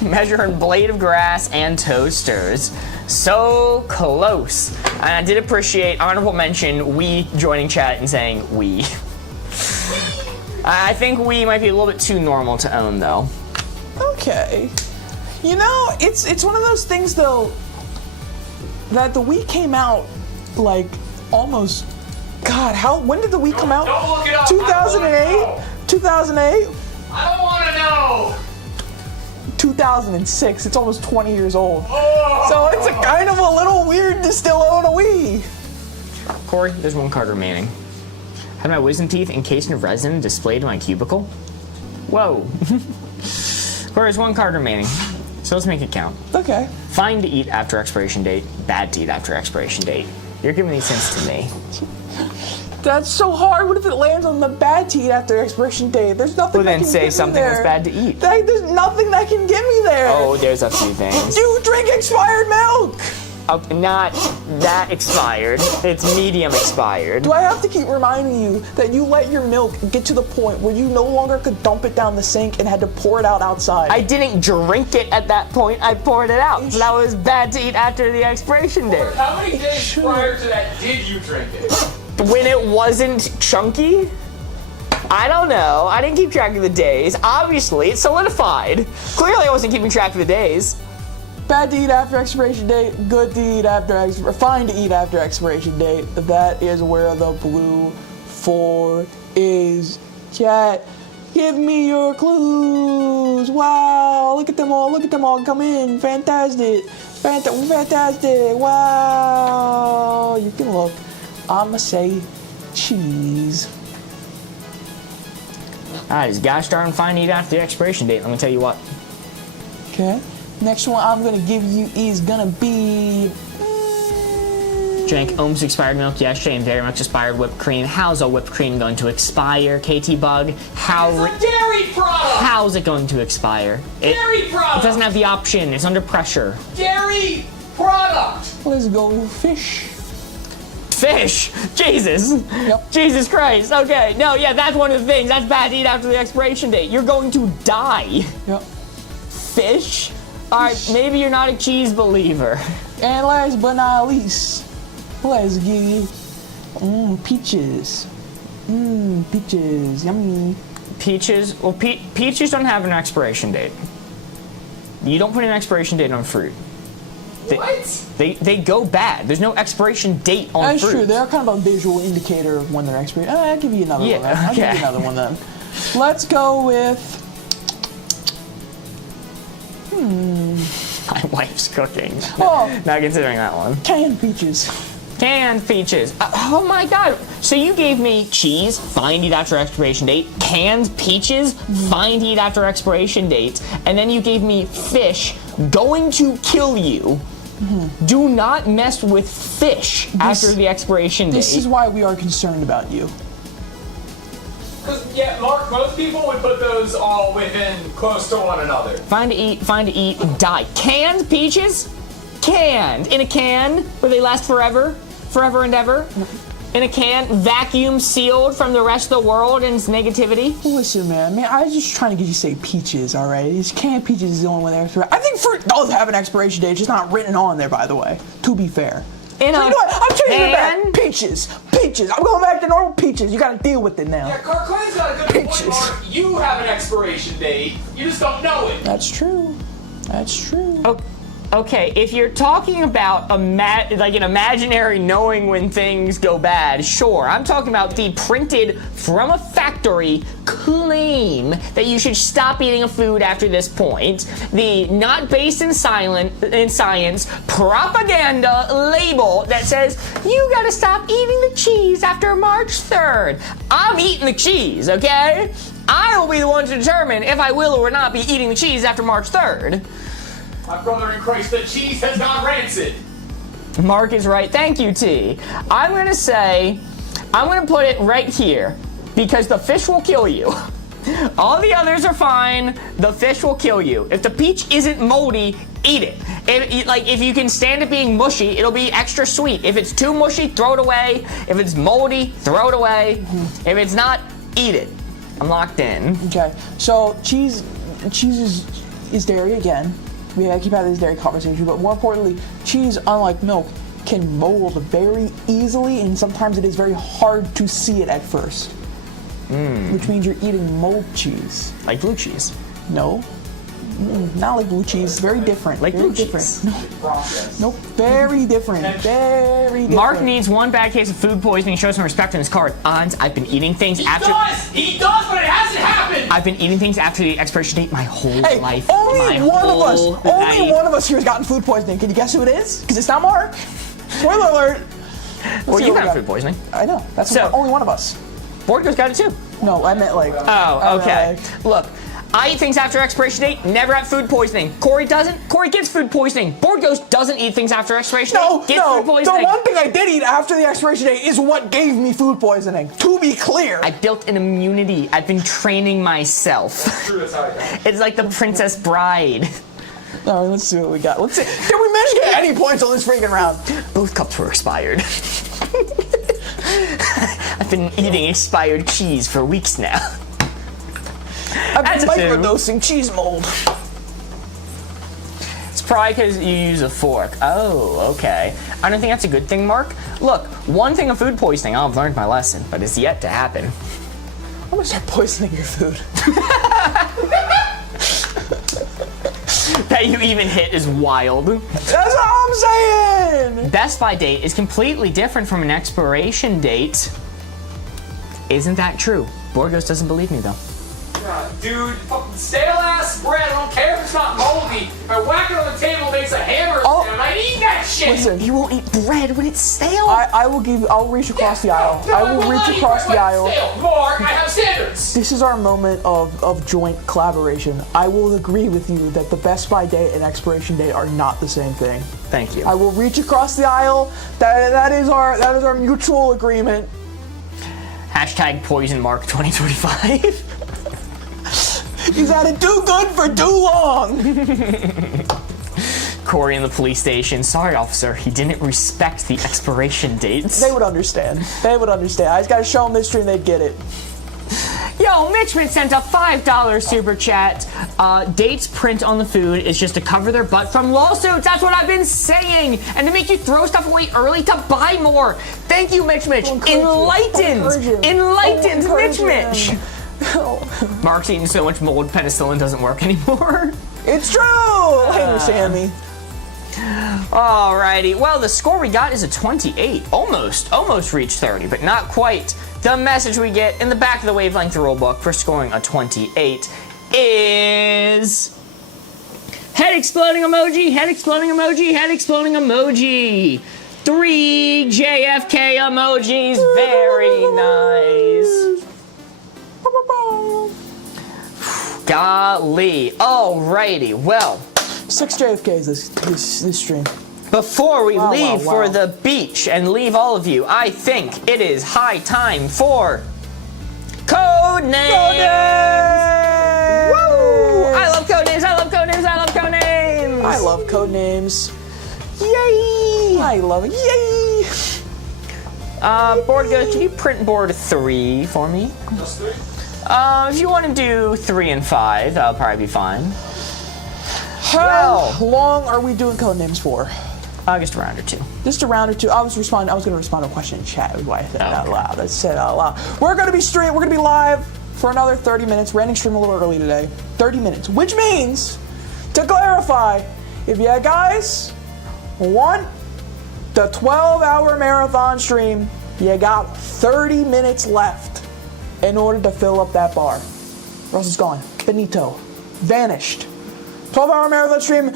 Measuring blade of grass and toasters. So close. And I did appreciate honorable mention we joining chat and saying we. I think we might be a little bit too normal to own though. Okay. You know, it's one of those things though that the Wii came out like almost. God, when did the Wii come out? Don't look it up. 2008. 2008. I don't want to know. 2006. It's almost 20 years old. So it's kind of a little weird to still own a Wii. Corey, there's 1 card remaining. Had my wisdom teeth encased in resin displayed in my cubicle? Whoa. Corey, there's 1 card remaining. So let's make it count. Okay. Fine to eat after expiration date, bad to eat after expiration date. You're giving these hints to me. That's so hard. What if it lands on the bad to eat after expiration date? There's nothing. Well, that then can say get me something there. that's bad to eat. There's nothing that can get me there. Oh, there's a few things. You drink expired milk. Not that expired. It's medium expired. Do I have to keep reminding you that you let your milk get to the point where you no longer could dump it down the sink and had to pour it out outside? I didn't drink it at that point. I poured it out. So that was bad to eat after the expiration date. How many days prior to that did you drink it? When it wasn't chunky? I don't know. I didn't keep track of the days. Obviously, it solidified. Clearly, I wasn't keeping track of the days. Bad to eat after expiration date, good to eat after fine to eat after expiration date. That is where the blue 4 is. Chat, give me your clues. Wow, look at them all come in. Fantastic. Fantastic. Wow. You can look. I'ma say cheese. I just gotta start and find it after the expiration date. Let me tell you what. Okay. Next one I'm gonna give you is gonna be. Drank almost expired milk yesterday and very much expired whipped cream. How's a whipped cream going to expire, KT Bug? It's a dairy product! How's it going to expire? Dairy product! It doesn't have the option. It's under pressure. Dairy product! Let's go fish. Fish! Jesus! Yep. Jesus Christ. Okay. No, yeah, that's one of the things. That's bad to eat after the expiration date. You're going to die. Yep. Fish? Alright, maybe you're not a cheese believer. And last but not least, let's get peaches. Peaches, yummy. Peaches? Well, peaches don't have an expiration date. You don't put an expiration date on fruit. What? They go bad. There's no expiration date on That's fruit. true. They're kind of a visual indicator of when they're expired. I'll give you another one. Then. I'll give you another one then. Let's go with. My wife's cooking. Oh. Not considering that one. Canned peaches. Canned peaches. Oh my god. So you gave me cheese, fine to eat after expiration date, canned peaches, fine to eat after expiration date, and then you gave me fish, going to kill you. Do not mess with fish after the expiration date. This is why we are concerned about you. Because, yeah, Mark, most people would put those all within close to one another. Fine to eat, die. Canned peaches? Canned. In a can, where they last forever and ever. In a can, vacuum sealed from the rest of the world and its negativity. Listen, man, I was just trying to get you to say peaches, all right? These canned peaches is the only one there. I think fruit does have an expiration date, it's just not written on there, by the way, to be fair. In So a you know what? I'm changing it can? back. Peaches. I'm going back to normal peaches. You gotta deal with it now. Yeah, Clay's got a good Peaches. point, Mark. You have an expiration date. You just don't know it. That's true. Okay, if you're talking about like an imaginary knowing when things go bad, sure. I'm talking about the printed from a factory claim that you should stop eating a food after this point. The not based in science propaganda label that says you gotta stop eating the cheese after March 3rd. I'm eating the cheese, okay? I will be the one to determine if I will or not be eating the cheese after March 3rd. My brother in Christ, the cheese has gone rancid. Mark is right. Thank you, T. I'm gonna put it right here because the fish will kill you. All the others are fine. The fish will kill you. If the peach isn't moldy, eat it. If you can stand it being mushy, it'll be extra sweet. If it's too mushy, throw it away. If it's moldy, throw it away. If it's not, eat it. I'm locked in. Okay, so cheese is dairy again. We gotta keep out of this dairy conversation, but more importantly, cheese, unlike milk, can mold very easily, and sometimes it is very hard to see it at first. Which means you're eating mold cheese. Like blue cheese. No. Not like blue cheese. Very different. Like very blue different. cheese. Process. Nope. Very different. Very different. Mark needs one bad case of food poisoning. Show some respect on his card. Odds, I've been eating things after. He does, but it hasn't happened. I've been eating things after the expiration date my whole Hey, life. only My one of us. whole Only life. one of us here has gotten food poisoning. Can you guess who it is? Because it's not Mark. Spoiler alert. Well, see you what we got got. food poisoning. I know. That's So- only one of us. Boardgo's got it too. No, I meant like. Oh, okay. Look, I eat things after expiration date, never have food poisoning. Corey doesn't. Corey gets food poisoning. Boardgos doesn't eat things after expiration No, date. Gets no. food poisoning. The one thing I did eat after the expiration date is what gave me food poisoning. To be clear. I built an immunity. I've been training myself. True, that's how it goes. It's like the Princess Bride. All right, let's see what we got. Let's see. Did we manage to get any points on this freaking round? Both cups were expired. I've been eating expired cheese for weeks now. I've That's been a two. microdosing cheese mold. It's probably because you use a fork. Oh, okay. I don't think that's a good thing, Mark. Look, one thing of food poisoning, I've learned my lesson, but it's yet to happen. I'm gonna start poisoning your food. that you even hit is wild. That's what I'm saying! Best by date is completely different from an expiration date. Isn't that true? Borgos doesn't believe me though. Dude, fucking stale ass bread. I don't care if it's not moldy. If I whack it on the table, it makes a hammer sound. I eat that shit. Listen, You won't eat bread when it's stale? I'll reach across the aisle. I will reach across the aisle. Mark, I have standards. This is our moment of joint collaboration. I will agree with you that the best by date and expiration date are not the same thing. Thank you. I will reach across the aisle. That is our mutual agreement. Hashtag poison Mark 2025. He's had it too good for too long. Corey in the police station. Sorry, officer. He didn't respect the expiration dates. They would understand. They would understand. I just gotta show them this stream, they'd get it. Yo, Mitchman sent a $5 super chat. Dates print on the food is just to cover their butt from lawsuits. That's what I've been saying. And to make you throw stuff away early to buy more. Thank you, Mitch. Enlightened Mitch. Mark's eating so much mold, penicillin doesn't work anymore. It's true! Later, Sammy. Alrighty, well, the score we got is a 28. Almost reached 30, but not quite. The message we get in the back of the wavelength rulebook for scoring a 28 is... Head exploding emoji, head exploding emoji, head exploding emoji. 3 JFK emojis, very nice. Golly. Alrighty, well. 6 JFKs this stream. Before we leave for the beach and leave all of you, I think it is high time for Codenames! Woo! I love Codenames, I love Codenames, I love Codenames! I love Codenames. Yay! I love it. Yay! Board goes, can you print board 3 for me? Just 3? If you want to do 3 and 5, that'll probably be fine. How long are we doing Codenames for? Just a round or 2. Just a round or 2. I was going to respond to a question in chat. Why I said it out loud. I said it out loud. We're going to be live for another 30 minutes. We're ending stream a little early today. 30 minutes, which means, to clarify, if you guys want the 12-hour marathon stream, you got 30 minutes left in order to fill up that bar. Russell's gone. Benito. Vanished. 12-hour marathon stream.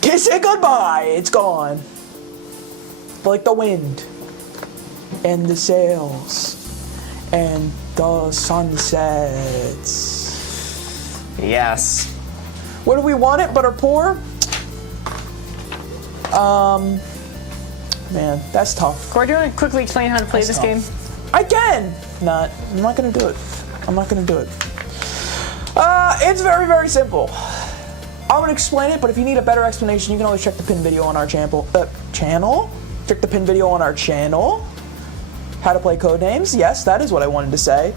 Kiss it goodbye. It's gone. Like the wind. And the sails. And the sunsets. Yes. What do we want it but are poor? Man, that's tough. Corey, do you want to quickly explain how to play this game? I can! I'm not gonna do it. I'm not gonna do it. It's very, very simple. I'm gonna explain it, but if you need a better explanation, you can always check the pinned video on our channel. Check the pinned video on our channel. How to play Codenames. Yes, that is what I wanted to say.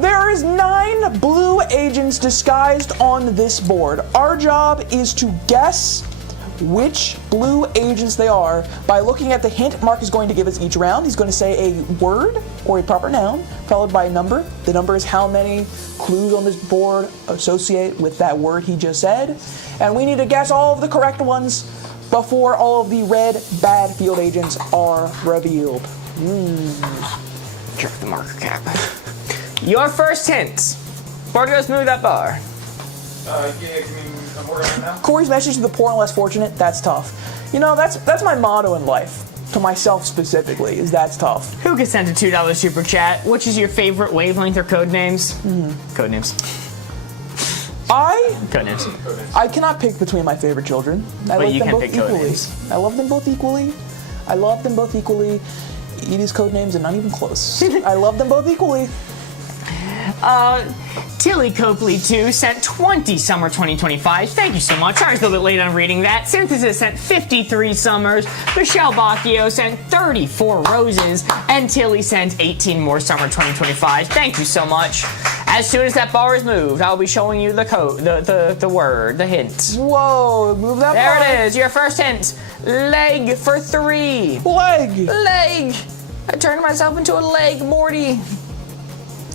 There is 9 blue agents disguised on this board. Our job is to guess which blue agents they are by looking at the hint Mark is going to give us each round. He's going to say a word or a proper noun followed by a number. The number is how many clues on this board associate with that word he just said. And we need to guess all of the correct ones before all of the red bad field agents are revealed. Jerk the marker cap. Your first hint. Board goes, move that bar. Yeah, give me a word right now. Corey's message to the poor and less fortunate, that's tough. You know, that's my motto in life. To myself specifically, is that's tough. Who can send a $2 super chat? Which is your favorite wavelength or Codenames? Codenames. Codenames. I cannot pick between my favorite children. I But love you them can both pick equally. Codenames. I love them both equally. I love them both equally. Edie's Codenames are not even close. I love them both equally. Tilly Copley 2 sent 20 summer 2025. Thank you so much. Sorry, I was a little bit late on reading that. Synthesis sent 53 summers. Michelle Bacchio sent 34 roses. And Tilly sent 18 more summer 2025. Thank you so much. As soon as that bar is moved, I'll be showing you the code, the word, the hint. Whoa, move that There bar. it is. Your first hint. Leg for 3. Leg. Leg. I turned myself into a leg, Morty.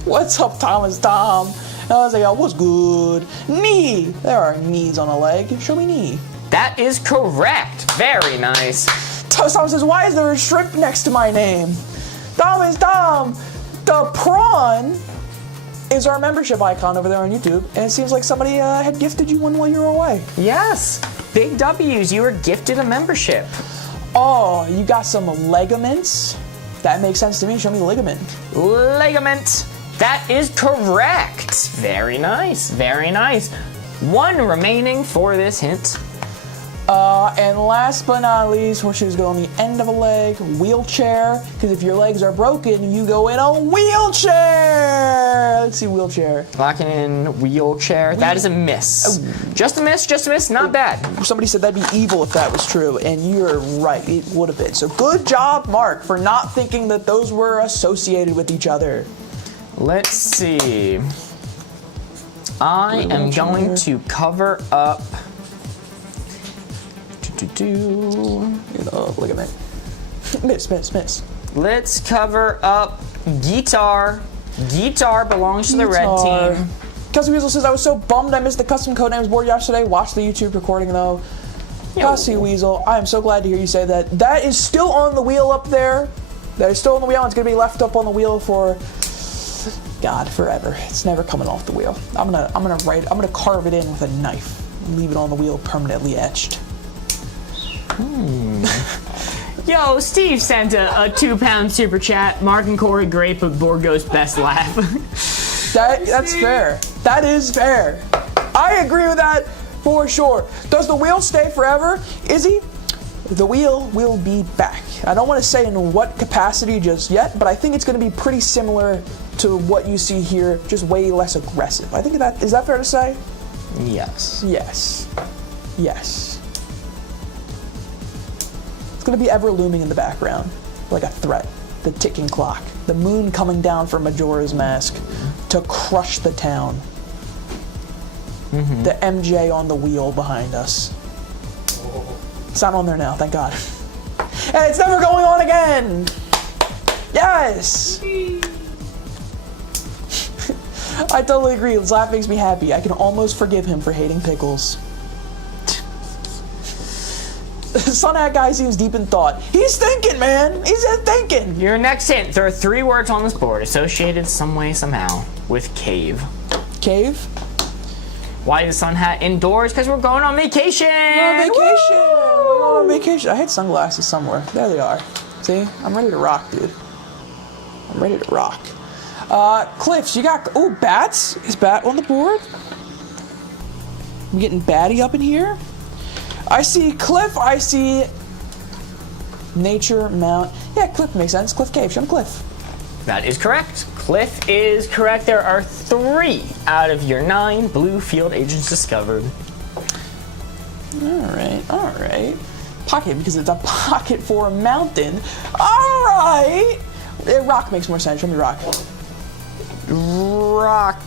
What's up, Thomas Tom? I was like, oh, what's good? Knee. There are knees on a leg. Show me knee. That is correct. Very nice. Tom says, why is there a shrimp next to my name? Dom is Dom. The prawn is our membership icon over there on YouTube, and it seems like somebody had gifted you one while you were away. Yes. Big W's. You were gifted a membership. Oh, you got some ligaments? That makes sense to me. Show me the ligament. Ligament. That is correct. Very nice. Very nice. One remaining for this hint. And last but not least, horseshoes go on the end of a leg. Wheelchair, because if your legs are broken, you go in a wheelchair. Let's see, wheelchair. Locking in wheelchair. That is a miss. Just a miss. Not bad. Somebody said that'd be evil if that was true, and you're right, it would have been. So good job, Mark, for not thinking that those were associated with each other. Let's see. I am going to cover up. Ligament. Miss. Let's cover up guitar. Guitar belongs to the red team. Custom Weasel says, I was so bummed I missed the custom codenames board yesterday. Watch the YouTube recording though. Custom Weasel, I am so glad to hear you say that. That is still on the wheel up there. That is still on the wheel. It's going to be left up on the wheel for God forever. It's never coming off the wheel. I'm gonna carve it in with a knife. Leave it on the wheel permanently etched. Yo, Steve sent a £2 super chat. Mark and Corey great, but Borgo's best laugh. That's fair. That is fair. I agree with that for sure. Does the wheel stay forever? Izzy, the wheel will be back. I don't want to say in what capacity just yet, but I think it's going to be pretty similar to what you see here, just way less aggressive. I think is that fair to say? Yes. Yes. It's going to be ever looming in the background, like a threat. The ticking clock. The moon coming down from Majora's Mask to crush the town. The MJ on the wheel behind us. It's not on there now, thank God. And it's never going on again! Yes! I totally agree. His laugh makes me happy. I can almost forgive him for hating Pickles. Sun Hat guy seems deep in thought. He's thinking, man. He's thinking. Your next hint. There are 3 words on this board associated some way, somehow with cave. Cave? Why is the Sun Hat indoors? Because we're going on vacation. We're on vacation. We're going on vacation. I had sunglasses somewhere. There they are. See? I'm ready to rock, dude. I'm ready to rock. Cliffs, you got... Oh, bats? Is bat on the board? I'm getting batty up in here. I see Cliff. I see Nature Mount. Yeah, Cliff makes sense. Cliff Cave. Show me Cliff. That is correct. Cliff is correct. There are 3 out of your 9 blue field agents discovered. All right. Pocket, because it's a pocket for a mountain. All right. Rock makes more sense. Show me rock. Rock.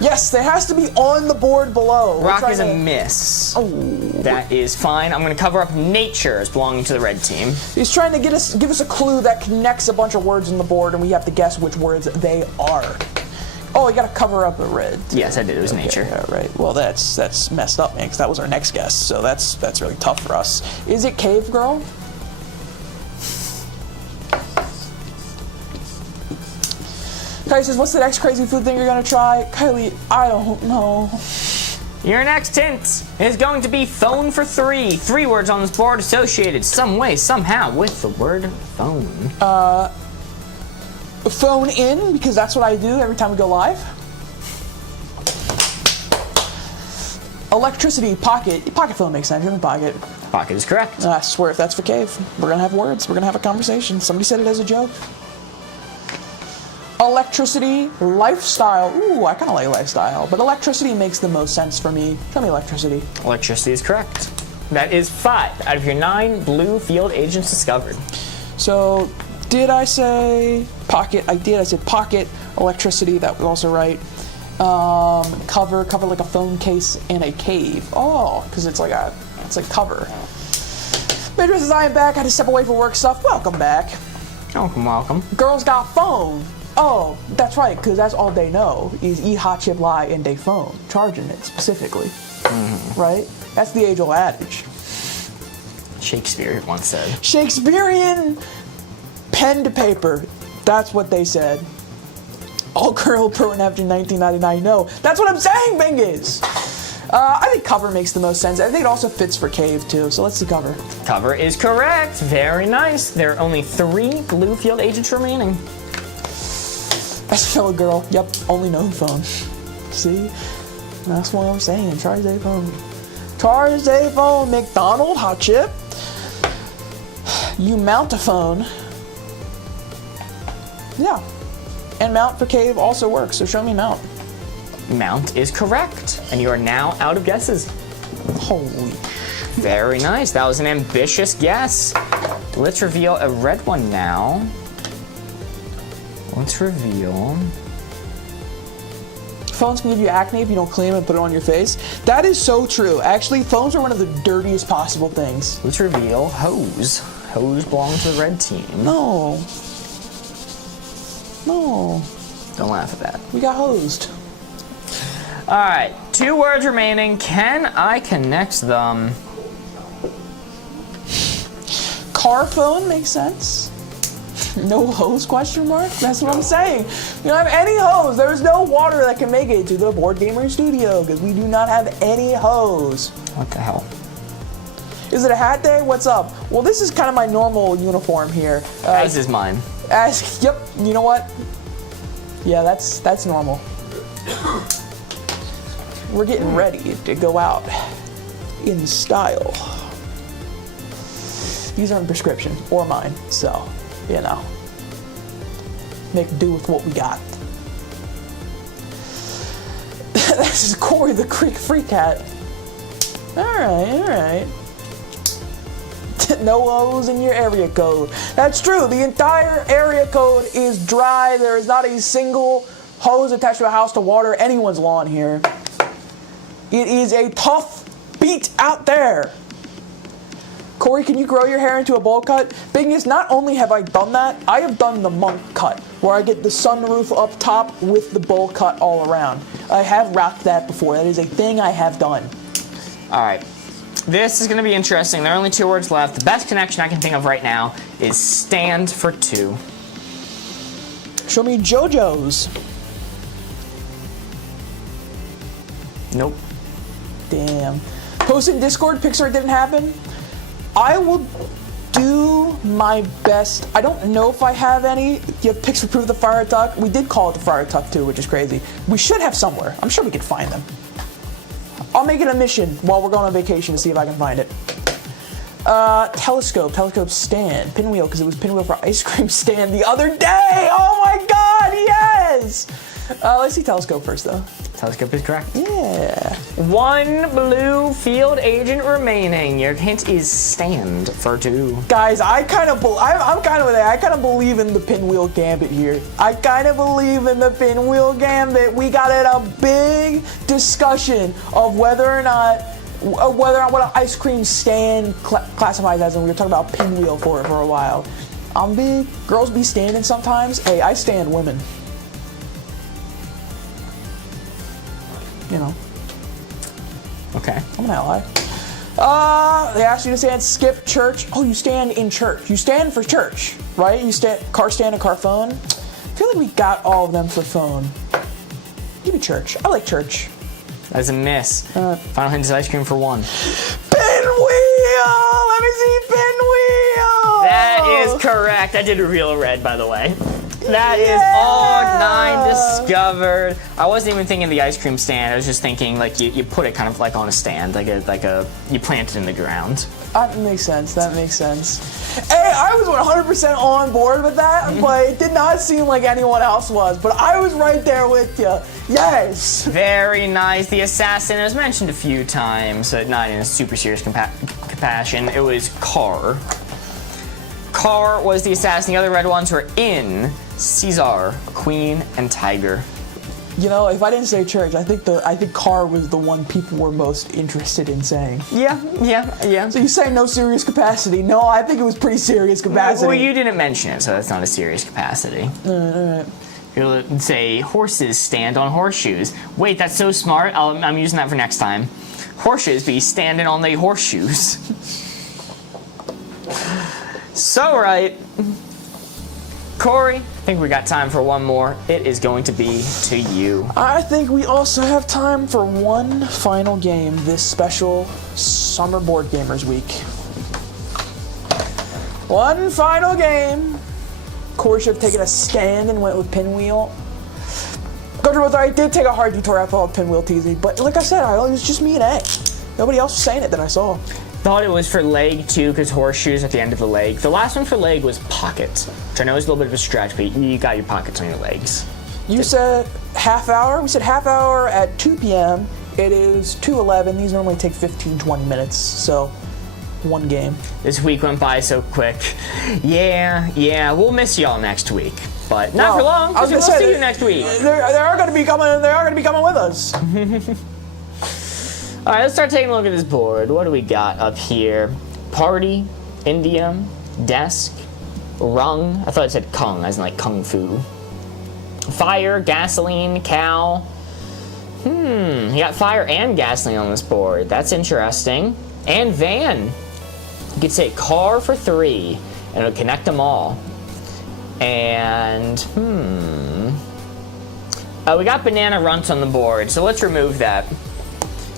Yes, there has to be on the board below. Rock is a miss. Oh. That is fine. I'm going to cover up nature as belonging to the red team. He's trying to give us a clue that connects a bunch of words on the board, and we have to guess which words they are. Oh, you got to cover up the red. Yes, I did. It was nature. All right. Well, that's messed up, man, because that was our next guess, so that's really tough for us. Is it Cave Girl? Kylie says, what's the next crazy food thing you're going to try? Kylie, I don't know. Your next hint is going to be phone for 3. 3 words on this board associated some way, somehow with the word phone. Phone in, because that's what I do every time we go live. Electricity, pocket. Pocket phone makes sense. You're in pocket. Pocket is correct. I swear, if that's for Cave, we're going to have words. We're going to have a conversation. Somebody said it as a joke. Electricity, lifestyle. Ooh, I kind of like lifestyle, but electricity makes the most sense for me. Show me electricity. Electricity is correct. That is 5 out of your 9 blue field agents discovered. So, did I say pocket? I did. I said pocket, electricity. That was also right. Cover like a phone case in a cave. Oh, because it's like cover. Major says, I am back. I had to step away for work stuff. Welcome back. Welcome. Girls got phone. Oh, that's right, because that's all they know is eat hot chip lie and they phone, charging it specifically. Right? That's the age-old adage. Shakespeare once said. Shakespearean pen to paper. That's what they said. All curl proven after 1999. No, that's what I'm saying, Bingus. I think cover makes the most sense. I think it also fits for cave too. So let's see cover. Cover is correct. Very nice. There are only 3 blue field agents remaining. That's a fellow girl. Yep, only known phone. See, that's what I'm saying. Tarzay phone. Tarzay phone. McDonald hot chip. You mount a phone. Yeah. And mount for cave also works, so show me mount. Mount is correct, and you are now out of guesses. Holy. Very nice. That was an ambitious guess. Let's reveal a red one now. Let's reveal. Phones can give you acne if you don't clean them and put it on your face. That is so true. Actually, phones are one of the dirtiest possible things. Let's reveal hose. Hose belongs to the red team. No. No. Don't laugh at that. We got hosed. All right, 2 words remaining. Can I connect them? Car phone makes sense. No hose, question mark? That's what I'm saying. We don't have any hose. There's no water that can make it to the Board Gamer studio because we do not have any hose. What the hell? Is it a hat day? What's up? Well, this is kind of my normal uniform here. As is mine. Yep, you know what? Yeah, that's normal. We're getting ready to go out in style. These aren't prescription or mine, so, you know, make do with what we got. This is Corey the Creek Freak Cat. Alright. No O's in your area code. That's true. The entire area code is dry. There is not a single hose attached to a house to water anyone's lawn here. It is a tough beat out there. Corey, can you grow your hair into a bowl cut? Biggest, not only have I done that, I have done the monk cut, where I get the sunroof up top with the bowl cut all around. I have rocked that before. That is a thing I have done. All right. This is going to be interesting. There are only 2 words left. The best connection I can think of right now is stand for 2. Show me JoJo's. Nope. Damn. Post in Discord, Pixar didn't happen. I will do my best. I don't know if I have any. You have pics for proof of the Fire Tuck. We did call it the Fire Tuck too, which is crazy. We should have somewhere. I'm sure we can find them. I'll make it a mission while we're going on vacation to see if I can find it. Telescope stand, pinwheel, because it was pinwheel for ice cream stand the other day. Oh my god, yes! Let's see telescope first though. Telescope is correct. Yeah. 1 blue field agent remaining. Your hint is stand for 2. Guys, I'm kind of there. I kind of believe in the pinwheel gambit here. I kind of believe in the pinwheel gambit. We got in a big discussion of whether or not what an ice cream stand classifies as, and we were talking about pinwheel for a while. I'm big. Girls be standing sometimes. Hey, I stand women. You know. Okay. I'm an ally. They asked you to stand, skip church. Oh, you stand in church. You stand for church, right? You stand, car stand and car phone. I feel like we got all of them for phone. Give me church. I like church. That's a miss. Final hint is ice cream for 1. Pinwheel! Let me see pinwheel! That is correct. I did reveal a red, by the way. That is all 9 discovered. I wasn't even thinking the ice cream stand. I was just thinking like you put it kind of like on a stand, like a you plant it in the ground. That makes sense. That makes sense. Hey, I was 100% on board with that, but it did not seem like anyone else was. But I was right there with you. Yes. Very nice. The assassin is mentioned a few times, but not in a super serious compassion. It was Carr. Carr was the assassin. The other red ones were in Caesar, Queen, and Tiger. You know, if I didn't say church, I think car was the one people were most interested in saying. Yeah. So you say no serious capacity? No, I think it was pretty serious capacity. Well, you didn't mention it, so that's not a serious capacity. All right. It'll say horses stand on horseshoes. Wait, that's so smart. I'm using that for next time. Horses be standing on the horseshoes. So right. Corey, I think we got time for one more. It is going to be to you. I think we also have time for one final game this special Summer Board Gamers Week. One final game. Corey should have taken a stand and went with Pinwheel. I did take a hard detour after all Pinwheel teasing, but like I said, it was just me and A. Nobody else was saying it that I saw. Thought it was for leg too, because horseshoes at the end of the leg. The last one for leg was pockets, which I know is a little bit of a stretch, but you got your pockets on your legs. You said half hour. We said half hour at 2 p.m. It is 2:11. These normally take 15-20 minutes, so one game. This week went by so quick. Yeah, we'll miss y'all next week, but not for long. I was gonna we'll say see you next week. They are going to be coming. They are going to be coming with us. All right, let's start taking a look at this board. What do we got up here? Party, India, desk, rung. I thought it said kung, as in like kung fu. Fire, gasoline, cow. You got fire and gasoline on this board. That's interesting. And van. You could say car for 3, and it'll connect them all. And, we got banana runts on the board, so let's remove that.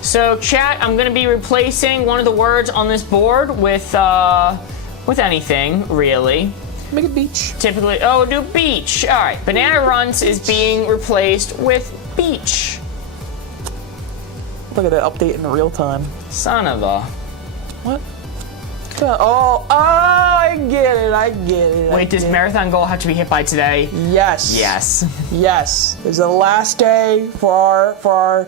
So, chat, I'm going to be replacing one of the words on this board with anything, really. Make it beach. Typically, do beach. All right, banana runts is being replaced with beach. Look at that update in real time. Son of a... What? Oh, I get it. Wait, does marathon goal have to be hit by today? Yes. Yes. There's the last day for our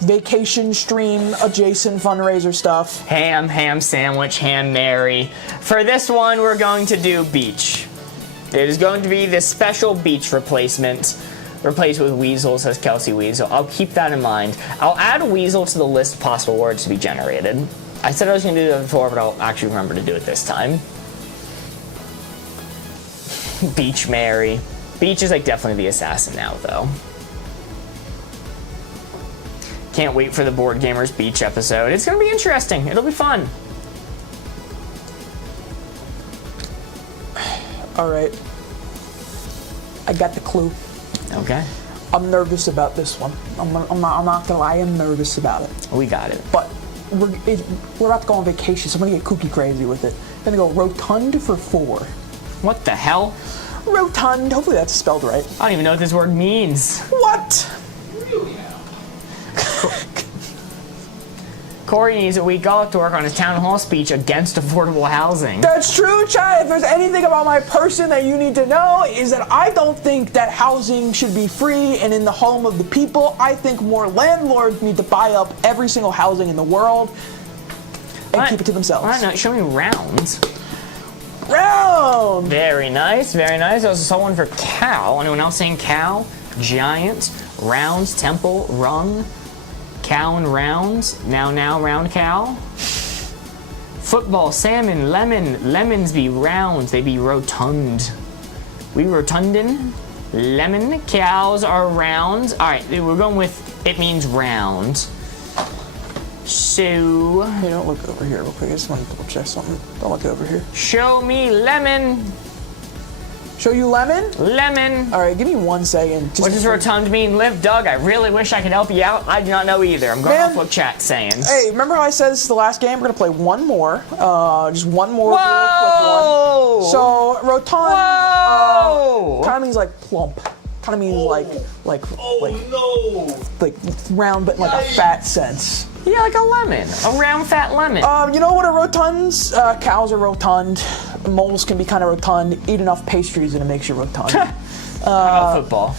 vacation stream adjacent fundraiser stuff. Ham sandwich, ham Mary. For this one, we're going to do beach. It is going to be this special beach replacement. Replaced with weasel, says Kelsey Weasel. I'll keep that in mind. I'll add weasel to the list of possible words to be generated. I said I was going to do that before, but I'll actually remember to do it this time. Beach Mary. Beach is like definitely the assassin now, though. Can't wait for the Board Gamers Beach episode. It's going to be interesting. It'll be fun. All right. I got the clue. Okay. I'm nervous about this one. I'm not gonna lie. I'm nervous about it. We got it. But we're about to go on vacation, so I'm gonna get kooky crazy with it. I'm gonna go rotund for 4. What the hell? Rotund. Hopefully that's spelled right. I don't even know what this word means. What? Corey needs a week off to work on his town hall speech against affordable housing. That's true, Chad. If there's anything about my person that you need to know, is that I don't think that housing should be free and in the home of the people. I think more landlords need to buy up every single housing in the world and keep it to themselves. I don't know. Show me rounds. Round! Very nice, very nice. I also saw one for cow. Anyone else saying cow? Giant, rounds, temple, rung. Cow and rounds, now, round cow. Football, salmon, lemon, lemons be rounds, they be rotund. We rotundin', lemon, cows are rounds. All right, we're going with, it means round. So. Hey, don't look over here real quick, I just want to double check something. Don't look over here. Show me lemon. Show you lemon? Lemon. All right, give me 1 second. What does rotund mean? Live, Doug. I really wish I could help you out. I do not know either. I'm going off what chat's saying. Hey, remember how I said this is the last game? We're gonna play one more. Just one more real Whoa! quick one. So rotund kind of means like plump. Kind of means like round, but in like a fat sense. Yeah, like a lemon. A round, fat lemon. You know what are rotunds? Cows are rotund. Moles can be kind of rotund. Eat enough pastries and it makes you rotund. How about football?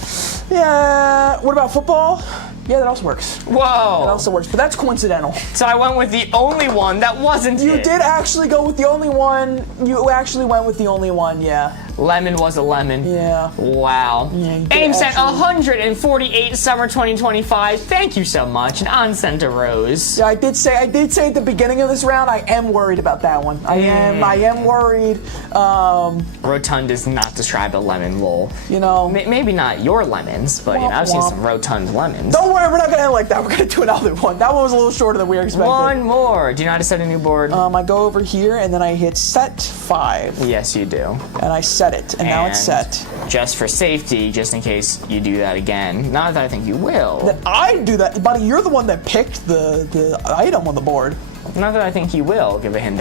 Yeah. What about football? Yeah, that also works. That Whoa. also works, but that's coincidental. So I went with the only one that wasn't You it. did actually go with the only one. You actually went with the only one, yeah. Lemon was a lemon. Yeah. Wow. Yeah, you did Aim sent actually. 148 summer 2025. Thank you so much. And on sent a rose. Yeah, I did say at the beginning of this round, I am worried about that one. I am worried. Rotund does not describe a lemon, lol. You know. Maybe not your lemons, but you know, I've seen some rotund lemons. Don't worry, we're not gonna end like that. We're gonna do another one. That one was a little shorter than we were expecting. One more. Do you know how to set a new board? I go over here and then I hit set 5. Yes, you do. And I set it, and now it's set. Just for safety, just in case you do that again. Not that I think you will. That I do that, buddy. You're the one that picked the item on the board. Not that I think you will. Give a hint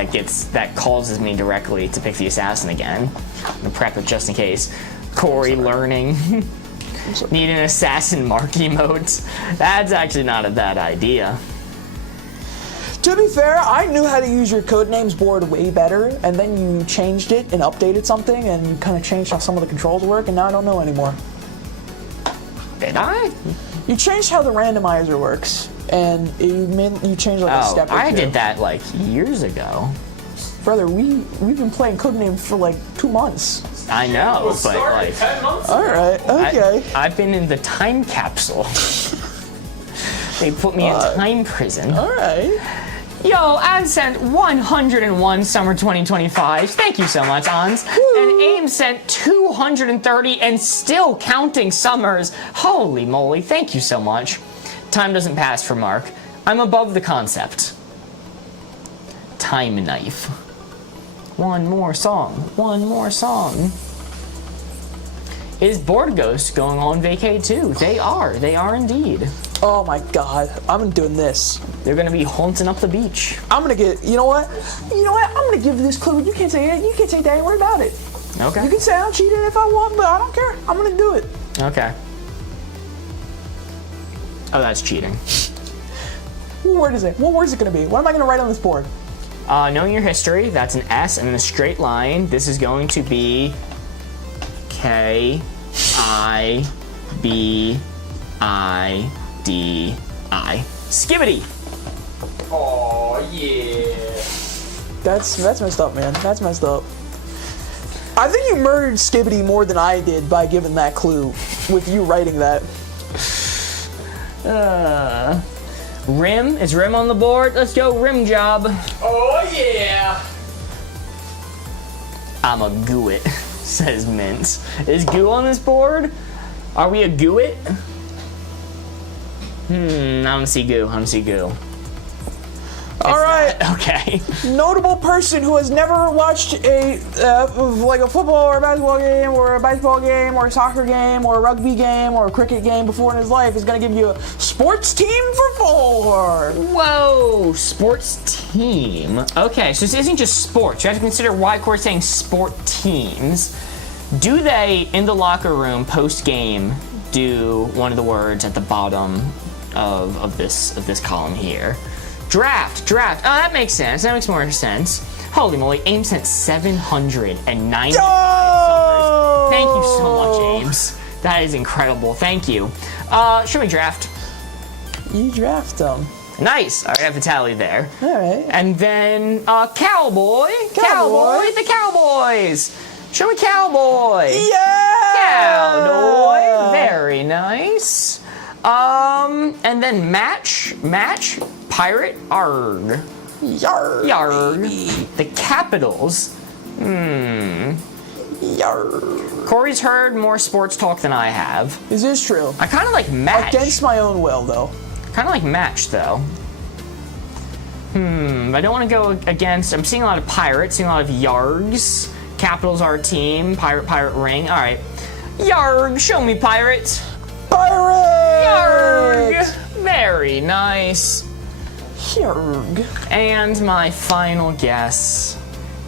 that causes me directly to pick the assassin again. I'm gonna prep it just in case. Corey learning. Need an assassin mark emote. That's actually not a bad idea. To be fair, I knew how to use your Codenames board way better, and then you changed it and updated something, and you kind of changed how some of the controls work, and now I don't know anymore. Did I? You changed how the randomizer works, and you changed like a step or two. I did that like years ago. Brother, we've been playing Codenames for like 2 months. I know, but Started like 10 months All right, okay. I've been in the time capsule. They put me in time prison. All right. Yo, Ans sent 101 summer 2025. Thank you so much, Ans. And Aim sent 230 and still counting summers. Holy moly, thank you so much. Time doesn't pass for Mark. I'm above the concept. Time knife. One more song. One more song. Is Board Ghost going on vacay too? They are indeed. Oh my God, I'm doing this. They're gonna be haunting up the beach. I'm gonna get. You know what? I'm gonna give this clue. You can't say it. You can't say that. Ain't worried about it. Okay. You can say I cheated if I want, but I don't care. I'm gonna do it. Okay. Oh, that's cheating. What word is it? What word is it gonna be? What am I gonna write on this board? Knowing your history, that's an S, and in a straight line, this is going to be K-I-B-I-D-I. Skibbity! Oh yeah. That's messed up, man. That's messed up. I think you murdered Skibbity more than I did by giving that clue with you writing that. Rim? Is Rim on the board? Let's go Rim job. Oh yeah. I'm a goo it, says Mint. Is goo on this board? Are we a goo it? I don't see goo. I don't see goo. All right. Okay. Notable person who has never watched a like a football or a basketball game or a baseball game or a soccer game or a rugby game or a cricket game before in his life is going to give you a sports team for 4. Whoa, sports team. Okay, so this isn't just sports. You have to consider why Corey's saying sport teams. Do they, in the locker room post-game, do one of the words at the bottom of this column here? Draft. Oh, that makes sense. That makes more sense. Holy moly, Ames sent 790 Oh! Thank you so much, Ames. That is incredible. Thank you. Should we draft? You draft them. Nice. All right, I have the tally there. All right. And then Cowboy. The Cowboys. Show me Cowboy. Yeah! Cowboy. Very nice. And then match, pirate, arg. Yarg. The Capitals. Yarg. Corey's heard more sports talk than I have. This is true. I kind of like match. Against my own will, though. Kind of like match, though. I don't want to go against. I'm seeing a lot of pirates, seeing a lot of yargs. Capitals are a team. Pirate ring. All right. Yarg. Show me pirate. Pirate! Yarg. Very nice. Yarg. And my final guess.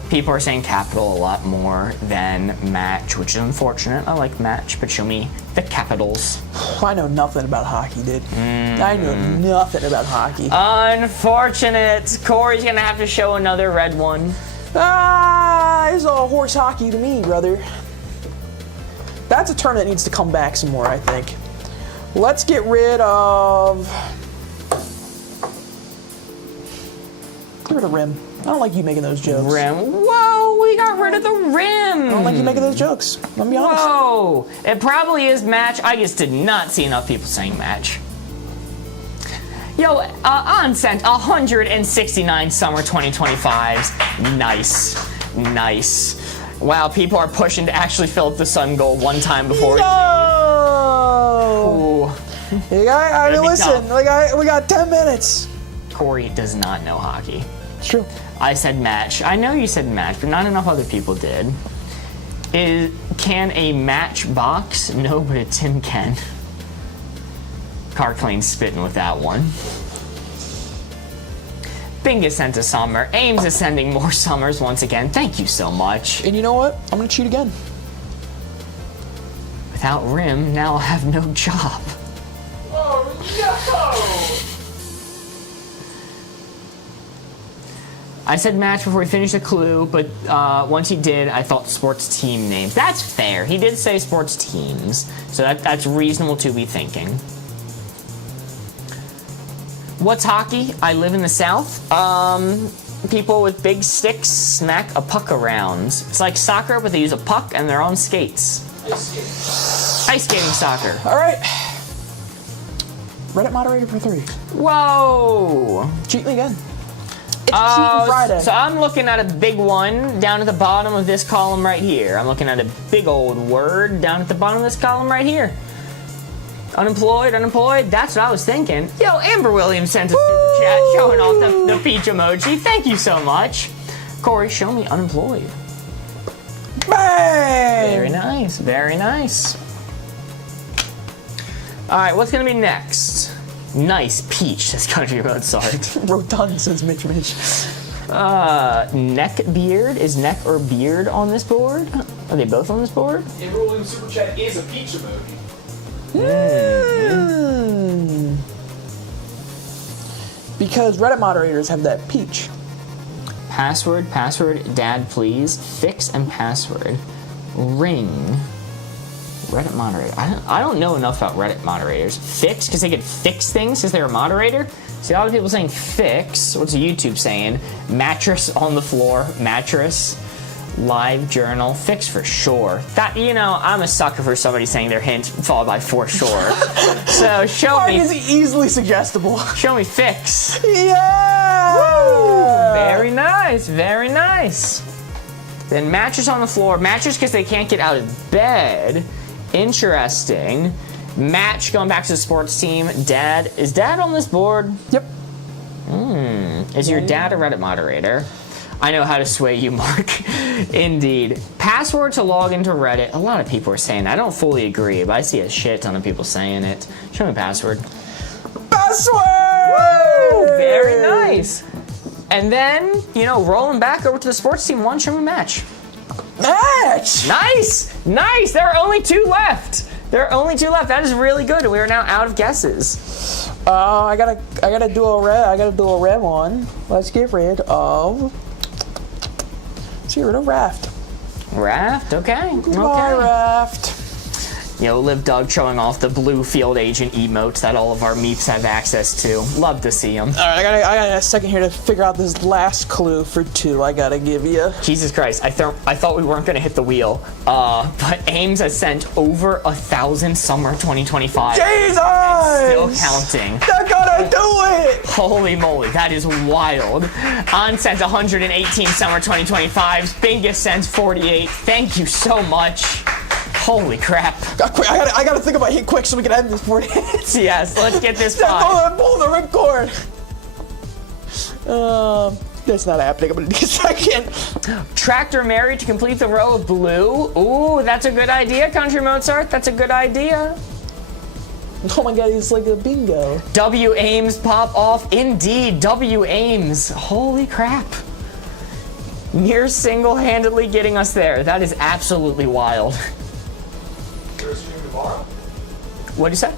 People are saying capital a lot more than match, which is unfortunate. I like match, but show me the Capitals. I know nothing about hockey, dude. I know nothing about hockey. Unfortunate. Corey's gonna have to show another red one. It's all horse hockey to me, brother. That's a term that needs to come back some more, I think. Let's get rid of rim. I don't like you making those jokes. Rim. Whoa, we got rid of the rim. I don't like you making those jokes. Let me be honest. Whoa, it probably is match. I just did not see enough people saying match. Yo, Unsent 169 summer 2025s. Nice. Wow, people are pushing to actually fill up the sun goal one time before we No! You got, I mean, listen, we got 10 minutes. Corey does not know hockey. It's true. I said match. I know you said match, but not enough other people did. Can a match box? No, but a tin can. Car Clean's spitting with that one. Bingus sent a summer. Ames is sending more summers once again. Thank you so much. And you know what? I'm gonna cheat again. Without Rim, now I'll have no job. Oh no! I said match before he finished the clue, but once he did, I thought sports team names. That's fair. He did say sports teams, so that's reasonable to be thinking. What's hockey? I live in the South. People with big sticks smack a puck around. It's like soccer, but they use a puck and they're on skates. Ice skating soccer. All right. Reddit moderator for 3. Whoa. Cheat me again. It's Cheating Friday. So I'm looking at a big one down at the bottom of this column right here. I'm looking at a big old word down at the bottom of this column right here. Unemployed, that's what I was thinking. Yo, Amber Williams sent a super chat showing off the peach emoji. Thank you so much. Corey, show me unemployed. Bang! Very nice, very nice. All right, what's gonna be next? Nice peach, says Country Road Sart. Rotund, says Mitch. Neck beard, is neck or beard on this board? Are they both on this board? Amber Williams Super Chat is a peach emoji. Because Reddit moderators have that peach. Password, dad please. Fix and password. Ring. Reddit moderator. I don't know enough about Reddit moderators. Fix, because they could fix things because they're a moderator. See, a lot of people saying fix. What's YouTube saying? Mattress on the floor. Mattress. Live journal. Fix for sure. That, you know, I'm a sucker for somebody saying their hint followed by for sure. So show Mark me. is easily suggestible. Show me fix. Yeah! Woo! Very nice, very nice. Then mattress on the floor. Mattress because they can't get out of bed. Interesting. Match going back to the sports team. Dad. Is dad on this board? Yep. Is your dad a Reddit moderator? I know how to sway you, Mark. Indeed. Password to log into Reddit. A lot of people are saying that. I don't fully agree, but I see a shit ton of people saying it. Show me password. Password! Woo! Very nice. And then, you know, rolling back over to the sports team one, show me match. Match! Nice! Nice! There are only 2 left. There are only 2 left. That is really good. We are now out of guesses. I gotta do a red one. Let's get rid of. Let's get rid of Raft. Raft? Okay. Goodbye, Okay. Raft. You know, Liv Doug showing off the blue field agent emotes that all of our meeps have access to. Love to see them. All right, I got a second here to figure out this last clue for 2. I gotta give you. Jesus Christ, I thought we weren't gonna hit the wheel. But Ames has sent over 1,000 summer 2025. Jesus! Still counting. They're gonna do it! Holy moly, that is wild. On sends 118 summer 2025s. Bingus sends 48. Thank you so much. Holy crap. Quick, I gotta think about it quick so we can end this 40 minutes. Yes, let's get this fine. Pull the ripcord. That's not happening. I'm gonna need a second. Tractor married to complete the row of blue. Ooh, that's a good idea, Country Mozart. That's a good idea. Oh my god, it's like a bingo. W Ames pop off. Indeed, W Ames. Holy crap. Near single-handedly getting us there. That is absolutely wild. Is there a stream tomorrow? What'd you say?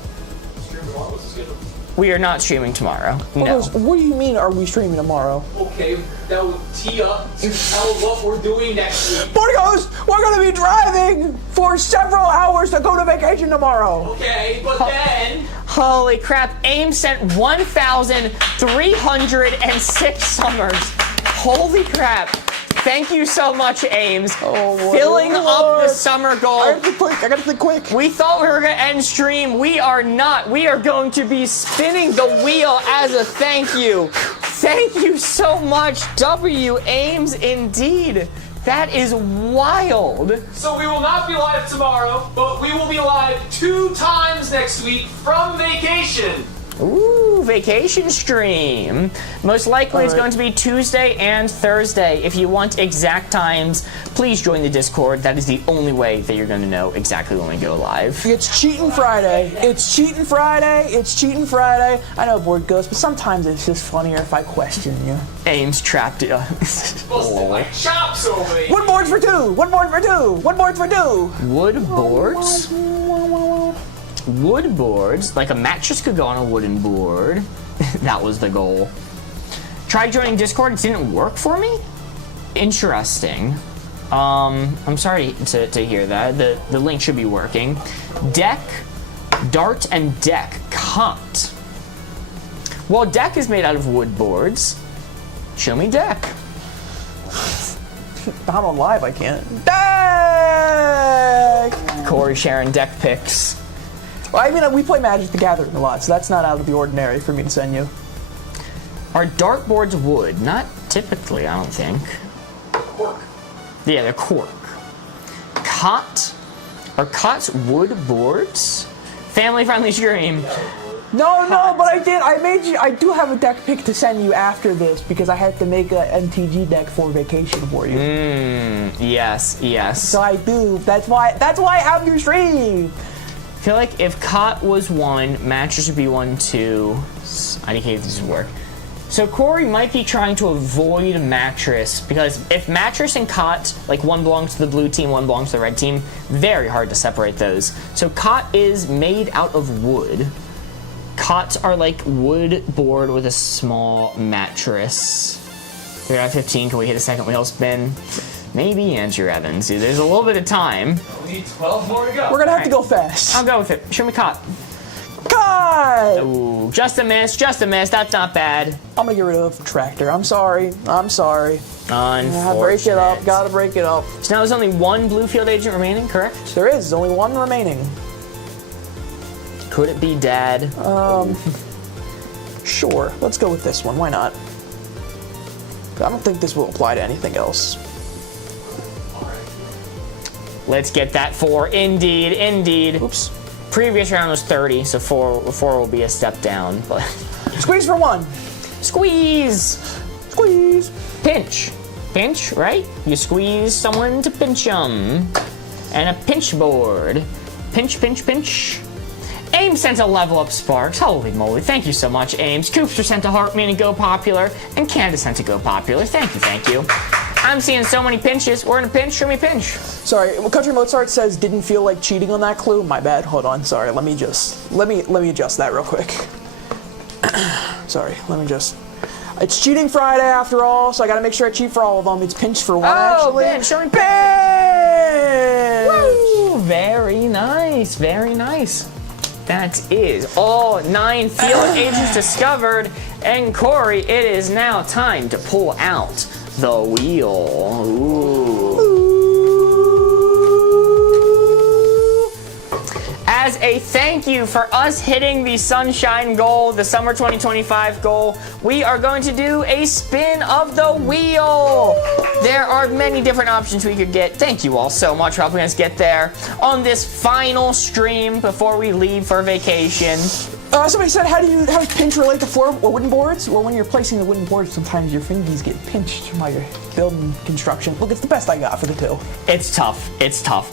Stream tomorrow? What's the schedule? We are not streaming tomorrow. No. Pickles, what do you mean, are we streaming tomorrow? Okay, that would tee up to tell what we're doing next week. Pickles, we're gonna be driving for several hours to go to vacation tomorrow. Okay, but then... Holy crap, AIM sent 1,306 summers. Holy crap. Thank you so much, Ames. Oh, filling up the summer goal. I gotta think quick. We thought we were gonna end stream. We are not. We are going to be spinning the wheel as a thank you. Thank you so much, W. Ames, indeed. That is wild. So we will not be live tomorrow, but we will be live 2 times next week from vacation. Ooh, vacation stream. Most likely it's going to be Tuesday and Thursday. If you want exact times, please join the Discord. That is the only way that you're going to know exactly when we go live. It's Cheating Friday. It's Cheating Friday. It's Cheating Friday. I know Board Ghost, but sometimes it's just funnier if I question you. Ames trapped you. Busted my chops over there. One board for 2. One board for 2. One board for 2. Wood boards? Wood boards? Like a mattress could go on a wooden board. That was the goal. Tried joining Discord, it didn't work for me? Interesting. I'm sorry to hear that. The link should be working. Deck, dart, and deck. Cot. Well, deck is made out of wood boards. Show me deck. I'm on live, I can't. Deck! Corey sharing deck pics. Well, I mean, we play Magic the Gathering a lot, so that's not out of the ordinary for me to send you. Are dartboards wood? Not typically, I don't think. Cork. Yeah, they're cork. Cot? Are cots wood boards? Family-friendly stream. No, but I do have a deck pick to send you after this because I had to make a MTG deck for vacation for you. Yes. So I do. That's why I have your stream. I feel like if cot was 1, mattress would be 1, 2. I think this would work. So Corey might be trying to avoid mattress because if mattress and cot, like one belongs to the blue team, one belongs to the red team, very hard to separate those. So cot is made out of wood. Cots are like wood board with a small mattress. We're at 15. Can we hit a second wheel spin? Maybe, Andrew Evans. There's a little bit of time. We need 12 more to go. We're gonna have to go fast. I'll go with it. Show me cot. God! Ooh, just a miss. That's not bad. I'm gonna get rid of tractor. I'm sorry. Unfortunate. Break it up. Gotta break it up. So now there's only 1 blue field agent remaining, correct? There is only 1 remaining. Could it be Dad? Sure. Let's go with this one. Why not? I don't think this will apply to anything else. Let's get that 4. Indeed. Oops. Previous round was 30, so 4 will be a step down. But Squeeze for 1. Squeeze. Pinch, right? You squeeze someone to pinch them. And a pinch board. Pinch. Ames sent a level up Sparks. Holy moly, thank you so much, Ames. Coopster sent a heart meaning go popular. And Candace sent a go popular. Thank you. I'm seeing so many pinches. We're in a pinch. Show me a pinch. Sorry, Country Mozart says didn't feel like cheating on that clue. My bad. Hold on. Sorry. Let me adjust that real quick. Sorry. It's Cheating Friday after all, so I gotta make sure I cheat for all of them. It's pinch for 1 actually. Pinch. Show me Pinch! Woo! Very nice. That is all 9 field agents discovered. And Corey, it is now time to pull out the wheel. Ooh. As a thank you for us hitting the sunshine goal, the summer 2025 goal, we are going to do a spin of the wheel. There are many different options we could get. Thank you all so much for helping us get there on this final stream before we leave for vacation. Somebody said, how does pinch relate to floor or wooden boards? Well, when you're placing the wooden boards, sometimes your fingies get pinched while you're building construction. Look, it's the best I got for the 2. It's tough.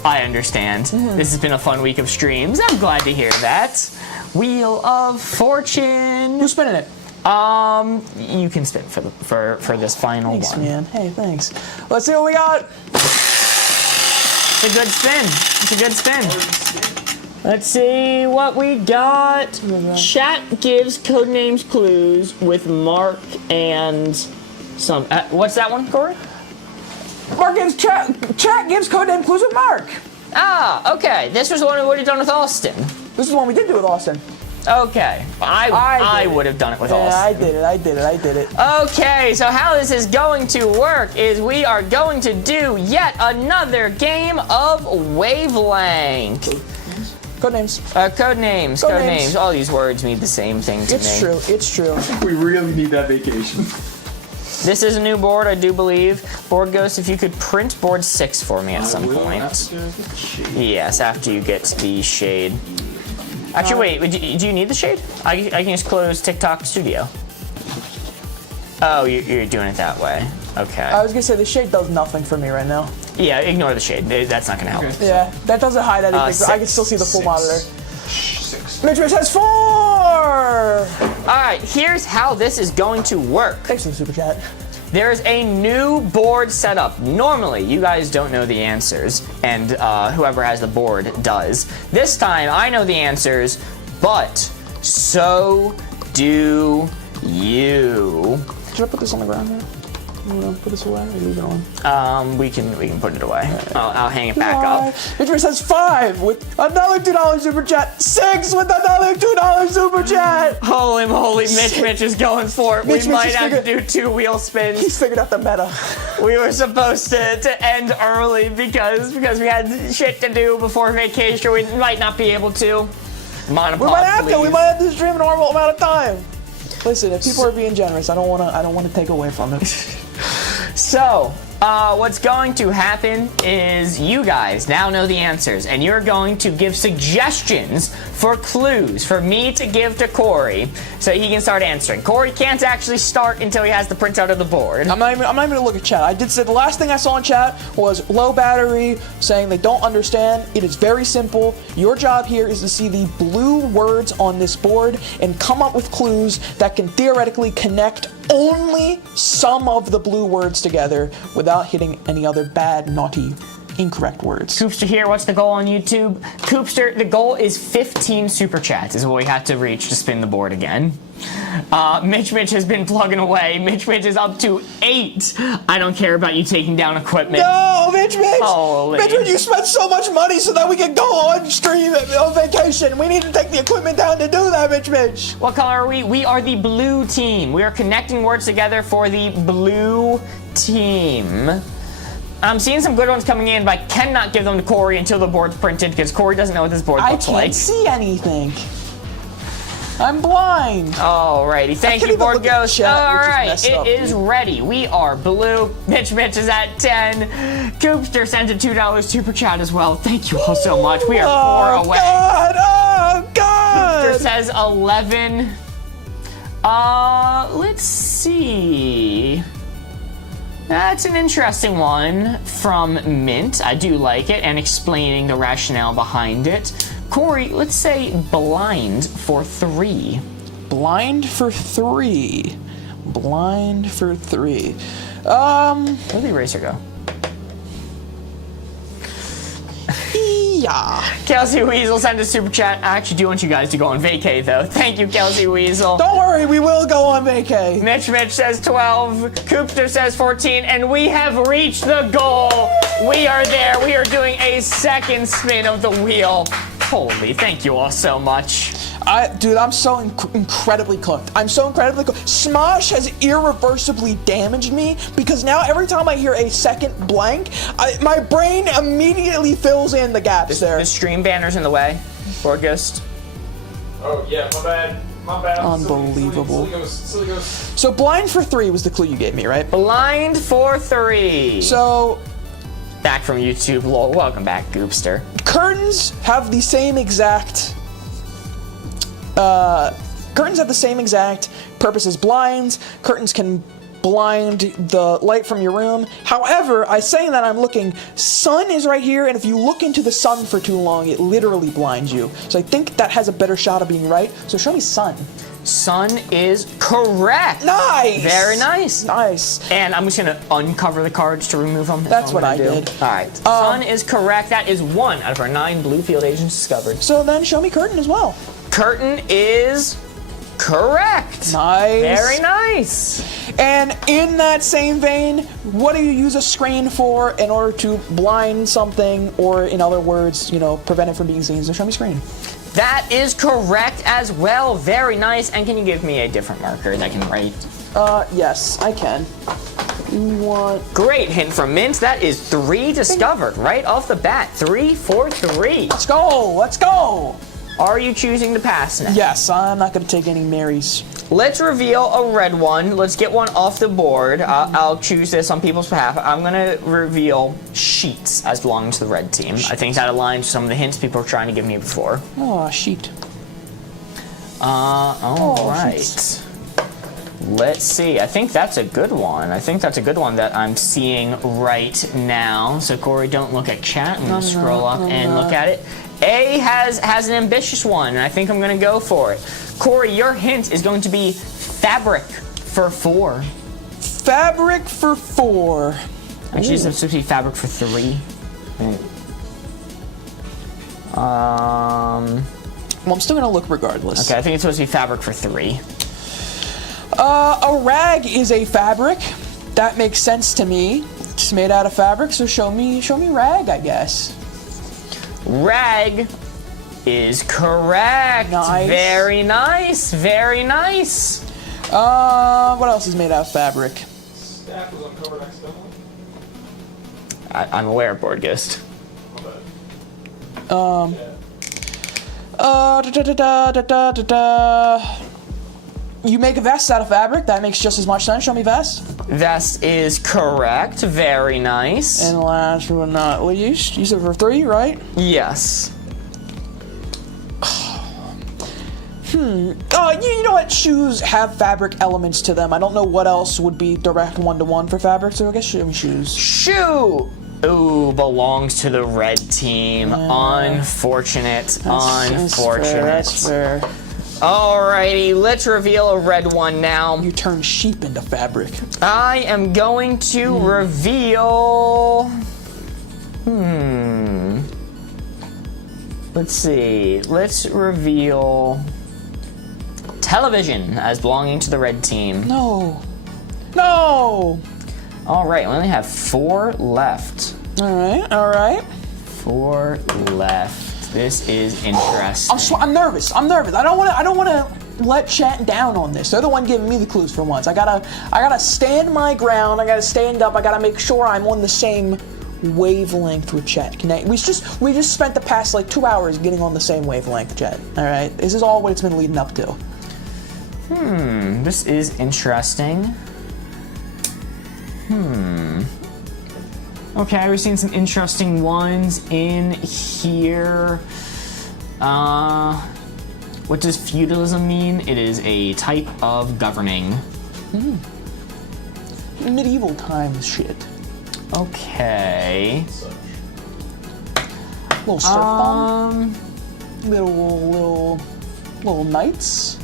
I understand. This has been a fun week of streams. I'm glad to hear that. Wheel of Fortune. Who's spinning it? You can spin for this final Thanks, one. man. Hey, thanks. Let's see what we got. It's a good spin. Let's see what we got. Chat gives codenames clues with Mark and some. What's that one, Corey? Mark gives chat gives codename clues with Mark. Ah, okay. This was the one we would have done with Austin. This is the one we did do with Austin. Okay. I would have done it with Austin. I did it. Okay, so how this is going to work is we are going to do yet another game of Wavelength. Codenames. Codenames. All these words mean the same thing to me. It's true. We really need that vacation. This is a new board, I do believe. Board Ghost, if you could print board 6 for me at some point. Yes, after you get the shade. Actually, wait, do you need the shade? I can just close TikTok Studio. Oh, you're doing it that way. Okay. I was gonna say the shade does nothing for me right now. Yeah, ignore the shade. That's not gonna help. Okay. Yeah, that doesn't hide anything. But I can still see the full monitor. 6. Mitch has 4! Alright, here's how this is going to work. Thanks for the super chat. There's a new board setup. Normally, you guys don't know the answers, and whoever has the board does. This time, I know the answers, but so do you. Should I put this on the ground here? No, put this away or leave it on? We can put it away. I'll hang it back up. Mitch says 5 with another $2 super chat. 6 with another $2 super chat. Holy moly, Mitch is going for it. Mitch We might have to figured- do 2 wheel spins. He's figured out the meta. We were supposed to end early because we had shit to do before vacation. We might not be able to. Monopod, We might have to. We please. might have to stream a normal amount of time. Listen, if people are being generous, I don't want to take away from it. So, what's going to happen is you guys now know the answers, and you're going to give suggestions for clues for me to give to Corey so he can start answering. Corey can't actually start until he has the printout of the board. I'm not even gonna look at chat. I did say the last thing I saw in chat was low battery saying they don't understand. It is very simple. Your job here is to see the blue words on this board and come up with clues that can theoretically connect only some of the blue words together without hitting any other bad, naughty, incorrect words. Coopster here, what's the goal on YouTube? Coopster, the goal is 15 super chats is what we have to reach to spin the board again. Mitch has been plugging away. Mitch is up to 8. I don't care about you taking down equipment. No, Mitch! Holy. Mitch, you spent so much money so that we can go on stream on vacation. We need to take the equipment down to do that, Mitch. What color are we? We are the blue team. We are connecting words together for the blue team. I'm seeing some good ones coming in, but I cannot give them to Corey until the board's printed because Corey doesn't know what this board looks like. I can't see anything. I'm blind. Alrighty, thank you, even Board look at Ghost. chat, which is Alright, messed it up, is dude. ready. We are blue. Mitch is at 10. Coopster sent a $2 super chat as well. Thank you all so much. We are 4 away. Oh, God! Coopster says 11. Let's see. That's an interesting one from Mint. I do like it, and explaining the rationale behind it. Corey, let's say blind for 3. Blind for 3. Blind for 3. Where'd the eraser go? Yeah. Kelsey Weasel sent a super chat. I actually do want you guys to go on vacay, though. Thank you, Kelsey Weasel. Don't worry, we will go on vacay. Mitch says 12. Coopster says 14. And we have reached the goal. We are there. We are doing a second spin of the wheel. Holy, thank you all so much. Dude, I'm so incredibly cooked. I'm so incredibly cooked. Smosh has irreversibly damaged me because now every time I hear a second blank, my brain immediately fills in the gaps there. The stream banner's in the way. Board Ghost. Oh, yeah, my bad. Unbelievable. Silly ghost. So blind for 3 was the clue you gave me, right? Blind for 3. So Back from YouTube, lol. Welcome back, Goopster. curtains have the same exact purpose as blinds. Curtains can blind the light from your room. However, I saying that I'm looking, sun is right here, and if you look into the sun for too long, it literally blinds you. So I think that has a better shot of being right. So show me sun. Sun is correct. Nice! Very nice. Nice. And I'm just gonna uncover the cards to remove them. That's what I did. All right. Sun is correct. That is 1 out of our 9 blue field agents discovered. So then show me curtain as well. Curtain is correct. Nice. Very nice. And in that same vein, what do you use a screen for in order to blind something, or in other words, you know, prevent it from being seen? So show me screen. That is correct as well. Very nice. And can you give me a different marker that can write? Yes, I can. You want... Great hint from Mint. That is 3 discovered right off the bat. 3 for 3. Let's go! Let's go! Are you choosing to pass now? Yes, I'm not going to take any Marys. Let's reveal a red one. Let's get one off the board. I'll choose this on people's behalf. I'm going to reveal sheets as belonging to the red team. I think that aligns with some of the hints people were trying to give me before. Oh, sheet. All right. Sheets. Let's see. I think that's a good one. I think that's a good one that I'm seeing right now. So, Corey, don't look at chat. I'm going to scroll up and look at it. A has an ambitious one, and I think I'm going to go for it. Corey, your hint is going to be fabric for 4. Fabric for 4. Actually, it's supposed to be fabric for 3. Well, I'm still going to look regardless. Okay, I think it's supposed to be fabric for 3. A rag is a fabric. That makes sense to me. It's made out of fabric, so show me rag, I guess. Rag is correct. Nice. Very nice. Very nice. What else is made out of fabric? Staff was uncovered accidentally. I'm aware of Boardgist. You make a vest out of fabric. That makes just as much sense. Show me vest. Vest is correct. Very nice. And last but not least, you said for 3, right? Yes. You know what? Shoes have fabric elements to them. I don't know what else would be direct 1-to-1 for fabric, so I guess shoes. Shoe! Ooh, belongs to the red team. Unfortunate. Unfortunate. That's fair. Alrighty, let's reveal a red one now. You turn sheep into fabric. I am going to reveal... Let's see. Let's reveal... television as belonging to the red team. No. No! Alright, we only have 4 left. Alright. 4 left. This is interesting. I'm nervous. I don't want to let chat down on this. They're the one giving me the clues for once. I gotta stand my ground. I gotta stand up. I gotta make sure I'm on the same wavelength with chat. We just spent the past like 2 hours getting on the same wavelength, chat. All right. This is all what it's been leading up to. This is interesting. Okay, we've seen some interesting ones in here. What does feudalism mean? It is a type of governing. Medieval times shit. Okay. Little serfdom. Little knights.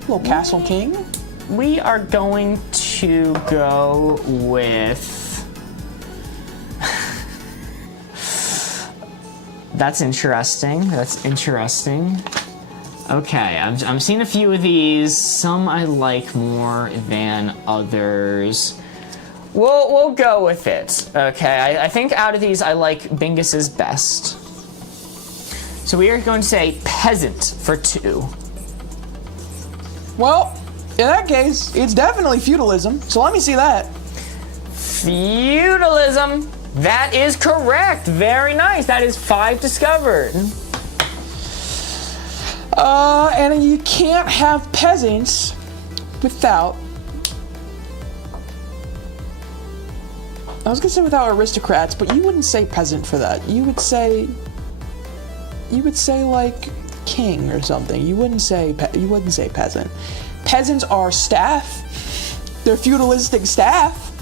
Little castle king. We are going to go with... That's interesting. That's interesting. Okay, I'm seeing a few of these. Some I like more than others. We'll go with it. Okay, I think out of these I like Bingus's best. So we are going to say peasant for 2. Well, in that case, it's definitely feudalism. So let me see that. Feudalism. That is correct. Very nice. That is 5 discovered. And you can't have peasants without... I was gonna say without aristocrats, but you wouldn't say peasant for that. You would say like king or something. You wouldn't say peasant. Peasants are staff. They're feudalistic staff.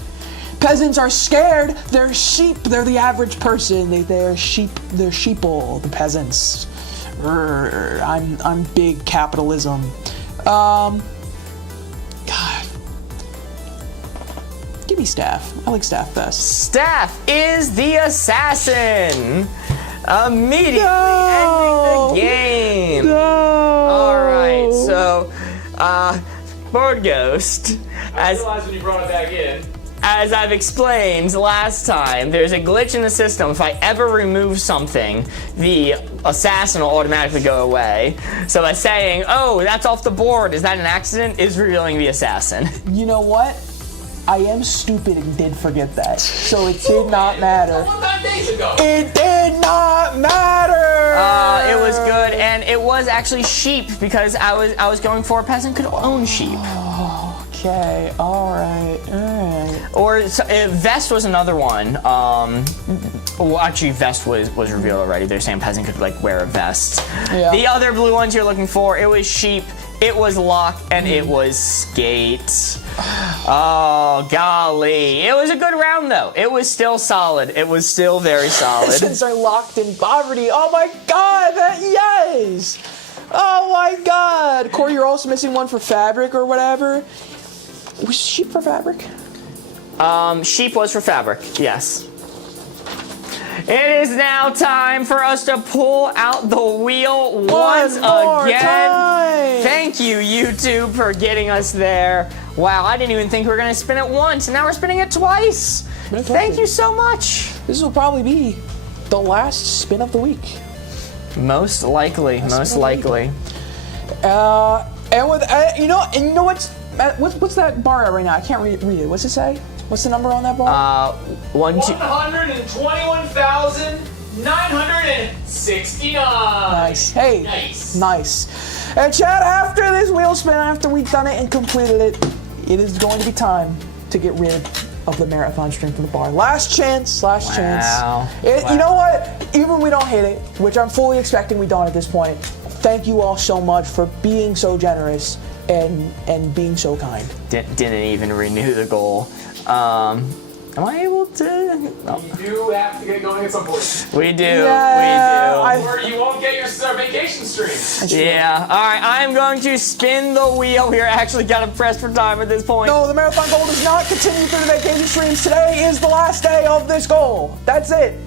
Peasants are scared. They're sheep. They're the average person. They're sheep. They're sheeple. The peasants. I'm big capitalism. God. Give me staff. I like staff best. Staff is the assassin. Immediately No! ending the game. No. All right, so Board Ghost, I realized when you brought it back in. as I've explained last time, there's a glitch in the system. If I ever remove something, the assassin will automatically go away. So by saying, "Oh, that's off the board," is that an accident? Is revealing the assassin. You know what? I am stupid and did forget that. So it did not matter. 5 days ago. It did not matter. It was good, and it was actually sheep because I was going for a peasant could own sheep. Okay, all right. Or vest was another one. Well, actually, vest was revealed already. They're saying peasant could like wear a vest. Yeah. The other blue ones you're looking for, it was sheep, it was lock, and it was skate. Oh golly, it was a good round though. It was still solid. It was still very solid. Since I locked in poverty. Oh my god, yes! Oh my god! Corey, you're also missing one for fabric or whatever. Was sheep for fabric? Sheep was for fabric, yes. It is now time for us to pull out the wheel once more again. time. Thank you, YouTube, for getting us there. Wow, I didn't even think we were going to spin it once, and now we're spinning it twice. Thank you so much. This will probably be the last spin of the week. Most likely, most likely. And with you know what's that bar at right now? I can't read it. What's it say? What's the number on that bar? 121,969. Nice. Hey. Nice. And Chad, after this wheel spin, after we've done it and completed it, it is going to be time to get rid of the marathon stream from the bar. Last chance. Last chance. Wow. You know what? Even when we don't hit it, which I'm fully expecting we don't at this point, thank you all so much for being so generous and being so kind. Didn't even renew the goal. Am I able to? No. You do have to get going at some point. We do. Yeah, we do. Or you won't get your vacation stream. Yeah. All right. I'm going to spin the wheel. We are actually kind of pressed for time at this point. No, the marathon goal does not continue through the vacation streams. Today is the last day of this goal. That's it.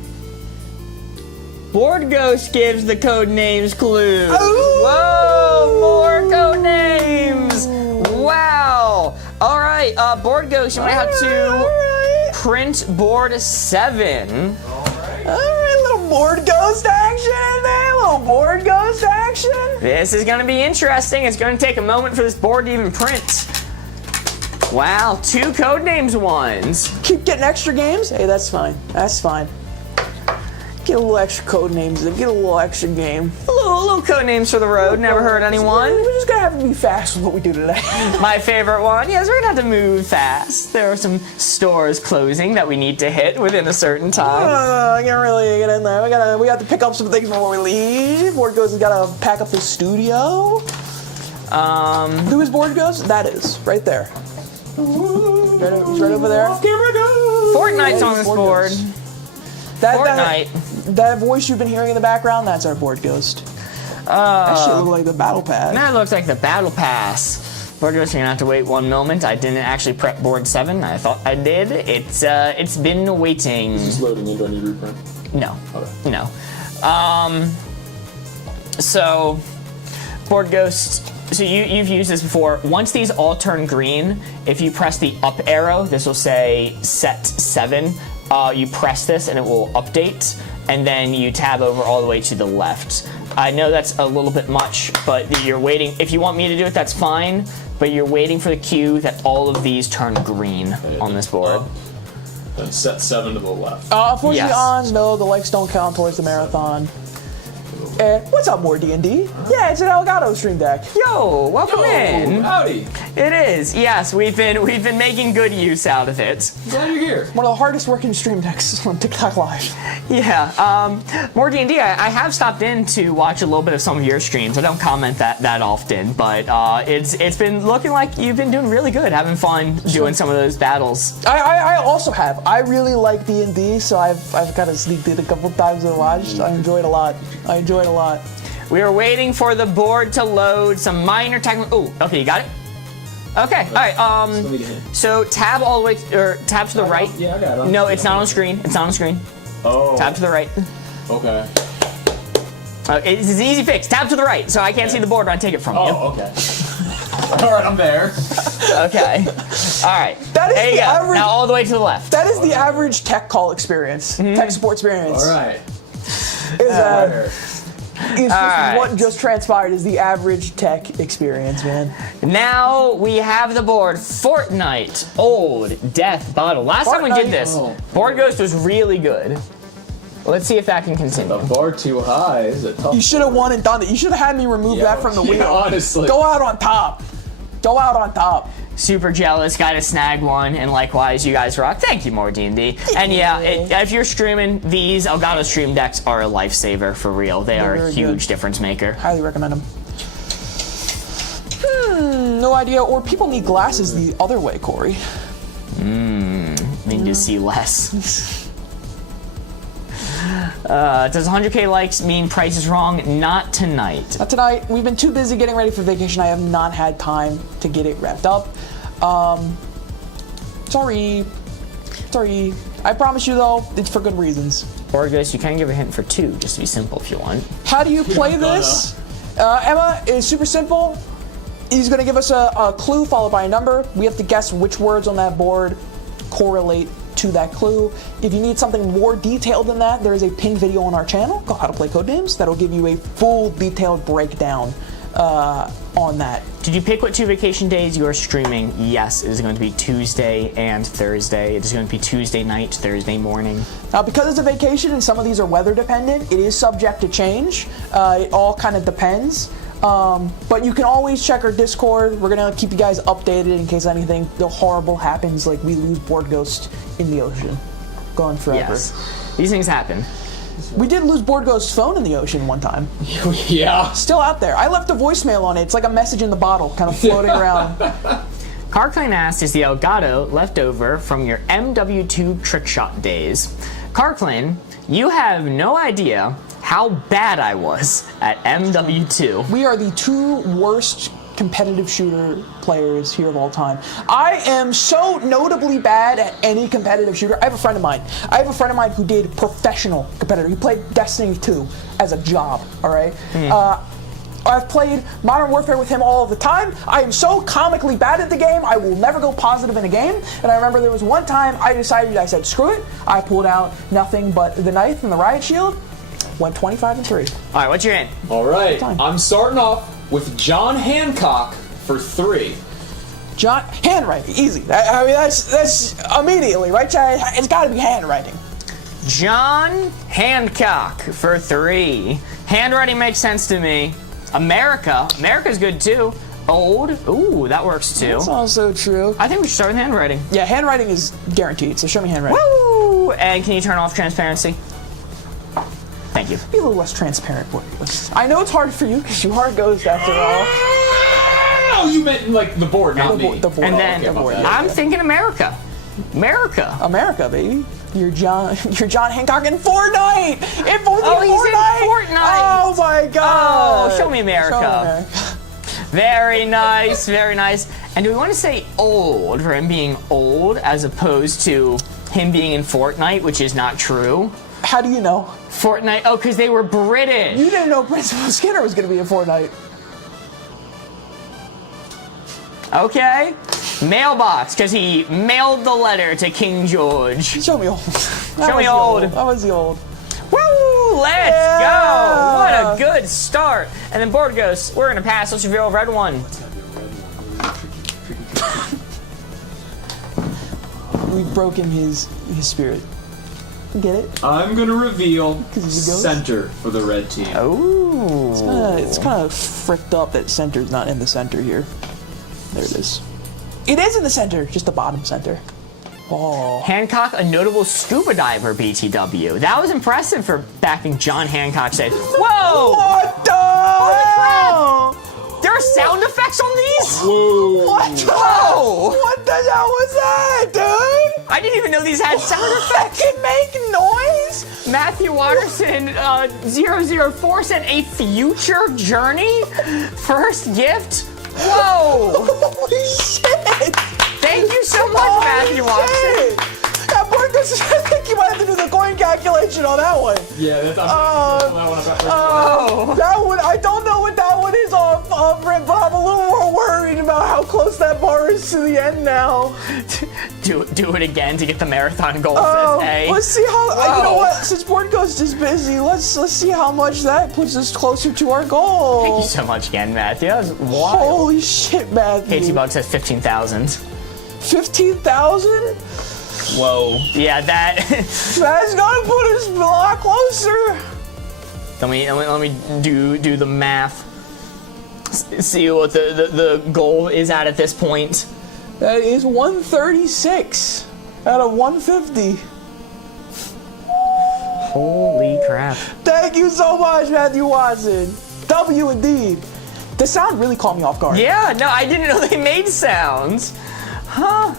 Board Ghost gives the code names clue. Ooh. Whoa! More code names. Wow. All right. Board Ghost, you might have to print board 7. All right, little board ghost action in there. Little board ghost action. This is going to be interesting. It's going to take a moment for this board to even print. Wow, 2 code names ones. Keep getting extra games. Hey, that's fine. That's fine. Get a little extra code names and get a little extra game. A little code names for the road. Never hurt anyone. We're just gonna have to be fast with what we do today. My favorite one. Yes, we're gonna have to move fast. There are some stores closing that we need to hit within a certain time. I can't really get in there. We got to pick up some things before we leave. Board Ghost has got to pack up the studio. Who is Board Ghost? That is right there. He's right over there. Fortnite's on this board. That voice you've been hearing in the background, that's our Board Ghost. That shit look like the battle pass. That looks like the battle pass. Board Ghost, you're gonna have to wait one moment. I didn't actually prep board 7. I thought I did. It's been waiting. Is this loading in? Do I need to reprint? No. Okay. No. So, Board Ghost, so you've used this before. Once these all turn green, if you press the up arrow, this will say set 7. You press this and it will update, and then you tab over all the way to the left. I know that's a little bit much, but you're waiting. If you want me to do it, that's fine, but you're waiting for the cue that all of these turn green on this board. Then set 7 to the left. Unfortunately, Yes. no, the likes don't count towards the marathon. What's up, more D&D? Yeah, it's an Elgato stream deck. Yo, welcome in. Howdy. It is. Yes, we've been making good use out of it. Glad you're here. One of the hardest working stream decks on TikTok Live. Yeah. More D&D. I have stopped in to watch a little bit of some of your streams. I don't comment that often, but it's been looking like you've been doing really good, having fun doing some of those battles. I also have. I really like D&D, so I've kind of sneaked in a couple times and watched. I enjoyed it a lot. We are waiting for the board to load. Some minor technical. Oh, okay, you got it. Okay, all right. So tab all the way, or tab to the right. Yeah, I got it. No, it's not on the screen. It's not on the screen. Oh. Tab to the right. Okay. It's an easy fix. Tab to the right, so I can't see the board when I take it from you. Oh, okay. All right, I'm there. Okay. All right. That is there you the go. average. Now all the way to the left. That is the average tech call experience, tech support experience. All right. What just transpired is the average tech experience, man. Now we have the board. Fortnite, Old Death Bottle. Last time we did this, Board Ghost was really good. Let's see if that can continue. The bar too high is a tough. You should have won and done it. You should have had me remove that from the wheel. Honestly. Go out on top. Go out on top. Super jealous, got to snag one, and likewise, you guys rock. Thank you, more D&D. And yeah, if you're streaming, these Elgato Stream Decks are a lifesaver for real. They are a huge difference maker. Highly recommend them. No idea. Or people need glasses the other way, Corey. Need to see less. Does 100K likes mean price is wrong? Not tonight. Not tonight. We've been too busy getting ready for vacation. I have not had time to get it wrapped up. Sorry. I promise you, though, it's for good reasons. Or guess you can give a hint for 2, just to be simple if you want. How do you play this? Emma, is super simple. He's going to give us a clue followed by a number. We have to guess which words on that board correlate to that clue. If you need something more detailed than that, there is a pinned video on our channel called How to Play Codenames that'll give you a full detailed breakdown on that. Did you pick what 2 vacation days you are streaming? Yes, it is going to be Tuesday and Thursday. It is going to be Tuesday night, Thursday morning. Now, because it's a vacation and some of these are weather dependent, it is subject to change. It all kind of depends. But you can always check our Discord. We're gonna keep you guys updated in case anything horrible happens, like we lose Board Ghost in the ocean. Gone forever. Yes, these things happen. We did lose Board Ghost's phone in the ocean one time. Yeah. Still out there. I left a voicemail on it. It's like a message in the bottle, kind of floating around. Carclane asked, is the Elgato left over from your MW2 trick shot days? Carclane, you have no idea how bad I was at MW2. We are the 2 worst competitive shooter players here of all time. I am so notably bad at any competitive shooter. I have a friend of mine who did professional competitive. He played Destiny 2 as a job, all right? I've played Modern Warfare with him all the time. I am so comically bad at the game, I will never go positive in a game. And I remember there was one time I said, screw it. I pulled out nothing but the knife and the riot shield. Went 25-3. All right, what's your hint? All right. I'm starting off with John Hancock for 3. John, handwriting, easy. I mean, that's immediately, right, Chad? It's got to be handwriting. John Hancock for 3. Handwriting makes sense to me. America's good too. Old, ooh, that works too. That's also true. I think we should start with handwriting. Yeah, handwriting is guaranteed, so show me handwriting. Woo! And can you turn off transparency? Thank you. Be a little less transparent, boy. I know it's hard for you because you are Ghost after all. Oh, you meant like the board, not me. The board. And then I'm thinking America, baby. You're John Hancock in Fortnite. He's in Fortnite. Oh my God. Oh, show me America. Very nice, very nice. And do we want to say old for him being old as opposed to him being in Fortnite, which is not true? How do you know? Fortnite, oh, because they were British. You didn't know Principal Skinner was going to be in Fortnite. Okay. Mailbox, because he mailed the letter to King George. Show me old. Show me old. That was the old. Woo! Let's go! What a good start. And then Board Ghost, we're going to pass. Let's reveal a red one. We've broken his spirit. Get it? I'm gonna reveal he's a ghost? center for the red team. Oh. It's kind of fricked up that center's not in the center here. There it is. It is in the center, just the bottom center. Oh. Hancock, a notable scuba diver, BTW. That was impressive for backing John Hancock said. Whoa! What the hell? There are sound effects on these? Whoa. What the Whoa! What the hell was that, dude? I didn't even know these had sound effects. Fucking make noise? Matthew Watterson 004 sent a future journey first gift. Whoa! Holy shit! Thank you so much, Matthew Watterson. That Boardgamers, I think you might have to do the coin calculation on that one. Yeah, that's That one, I don't know what that one is off Rick, but I'm a little more worried about how close that bar is to the end now. Do it again to get the marathon goal, says A. Let's see how, you know Whoa. what, since Board Ghost is busy, let's see how much that puts us closer to our goal. Thank you so much again, Matthew. That was wild. Holy shit, Matthew. Casey Bug says 15,000. 15,000? Whoa. Yeah, that. That's gonna put us a lot closer. let me do the math. See what the goal is at this point. That is 136 out of 150. Holy crap. Thank you so much, Matthew Watson. W indeed. The sound really caught me off guard. Yeah, no, I didn't know they made sounds. Huh?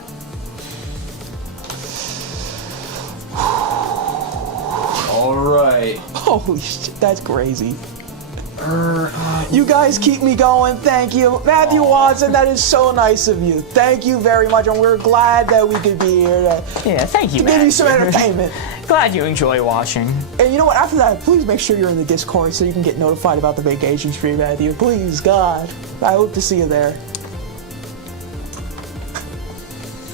All right. Holy shit, that's crazy. You guys keep me going, thank you. Matthew Watson, that is so nice of you. Thank you very much, and we're glad that we could be here to Yeah, thank you, give Matt. you some entertainment. Glad you enjoy watching. And you know what, after that, please make sure you're in the Discord so you can get notified about the vacation stream, Matthew. Please, God. I hope to see you there.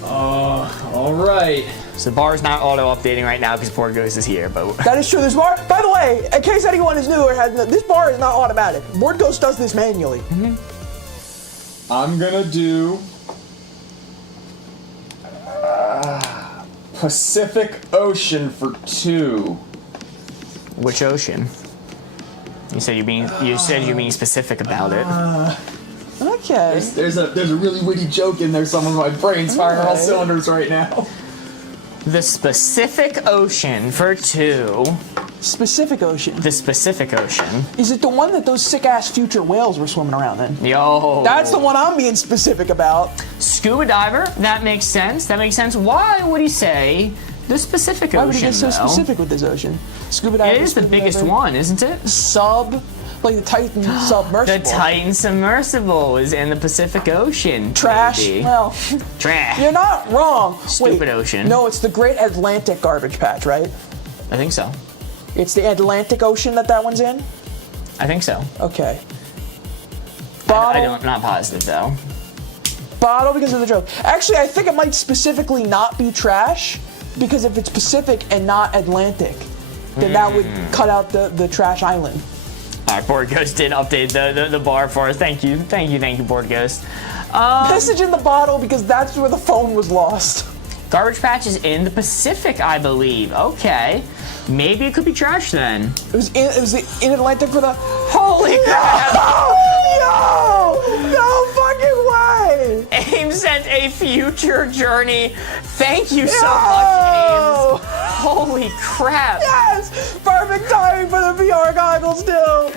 All right. So the bar is not auto-updating right now because Board Ghost is here, but That is true. This bar, by the way, in case anyone is new or hasn't, this bar is not automatic. Board Ghost does this manually. I'm gonna do Pacific Ocean for 2. which ocean? You said you're being specific about it. Okay. There's a really witty joke in there. Some of my brain's firing all Okay. cylinders right now. The Pacific Ocean for 2. Pacific Ocean. The Pacific Ocean. Is it the one that those sick-ass future whales were swimming around in? Yo. That's the one I'm being specific about. Scuba diver. That makes sense. That makes sense. Why would he say the Pacific Ocean? Why would he get so though? specific with this ocean? Scuba diver. It is the scuba biggest diver, one, isn't it? Sub, like the Titan submersible. The Titan submersible is in the Pacific Ocean. Trash. baby. Well, Trash. you're not wrong. Stupid ocean. No, it's the Great Atlantic Garbage Patch, right? I think so. It's the Atlantic Ocean that one's in? I think so. Okay. I Bottle, don't. Not positive though. bottle because of the joke. Actually, I think it might specifically not be trash because if it's Pacific and not Atlantic, then that would cut out the trash island. All right, Board Ghost did update the bar for us. Thank you, Board Ghost. Message in the bottle because that's where the phone was lost. Garbage Patch is in the Pacific, I believe. Okay, maybe it could be trash then. It was in Atlantic for the. Holy crap! Yo! No fucking way! Ames sent a future journey. Thank you so Yo! much, Ames. Holy crap! Yes! Perfect timing for the VR goggles, too!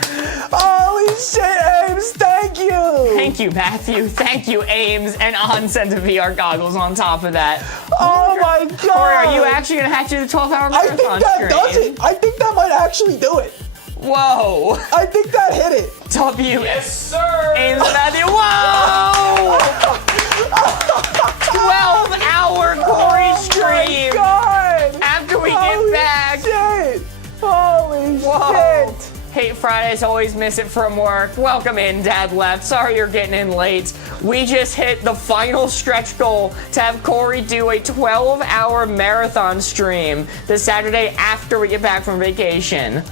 Holy shit, Ames, thank you! Thank you, Matthew. Thank you, Ames. And On sent the VR goggles on top of that. Oh my god! Corey, are you actually going to have to do the 12-hour I think marathon that stream? does it! I think that might actually do it! Whoa! I think that hit it! W. Yes, sir. Ames and Matthew. Whoa! 12-hour Corey stream. Oh my god! After we Holy get back. Shit. Holy Whoa. shit! Hate Fridays, always miss it from work. Welcome in, Dad left. Sorry you're getting in late. We just hit the final stretch goal to have Corey do a 12-hour marathon stream the Saturday after we get back from vacation.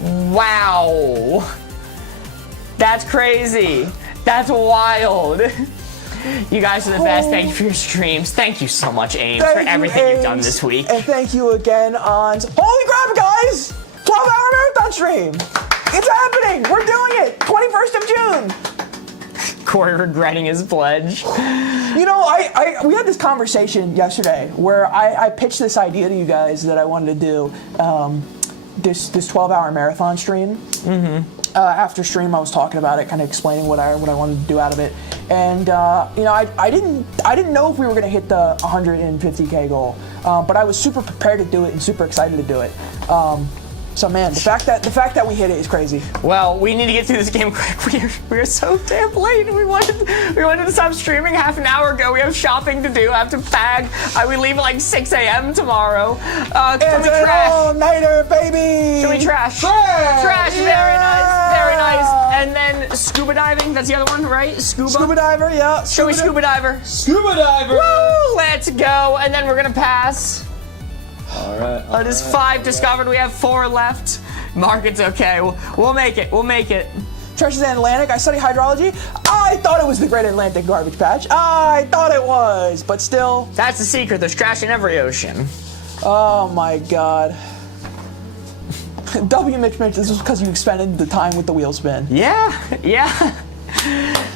Wow. That's crazy. That's wild. You guys are the best. Thank you for your streams. Thank you so much, Ames, for Thank you, everything you've done Ames. this week. And thank you again on. Holy crap, guys! 12-hour marathon stream! It's happening! We're doing it! 21st of June! Corey regretting his pledge. You know, we had this conversation yesterday where I pitched this idea to you guys that I wanted to do this 12-hour marathon stream. After stream, I was talking about it, kind of explaining what I wanted to do out of it, and you know, I didn't know if we were going to hit the 150K goal, but I was super prepared to do it and super excited to do it. So man, the fact that we hit it is crazy. Well, we need to get through this game quick. We are so damn late. We wanted to stop streaming half an hour ago. We have shopping to do. I have to pack. We leave at like 6 a.m. tomorrow. Can we trash? All-nighter, baby. Can we trash? Trash. Very nice. Very nice. And then scuba diving. That's the other one, right? Scuba diver. Yeah. Shall we scuba diver? Scuba diver! Woo! Let's go. And then we're gonna pass. All right. It is 5 discovered. We have 4 left. Mark, it's okay. We'll make it. We'll make it. Trash is in Atlantic. I study hydrology. I thought it was the Great Atlantic Garbage Patch. I thought it was, but still. That's the secret. There's trash in every ocean. Oh my God. W. Mitch, this was because you expended the time with the wheel spin. Yeah.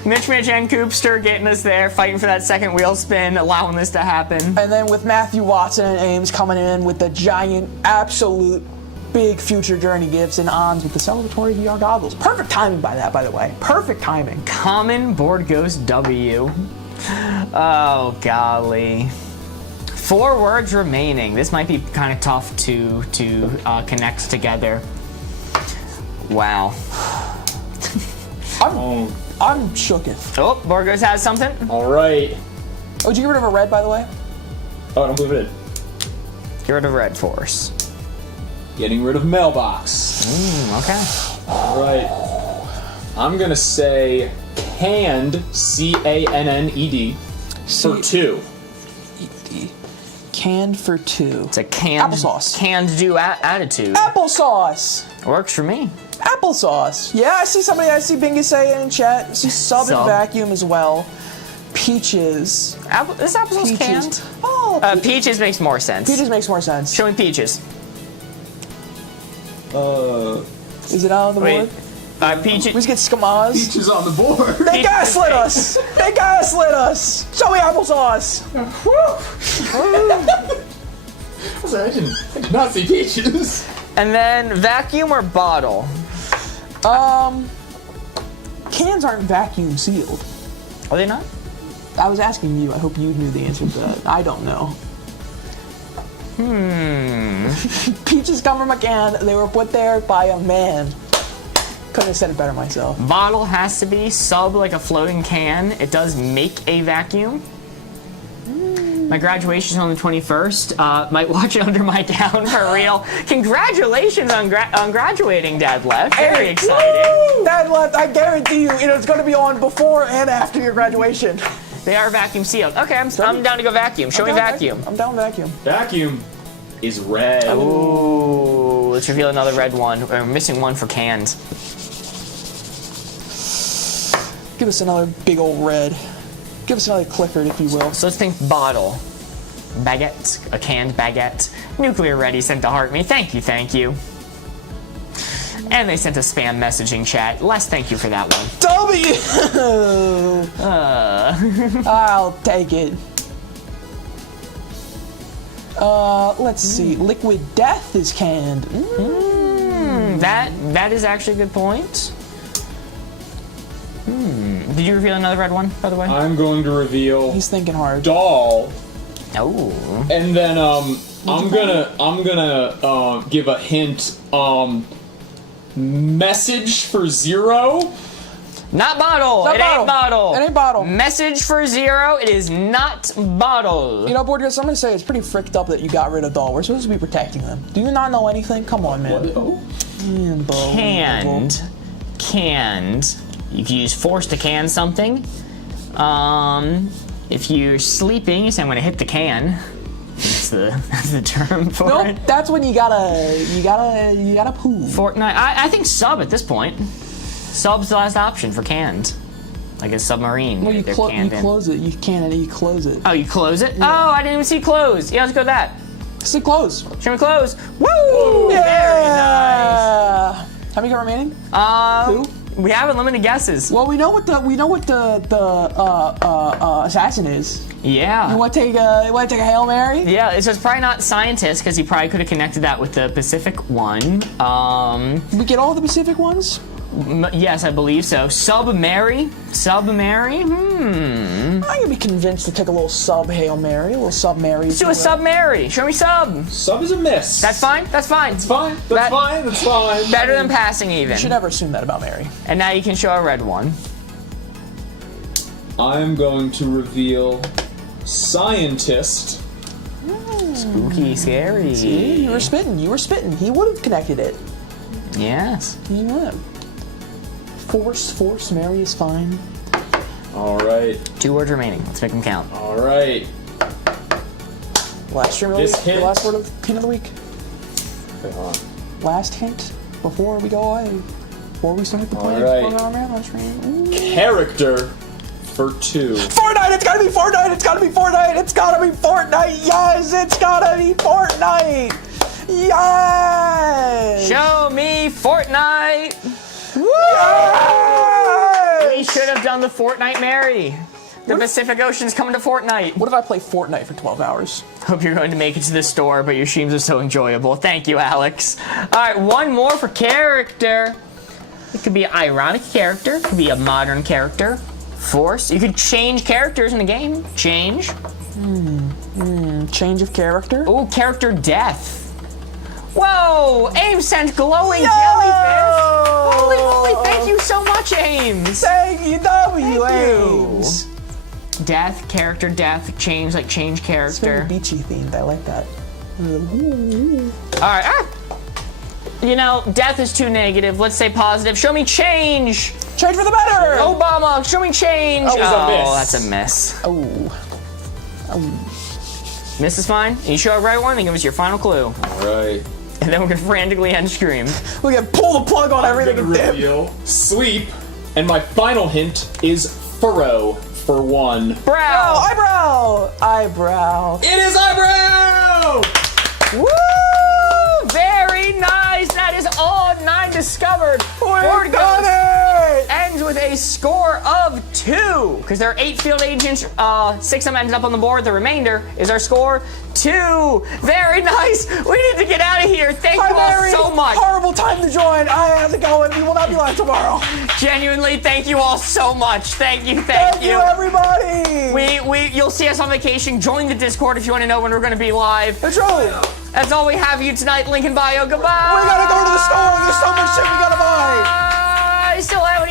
Mitch and Coopster getting us there, fighting for that second wheel spin, allowing this to happen. And then with Matthew Watson and Ames coming in with the giant, absolute, big future journey gifts and ons with the celebratory VR goggles. Perfect timing by that, by the way. Perfect timing. Common board goes W. Oh, golly. 4 words remaining. This might be kind of tough to connect together. Wow. I'm shooken. Oh, Borgos has something. All right. Oh, did you get rid of a red, by the way? Oh, I don't believe it. Get rid of red for us. Getting rid of mailbox. Okay. All right. I'm gonna say canned, C-A-N-N-E-D, for 2. Canned for 2. It's a canned applesauce. Can-do attitude. Applesauce. Works for me. Applesauce. Yeah, I see Bingus say it in chat. I see sub and vacuum as well. Peaches. Is applesauce canned? Oh, Peaches makes more sense. Peaches makes more sense. Show me peaches. Is it on the board? Peaches. We just get scamas. Peaches on the board. They gaslit us. They gaslit us. Show me applesauce. I did not see peaches. And then vacuum or bottle? Cans aren't vacuum sealed. Are they not? I was asking you. I hope you knew the answer to that. I don't know. Peaches come from a can. They were put there by a man. Couldn't have said it better myself. Bottle has to be sub like a floating can. It does make a vacuum. My graduation's on the 21st. Might watch it under my gown for real. Congratulations on graduating, Dad Left. Very exciting. Dad Left, I guarantee you, it's going to be on before and after your graduation. They are vacuum sealed. Okay, I'm down to go vacuum. Show me vacuum. I'm down vacuum. Vacuum is red. Ooh, let's reveal another red one. We're missing one for cans. Give us another big old red. Give us another clicker, if you will. So let's think bottle. Baguette, a canned baguette. Nuclear ready sent to heart me. Thank you. And they sent a spam messaging chat. Les, thank you for that one. W! I'll take it. Let's see. Liquid Death is canned. That is actually a good point. Did you reveal another red one, by the way? I'm going to reveal He's thinking hard. doll. Oh. And then I'm gonna give a hint. Message for 0. Not bottle. Not It bottle. ain't bottle. It ain't bottle. Message for 0. It is not bottle. You know, Boardgamers, I'm gonna say it's pretty fricked up that you got rid of doll. We're supposed to be protecting them. Do you not know anything? Come on, man. Canned. You can use force to can something. If you're sleeping, you say I'm gonna hit the can. That's the term for it. Nope, that's when you gotta poo. Fortnite. I think sub at this point. Sub's the last option for canned. Like a submarine. Well, you they're close it. You close it. Oh, you close it? Yeah. Oh, I didn't even see close. Yeah, let's go with that. See close. Show me close. Woo! Yeah. Very nice. How many got remaining? We have unlimited guesses. Well, we know what the assassin is. Yeah. You want to take a Hail Mary? Yeah, so it's probably not scientist because he probably could have connected that with the Pacific one. Did we get all the Pacific ones? Yes, I believe so. Sub-Mary? I'm gonna be convinced to take a little sub Hail Mary, a little sub Mary. Let's do a Sub-Mary. Show me sub. Sub is a miss. That's fine. That's fine. That's fine. That's fine. Better than passing even. You should never assume that about Mary. And now you can show a red one. I'm going to reveal scientist. Spooky, scary. See, you were spitting. He would have connected it. Yes. He would. Force, Mary is fine. All right. 2 words remaining. Let's make them count. All right. Last stream of This the week. The hint- last word of hint of the week. Okay, hold on. Last hint before we go away. Before we start the play. All right. On our marathon stream. Ooh. Character for 2. Fortnite! It's gotta be Fortnite! It's gotta be Fortnite! It's gotta be Fortnite! Yes! It's gotta be Fortnite! Yes! Show me Fortnite. Yes! We should have done the Fortnite Mary. The Pacific Ocean's coming to Fortnite. What if I play Fortnite for 12 hours? Hope you're going to make it to the store, but your streams are so enjoyable. Thank you, Alex. All right, one more for character. It could be an ironic character. It could be a modern character. Force. You could change characters in the game. Change. Change of character? Ooh, character death. Whoa! Ames sent glowing Yo! jellyfish. Holy moly! Thank you so much, Ames. Thank you, W. Thank you. Ames. Death, character death, change, like change It's very character. beachy themed. I like that. All right. You know, death is too negative. Let's say positive. Show me change. Change for the better! Obama, show me change. That was a miss. That's a miss. Oh. Miss is fine. You show a right one and give us your final clue. All right. And then we're gonna frantically end scream. We can pull the plug on everything and dip. Reveal sleep, and my final hint is furrow for 1. Brow. Oh, eyebrow! It is eyebrow. Woo! Very nice. That is all 9 discovered. We got it! Ends with a score of 2. Because there are 8 field agents, 6 of them ended up on the board. The remainder is our score 2. Very nice. We need to get out of here. Thank you all Mary. so much. Horrible time to join. I have to go and we will not be live tomorrow. Genuinely, thank you all so much. Thank you. Thank you, everybody. You'll see us on vacation. Join the Discord if you want to know when we're going to be live. That's right. That's all we have for you tonight. Link in bio. Goodbye. We gotta go to the store. There's so much shit we gotta buy. I still have